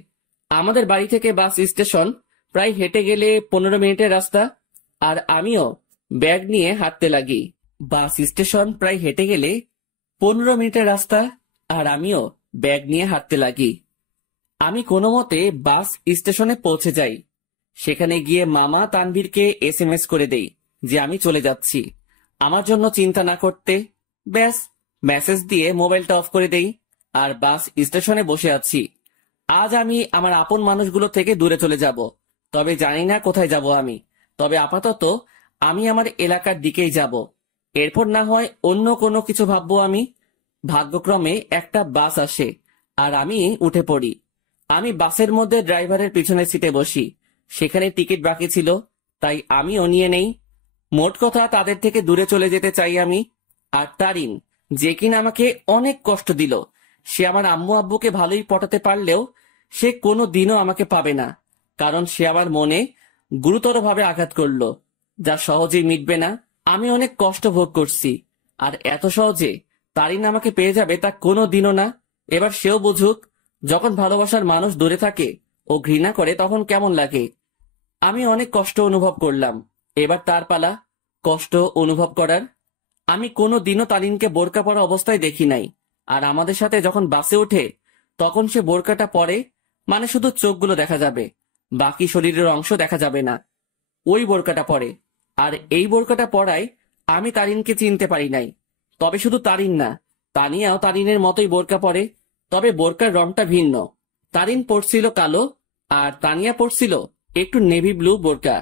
আমাদের বাড়ি থেকে বাস স্টেশন প্রায় হেঁটে গেলে 15 মিনিটের রাস্তা। আর আমিও ব্যাগ নিয়ে হাঁটতে লাগি। বাস স্টেশন প্রায় হেঁটে গেলে 15 মিনিটের রাস্তা আর আমিও ব্যাগ নিয়ে হাঁটতে লাগি। আমি কোনো মতে বাস স্টেশনে পৌঁছে যাই। সেখানে গিয়ে মামা তানভীরকে SMS করে দেই যে আমি চলে যাচ্ছি, আমার জন্য চিন্তা না করতে। ব্যাস, মেসেজ দিয়ে মোবাইলটা অফ করে দেই আর বাস স্টেশনে বসে আছি। আজ আমি আমার আপন মানুষগুলো থেকে দূরে চলে যাব। তবে জানি না কোথায় যাব আমি। তবে আপাতত আমি আমার এলাকার দিকেই যাব। এরপর না হয় অন্য কোনো কিছু ভাববো আমি। ভাগ্যক্রমে একটা বাস আসে আর আমি উঠে পড়ি। আমি বাসের মধ্যে ড্রাইভারের পিছনের সিটে বসি। সেখানে টিকিট বাকি ছিল, তাই আমিও নিয়ে নেই। মোট কথা তাদের থেকে দূরে চলে যেতে চাই আমি। আর তারিন, যে কিনা আমাকে অনেক কষ্ট দিল, সে আমার আম্মু আব্বুকে ভালোই পটাতে পারলেও সে কোনো দিনও আমাকে পাবে না। কারণ সে আমার মনে গুরুতরভাবে আঘাত করলো, যা সহজেই মিটবে না। আমি অনেক কষ্ট ভোগ করছি, আর এত সহজে তারিন আমাকে পেয়ে যাবে তা কোনো দিনও না। এবার সেও বুঝুক, যখন ভালোবাসার মানুষ দূরে থাকে ও ঘৃণা করে তখন কেমন লাগে। আমি অনেক কষ্ট অনুভব করলাম, এবার তার পালা কষ্ট অনুভব করার। আমি কোনো দিনও তারিনকে বোরকা পরা অবস্থায় দেখি নাই। আর আমাদের সাথে যখন বাসে ওঠে তখন সে বোরকাটা পরে, মানে শুধু চোখগুলো দেখা যাবে, বাকি শরীরের অংশ দেখা যাবে না। ওই বোরকাটা পরে। আর এই বোরকাটা পরায় আমি তারিনকে চিনতে পারি নাই। তবে শুধু তারিন না, তানিয়াও তারিনের মতোই বোরকা পরে, তবে বোরকার রংটা ভিন্ন। তারিন পরছিল কালো আর তানিয়া পরছিল একটু নেভি ব্লু বোরকা।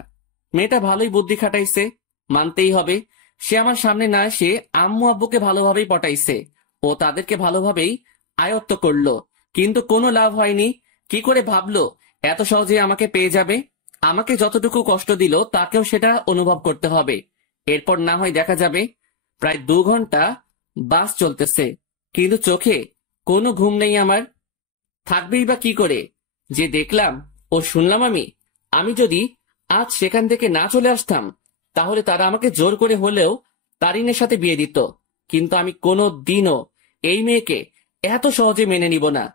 মেয়েটা ভালোই বুদ্ধি খাটাইছে, মানতেই হবে। সে আমার সামনে না এসে আম্মু আব্বুকে ভালোভাবেই পটাইছে ও তাদেরকে ভালোভাবেই আয়ত্ত করলো। কিন্তু কোনো লাভ হয়নি। কি করে ভাবলো এত সহজে আমাকে পেয়ে যাবে? আমাকে যতটুকু কষ্ট দিল তাকেও সেটা অনুভব করতে হবে। এরপর না হয় দেখা যাবে। প্রায় 2 ঘন্টা বাস চলতেছে, কিন্তু চোখে কোনো ঘুম নেই আমার। থাকবেই বা কি করে? যে দেখলাম ও শুনলাম আমি যদি আজ সেখান থেকে না চলে আসতাম তাহলে তারা আমাকে জোর করে হলেও তারিনের সাথে বিয়ে দিত। কিন্তু আমি কোনো দিনও এই মেয়েকে এত সহজে মেনে নিব না।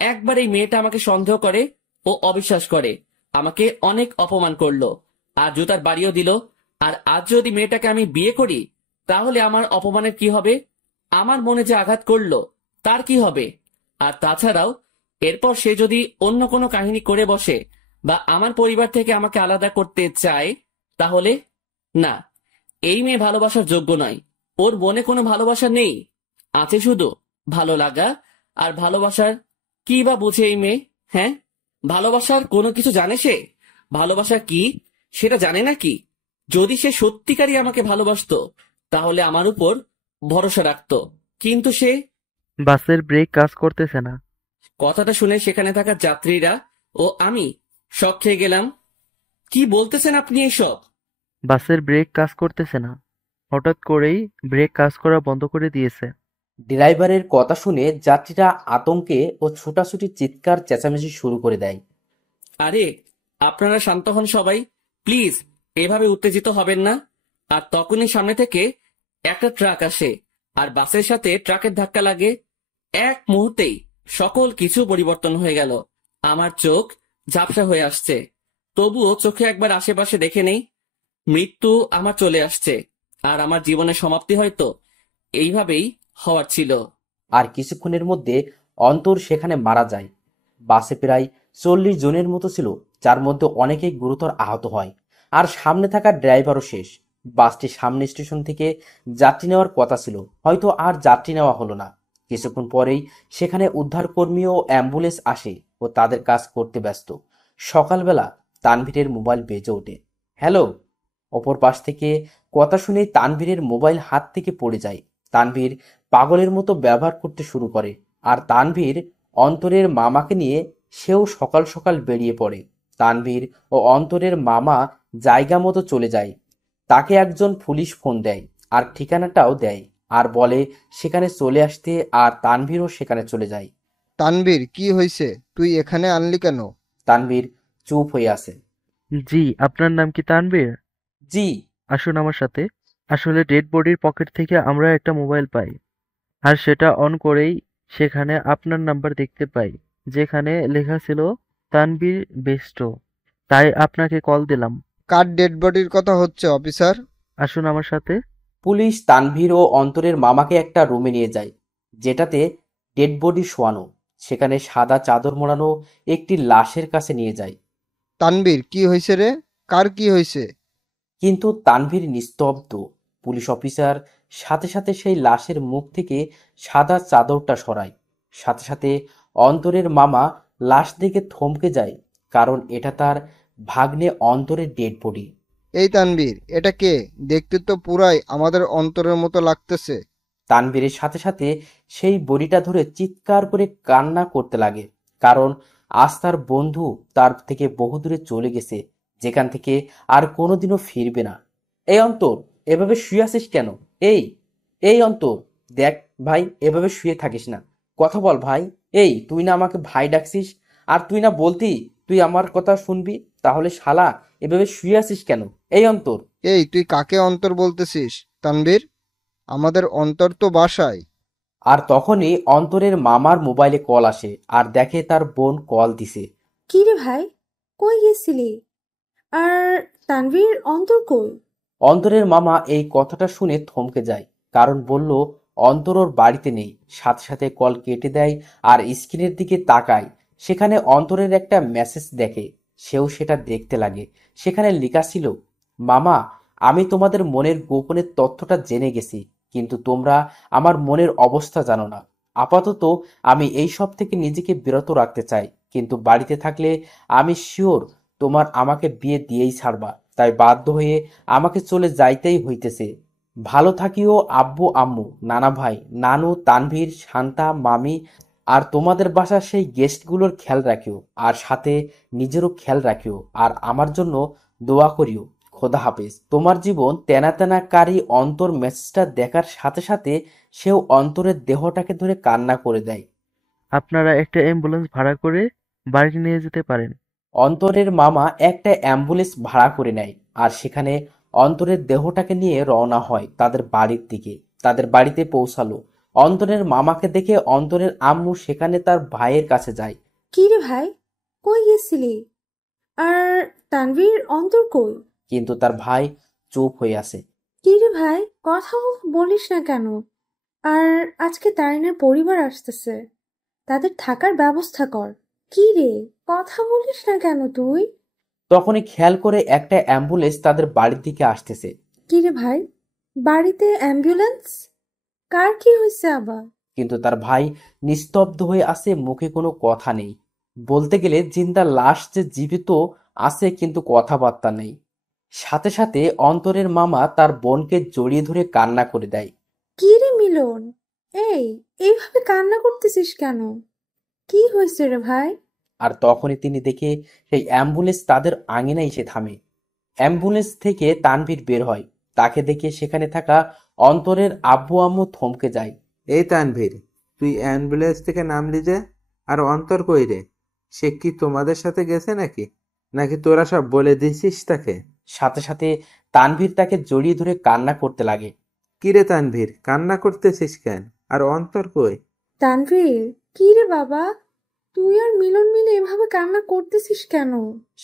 একবার এই মেয়েটা আমাকে সন্দেহ করে ও অবিশ্বাস করে, আমাকে অনেক অপমান করলো আর জুতার বাড়িও দিল। আর আজ যদি মেয়েটাকে আমি বিয়ে করি তাহলে আমার অপমানের কি হবে? আমার মনে যে আঘাত করলো তার কি হবে? আর তাছাড়াও এরপর সে যদি অন্য কোনো কাহিনী করে বসে বা আমার পরিবার থেকে আমাকে আলাদা করতে চায়, তাহলে না, এই মেয়ে ভালোবাসার যোগ্য নয়। ওর মনে কোনো ভালোবাসা নেই, আছে শুধু ভালো লাগা। আর ভালোবাসার কি বা বুঝে এই মেয়ে? হ্যাঁ, ভালোবাসার কোনো কিছু জানে সে? ভালোবাসা কি সেটা জানে নাকি? যদি সে সত্যিকারই আমাকে ভালোবাসতো তাহলে আমার উপর ভরসা রাখতো। কিন্তু সে বাসের ব্রেক কাজ করতেছে না। কথাটা শুনে সেখানে থাকা যাত্রীরা ও আমি শক খেয়ে গেলাম। কি বলতেছেন আপনি এসব? বাসের ব্রেক কাজ করতেছে না, হঠাৎ করেই ব্রেক কাজ করা বন্ধ করে দিয়েছে। ড্রাইভারের কথা শুনে যাত্রীরা আতঙ্কে ও ছোটাছুটি চিৎকার চেঁচামেচি শুরু করে দেয়। আরে আপনারা শান্ত হন সবাই, প্লিজ এভাবে উত্তেজিত হবেন না। আর তখনই সামনে থেকে একটা ট্রাক আসে আর বাসের সাথে ট্রাকের ধাক্কা লাগে। এক মুহূর্তেই সকল কিছু পরিবর্তন হয়ে গেল। আমার চোখ ঝাপসা হয়ে আসছে, তবুও চোখে একবার আশেপাশে দেখে নেই। মৃত্যু আমার চলে আসছে, আর আমার জীবনের সমাপ্তি হয়তো এইভাবেই হওয়ার ছিল। আর কিছুক্ষণের মধ্যে অন্তর সেখানে মারা যায়। বাসে প্রায় 40 জনের মতো ছিল, যার মধ্যে অনেকেই গুরুতর আহত হয়। আর সামনে থাকা ড্রাইভারও শেষ। বাসটি সামনে স্টেশন থেকে যাত্রী নেওয়ার কথা ছিল, হয়তো আর যাত্রী নেওয়া হলো না। কিছুক্ষণ পরেই সেখানে উদ্ধারকর্মী ও অ্যাম্বুলেন্স আসে ও তাদের কাজ করতে ব্যস্ত। সকালবেলা তানভীরের মোবাইল বেজে ওঠে। হ্যালো। অপর পাশ থেকে কথা শুনেই তানভীরের মোবাইল হাত থেকে পড়ে যায়। তানভীর পাগলের মতো ব্যবহার করতে শুরু করে। আর তানভীর অন্তরের মামাকে নিয়ে সেও সকাল সকাল বেরিয়ে পড়ে। তানভীর ও অন্তরের মামা জায়গা মতো চলে যায়। তাকে একজন পুলিশ ফোন দেয় আর ঠিকানাটাও দেয় আর বলে সেখানে চলে আসতে, আর তানভীরও সেখানে চলে যায়। তানভীর, কি হয়েছে? তুই এখানে আনলি কেন? তানভীর চুপ হয়ে আছে। জি, আপনার নাম কি তানভীর? জি। আসুন আমার সাথে। আসলে ডেড বডির পকেট থেকে আমরা একটা মোবাইল পাই, আর সেটা অন করেই সেখানে আপনার নাম্বার দেখতে পাই, যেখানে লেখা ছিল তানভীর বেস্টো। তাই আপনাকে কল দিলাম। কার ডেড বডির কথা হচ্ছে অফিসার? আসুন আমার সাথে। পুলিশ তানভীর ও অন্তরের মামাকে একটা রুমে নিয়ে যায়, যেটাতে ডেড বডি শোয়ানো। সেখানে সাদা চাদর মোড়ানো একটি লাশের কাছে নিয়ে যায়। তানভীর, কি হয়েছে রে? কার কি হয়েছে? কিন্তু তানভীর নিস্তব্ধ। পুলিশ অফিসার সাথে সাথে সেই লাশের মুখ থেকে সাদা চাদরটা সরায়। সাথে সাথে অন্তরের মামা লাশ দেখে থমকে যায়, কারণ এটা তার ভাগ্নে অন্তরের ডেড বডি। এই তানভীর, এটা কে? দেখতে তো পুরাই আমাদের অন্তরের মতো লাগতেছে। তানভীরের সাথে সাথে সেই বডিটা ধরে চিৎকার করে কান্না করতে লাগে, কারণ আজ তার বন্ধু তার থেকে বহু দূরে চলে গেছে, যেখান থেকে আর কোনোদিনও ফিরবে না। এই অন্তর, এভাবে শুয়ে আছিস কেন? এই এই অন্তর, দেখ ভাই, এভাবে শুয়ে থাকিস না, কথা বল ভাই। এই তুই না আমাকে ভাই ডাকছিস, আর তুই না বলতি তুই আমার কথা শুনবি, তাহলে শালা এভাবে শুয়ে আছিস কেন? এই অন্তর। এই তুই কাকে অন্তর বলতেছিস তানভীর? আমাদের অন্তর তো বাসায়। আর তখনই অন্তরের মামার মোবাইলে কল আসে আর দেখে তার বোন কল দিছে। কি রে ভাই, কই গেছিলি? আর তানভীর, অন্তর কই? অন্তরের মামা এই কথাটা শুনে থমকে যায়, কারণ বলল অন্তর ওর বাড়িতে নেই। সাথে সাথে কল কেটে দেয় আর স্ক্রিনের দিকে তাকায়। সেখানে অন্তরের একটা মেসেজ দেখে। সেও সেটা দেখতে লাগে। সেখানে লেখা ছিল, মামা, আমি তোমাদের মনের গোপনের তথ্যটা জেনে গেছি, কিন্তু তোমরা আমার মনের অবস্থা জানো না। আপাতত আমি এই সব থেকে নিজেকে বিরত রাখতে চাই, কিন্তু বাড়িতে থাকলে আমি শিওর তোমার আমাকে বিয়ে দিয়েই ছাড়বা। তাই বাধ্য হয়ে আমাকে চলে যাইতেই হইতেছে। ভালো থাকিও আব্বু আম্মু, নানা ভাই, নানু, তানভীর, শান্তা, মামি, আর তোমাদের বাসার সেই গেস্টগুলোর খেয়াল রাখিও, আর সাথে নিজেরও খেয়াল রাখিও, আর আমার জন্য দোয়া করিও। খোদা হাফেজ। তোমার জীবন তেনা তেনা কারি। অন্তর মেসেজটা দেখার সাথে সাথে সেও অন্তরের দেহটাকে ধরে কান্না করে দেয়। আপনারা একটা অ্যাম্বুলেন্স ভাড়া করে বাড়ি নিয়ে যেতে পারেন। অন্তরের মামা একটা অ্যাম্বুলেন্স ভাড়া করে নেয় আর সেখানে অন্তরের দেহটাকে নিয়ে রওনা হয় তাদের বাড়ির দিকে। তাদের বাড়িতে পৌঁছালো। অন্তরের মামাকে দেখে অন্তরের আম্মু সেখানে তার ভাইয়ের কাছে যায়। কি রে ভাই, কই গেছিলি? আর তানভীর, অন্তর কই? কিন্তু তার ভাই চুপ হয়ে আছে। কি রে ভাই, কথা বলিস না কেন? আর আজকে তারিনের পরিবার আসতেছে, তাদের থাকার ব্যবস্থা কর। কি রে, কথা বলিস না কেন তুই? তখনই খেয়াল করে একটা অ্যাম্বুলেন্স তাদের বাড়ির দিকে আসতেছে। কি রে ভাই, বাড়িতে অ্যাম্বুলেন্স? কার কি হয়েছে আবার? কিন্তু তার ভাই নিস্তব্ধ হয়ে আছে, মুখে কোনো কথা নেই। বলতে গেলে জিন্দা লাশ যে জীবিত আছে, কিন্তু কথাবার্তা নেই। সাথে সাথে অন্তরের মামা তার বোনকে জড়িয়ে ধরে কান্না করে দেয়। কি রে মিলন, এই এইভাবে কান্না করতেছিস কেন? কি হয়েছে রে ভাই? আর তখনই তিনি দেখে সেই অ্যাম্বুলেন্স তাদের আঙিনায় এসে থামে। অ্যাম্বুলেন্স থেকে তানভীর বের হয়। তাকে দেখে সেখানে থাকা অন্তরের আব্বু আম্মু থমকে যায়। এই তানভীর, তুই অ্যাম্বুলেন্স থেকে নামলি যে? আর অন্তর কই রে? সে কি তোমাদের সাথে গেছে নাকি? নাকি তোরা সব বলে দিছিস তাকে? সাথে সাথে তানভীর তাকে জড়িয়ে ধরে কান্না করতে লাগে। কিরে তানভীর, কান্না করতেছিস কেন? আর অন্তর কই? তানভীর, কি রে বাবা, তুই আর মিলন মিলে এভাবে কান্না করতেছিস কেন?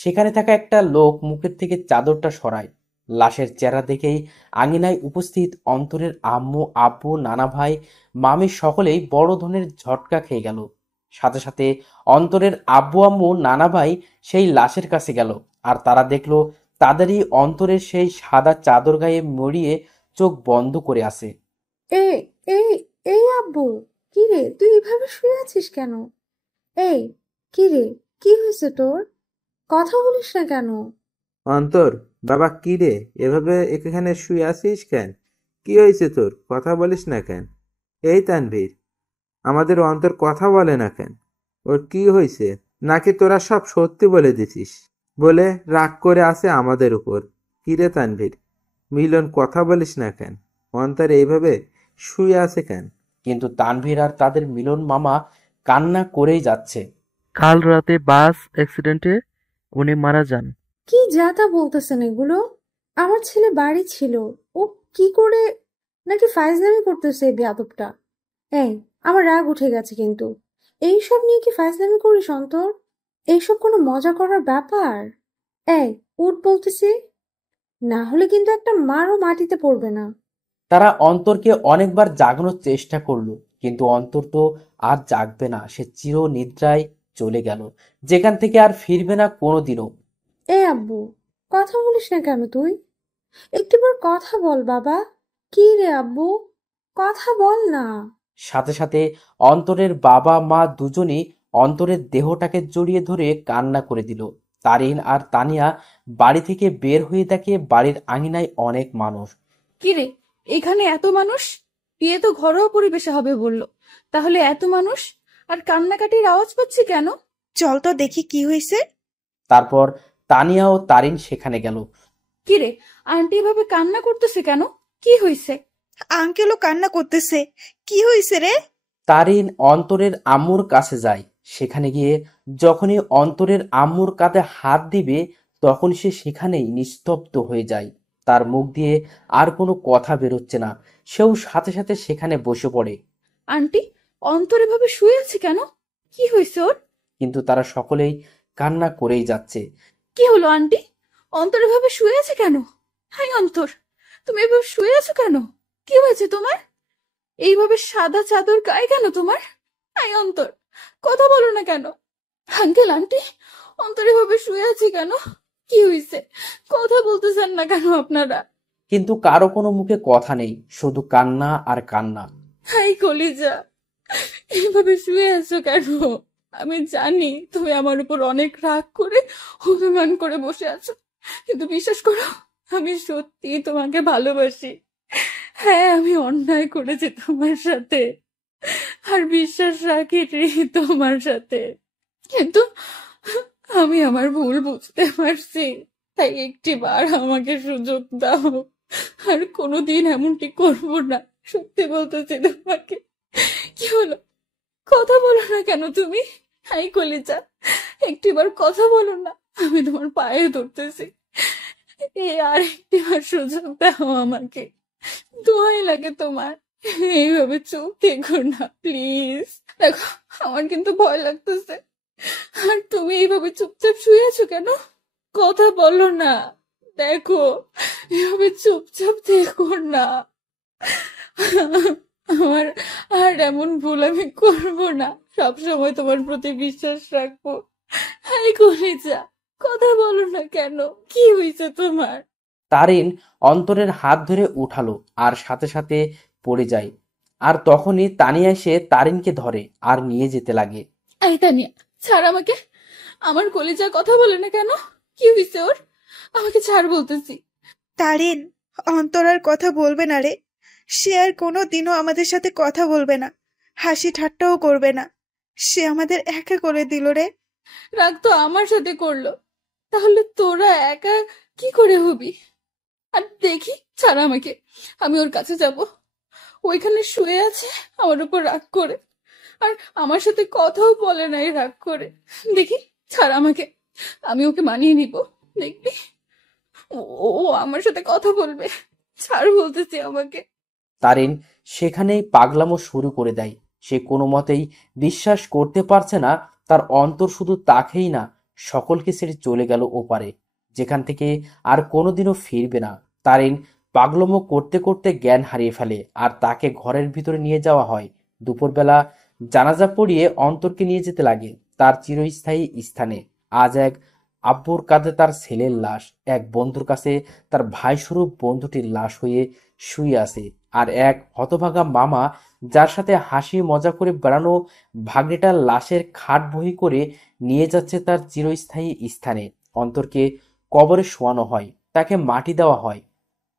সেখানে থাকা একটা লোক মুখের থেকে চাদরটা সরায়। লাশের চেহারা দেখেই আঙিনায় উপস্থিত অন্তরের আম্মু, আব্বু, নানা ভাই, মামি সকলেই বড় ধরনের ঝটকা খেয়ে গেল। সাথে সাথে অন্তরের আব্বু, আম্মু, নানা ভাই সেই লাশের কাছে গেল। আর তারা দেখলো তাদেরই অন্তরের সেই সাদা চাদর গায়ে মরিয়ে চোখ বন্ধ করে আছে। এই এই এই আব্বু, কি রে তুই এভাবে শুয়ে আছিস কেন? এই, কি রে, কি হয়েছে তোর? কথা বলিস না কেন? অন্তর, বাবা, কি রে এভাবে এখানে শুয়ে আছিস কেন? কি হয়েছে তোর? কথা বলিস না কেন? এই তানভীর, আমাদের অন্তর কথা বলে না কেন? ওর কি হয়েছে? নাকি তোরা সব সত্যি বলে দিছিস বলে রাগ করে আছে আমাদের উপর? কি রে তানভীর, মিলন, কথা বলিস না কেন? অন্তর এইভাবে শুয়ে আছে কেন? কিন্তু তানভীর আর তাদের মিলন মামা কান্না করেই যাচ্ছে। কাল রাতে বাস অ্যাক্সিডেন্টে উনি মারা যান। কি যাতা বলতেছেন এগুলো? আমার ছেলে বাড়ি ছিল, ও কি করে? নাকি ফাইজলামি করতেছে এই বেয়াদবটা? এই, আমার রাগ উঠে গেছে কিন্তু। এইসব নিয়ে কি ফাইজলামি করিস অন্তর? এইসব কোনো মজা করার ব্যাপার? এই, উঠ বলতেছি, না হলে কিন্তু একটা মারও মাটিতে পড়বে না। তারা অন্তরকে অনেকবার জাগানোর চেষ্টা করলো, কিন্তু অন্তর তো আর জাগবে না। সে চির নিদ্রায় চলে গেল, যেখান থেকে আর ফিরবে না কোনোদিনও। এ আব্বু, কথা বলিস না কেন তুই? একটিবার কথা বল বাবা। কি রে আব্বু, কথা বল না। সাথে সাথে অন্তরের বাবা মা দুজনই অন্তরের দেহটাকে জড়িয়ে ধরে কান্না করে দিল। তারিন আর তানিয়া বাড়ি থেকে বের হয়ে দেখে বাড়ির আঙিনায় অনেক মানুষ। কিরে, এখানে এত মানুষ? বিয়ে তো ঘরোয়া পরিবেশে হবে বললো, তাহলে এত মানুষ আর কান্নাকাটির আওয়াজ পাচ্ছি কেন? চল তো দেখি কি হয়েছে। তারপর তানিয়া ও তারিন সেখানে গেল। কিরে, আন্টি এভাবে কান্না করতেছে কেন? কি হয়েছে? আঙ্কেলও কান্না করতেছে। কি হয়েছে রে? তারিন অন্তরের আম্মুর কাছে যায়। সেখানে গিয়ে যখনই অন্তরের আম্মুর কাঁধে হাত দিবে, তখন সে সেখানেই নিস্তব্ধ হয়ে যায়। তার মুখ দিয়ে আর কোনো কথা বেরোচ্ছে না। সেও সাথে সাথে সেখানে বসে পড়ে। আন্টি, অন্তর এভাবে শুয়ে আছে কেন? কি হয়েছে ওর? কিন্তু তারা সকলেই কান্না করেই যাচ্ছে। কি হলো আন্টি? অন্তর এভাবে শুয়ে আছে কেন? হাই অন্তর, তুমি এভাবে শুয়ে আছো কেন? কি হয়েছে তোমার? এইভাবে সাদা চাদর গায়ে কেন তোমার? হাই অন্তর, কথা বলো না কেন? আঙ্কেল আন্টি, অন্তর এভাবে শুয়ে আছে কেন? কি হয়েছে? কথা বলতেছেন না কেন আপনারা? কিন্তু কারো কোনো মুখে কথা নেই, শুধু কান্না আর কান্না। হাই কলিজা, এইভাবে শুয়ে আছো কেন? আমি জানি তুমি আমার উপর অনেক রাগ করে অভিমান করে বসে আছো, কিন্তু বিশ্বাস করো, আমি সত্যি তোমাকে ভালোবাসি। হ্যাঁ, আমি অন্যায় করেছি তোমার সাথে, আর বিশ্বাস রাখি তোমার সাথে, কিন্তু আমি আমার ভুল বুঝতে পারছি। তাই একটিবার আমাকে সুযোগ দাও, আর কোনোদিন এমনটি করবো না। সত্যি বলতেছি তোমাকে। কি হলো, কথা বলো না কেন তুমি? হাই কলিজা, একটিবার কথা বলো না, আমি তোমার পায়ে ধরতেছি। আর একটিবার সুযোগ দাও আমাকে, দোয়াই লাগে তোমার। এইভাবে চুপ থেকো না প্লিজ। দেখো, আমার কিন্তু ভয় লাগতেছে। আর তুমি এইভাবে চুপচাপ শুয়ে আছো কেন? কথা বলো না। দেখো, এভাবে চুপচাপ থেকো না। আমার আর এমন ভুল আমি করবো না। সবসময় তোমার প্রতি বিশ্বাস রাখবো। হাই কলিজা, কথা বলো না কেন? কি হয়েছে তোমার? তারিন অন্তরের হাত ধরে উঠালো আর সাথে সাথে পড়ে যায়। আর তখনই তানিয়া এসে তারিনকে ধরে আর নিয়ে যেতে লাগে। এই তানিয়া, ছাড় আমাকে। আমার কলিজা কথা বলে না কেন? কি হয়েছে ওর? আমাকে ছাড় বলতেছি। তারিন, অন্তর আর কথা বলবে না রে। সে আর কোনো দিনও আমাদের সাথে কথা বলবে না, হাসি ঠাট্টাও করবে না। সে আমাদের একা করে দিল রে। রাগ তো আমার সাথে করলো, তাহলে তোরা একা কি করে হবি? আর দেখি, ছাড় আমাকে, আমি ওর কাছে যাব। ওইখানে শুয়ে আছে আমার উপর রাগ করে, আর আমার সাথে কথাও বলে নাই রাগ করে। দেখি, ছাড় আমাকে, আমি ওকে মানিয়ে নিব। দেখবি ও ও আমার সাথে কথা বলবে। ছাড় বলতেছি আমাকে। তারিন সেখানেই পাগলামো শুরু করে দেয়। সে কোনো মতেই বিশ্বাস করতে পারছে না তার অন্তর শুধু তাকেই না, সকলকে ছেড়ে চলে গেল ওপারে, যেখান থেকে আর কোনোদিনও ফিরবে না। তারিন পাগলামো করতে করতে জ্ঞান হারিয়ে ফেলে, আর তাকে ঘরের ভিতরে নিয়ে যাওয়া হয়। দুপুরবেলা জানাজা পড়িয়ে অন্তরকে নিয়ে যেতে লাগে তার চিরস্থায়ী স্থানে। আজ এক আব্বুর কাঁধে তার ছেলের লাশ, এক বন্ধুর কাছে তার ভাইস্বরূপ বন্ধুটির লাশ হয়ে শুয়ে আছে, আর এক হতভাগা মামা যার সাথে হাসি মজা করে বেড়ানো ভাগ্নেটার লাশের খাট বহি করে নিয়ে যাচ্ছে তার চিরস্থায়ী স্থানে। অন্তরকে কবরে শোয়ানো হয়, তাকে মাটি দেওয়া হয়।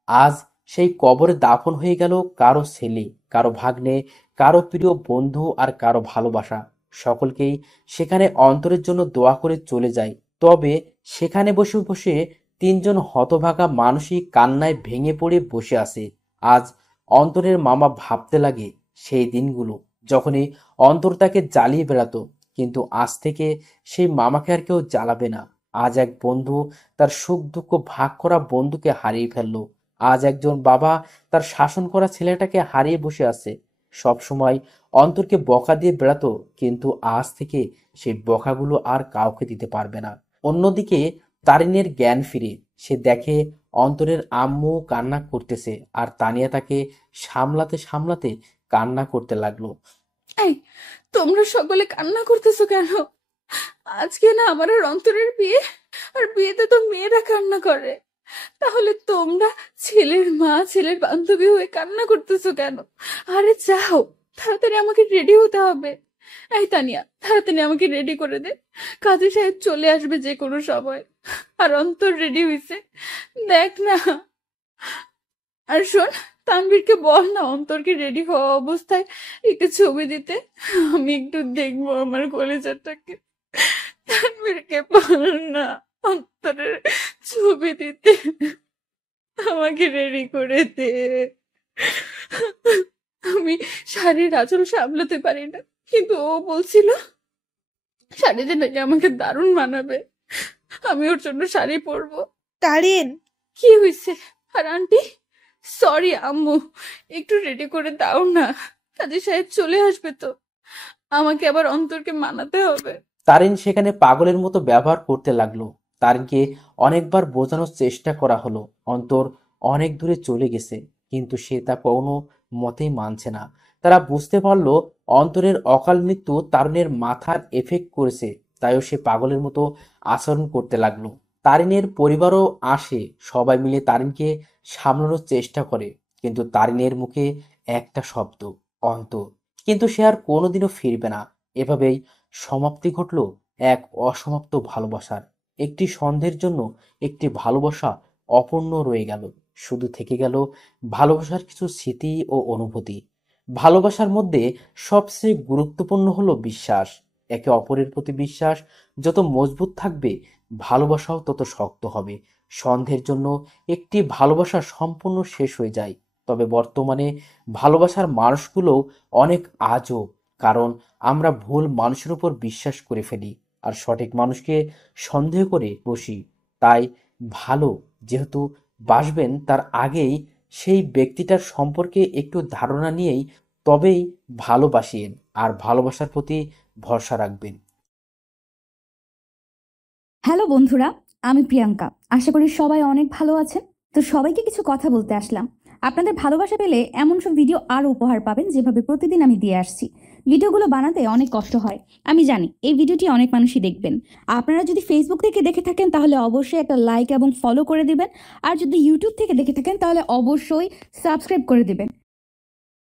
আজ সেই কবরে দাফন হয়ে গেল কারো ছেলে, কারো ভাগ্নে, কারো প্রিয় বন্ধু, আর কারো ভালোবাসা। সকলকেই সেখানে অন্তরের জন্য দোয়া করে চলে যায়। তবে সেখানে বসে বসে তিনজন হতভাগা মানসিক কান্নায় ভেঙে পড়ে বসে আছে। আজ অন্তরের মামা ভাবতে লাগে সেই দিনগুলো, যখনই অন্তর তাকে জ্বালিয়ে বেড়াতো, কিন্তু আজ থেকে সেই মামাকে আর কেউ জ্বালাবে না। আজ এক বন্ধু তার সুখ দুঃখ ভাগ করা বন্ধুকে হারিয়ে ফেললো। আজ একজন বাবা তার শাসন করা ছেলেটাকে হারিয়ে বসে আছে। সব সময় অন্তরকে বকা দিয়ে বেড়াতো, কিন্তু আজ থেকে সেই বকাগুলো আর কাউকে দিতে পারবে না। অন্যদিকে তারিনের জ্ঞান ফিরে, সে দেখে অন্তরের আম্মু কান্না করতেছে, আর তানিয়া তাকে সামলাতে সামলাতে কান্না করতে লাগলো। এই, তোমরা সকলে কান্না করতেছো কেন? আজকে না আমার আর অন্তরের বিয়ে, আর বিয়েতে তো মেয়েরা কান্না করে। তাহলে তোমরা ছেলের মা, ছেলের বান্ধবী হয়ে কান্না করতেছো কেন? আরে যাও, তাড়াতাড়ি আমাকে রেডি হতে হবে। এই তানিয়া, তাড়াতাড়ি আমাকে রেডি করে দে, কাজী সাহেব চলে আসবে যে কোনো সময়। আর অন্তর রেডি হইছে, দেখ না। আর শোন, তানভীরকে বল না অন্তরকে রেডি হওয়া অবস্থায় একটু ছবি দিতে, আমি একটু দেখবো আমার কলেজাটাকে। তানভীরকে বল না অন্তরের ছবি দিতে, আমাকে রেডি করে দে। আমি শাড়ির আঁচল সামলাতে পারি না, কিন্তু ও বলছিল শাড়িতে নাকি আমাকে দারুণ মানাবে, আমি ওর জন্য শাড়ি পরবো। তারিন, কি হয়েছে? আর আন্টি, সরি আম্মু, একটু রেডি করে দাও না, কাজী সাহেব চলে আসবে তো, আমাকে আবার অন্তরকে মানাতে হবে। তারিন সেখানে পাগলের মতো ব্যবহার করতে লাগলো। তারিনকে অনেকবার বোঝানোর চেষ্টা করা হলো অন্তর অনেক দূরে চলে গেছে, কিন্তু সে তা কোনো মতেই মানছে না। তারা বুঝতে পারলো অন্তরের অকাল মৃত্যু তারিনের মাথার এফেক্ট করেছে, তাইও সে পাগলের মতো আচরণ করতে লাগলো। তারিনের পরিবারও আসে, সবাই মিলে তারিনকে সামলানোর চেষ্টা করে, কিন্তু তারিনের মুখে একটা শব্দ, অন্তর। কিন্তু সে আর কোনোদিনও ফিরবে না। এভাবেই সমাপ্তি ঘটল এক অসমাপ্ত ভালোবাসার। একটি সন্ধ্যের জন্য একটি ভালোবাসা অপূর্ণ রয়ে গেল, শুধু থেকে গেল ভালোবাসার কিছু স্মৃতি ও অনুভূতি। ভালোবাসার মধ্যে সবচেয়ে গুরুত্বপূর্ণ হলো বিশ্বাস। একে অপরের প্রতি বিশ্বাস যত মজবুত থাকবে, ভালোবাসাও তত শক্ত হবে। সন্ধ্যের জন্য একটি ভালোবাসা সম্পূর্ণ শেষ হয়ে যায়, তবে বর্তমানে ভালোবাসার মানুষগুলোও অনেক আজব, কারণ আমরা ভুল মানুষের উপর বিশ্বাস করে ফেলি আর সঠিক মানুষকে সন্দেহ করে বসি। তাই ভালো যেহেতু বাসবেন, তার আগেই সেই ব্যক্তিটার সম্পর্কে একটু ধারণা নিয়েই তবেই ভালোবাসিয়েন, আর ভালোবাসার প্রতি ভরসা রাখবেন। হ্যালো বন্ধুরা, আমি প্রিয়াঙ্কা। আশা করি সবাই অনেক ভালো আছেন। তো সবাইকে কিছু কথা বলতে আসলাম। আপনাদের ভালোবাসা পেলে এমন সব ভিডিও আরও উপহার পাবেন, যেভাবে প্রতিদিন আমি দিয়ে আসছি। ভিডিওগুলো বানাতে অনেক কষ্ট হয়, আমি জানি। এই ভিডিওটি অনেক মানুষই দেখবেন। আপনারা যদি ফেসবুক থেকে দেখে থাকেন তাহলে অবশ্যই একটা লাইক এবং ফলো করে দিবেন, আর যদি ইউটিউব থেকে দেখে থাকেন তাহলে অবশ্যই সাবস্ক্রাইব করে দিবেন।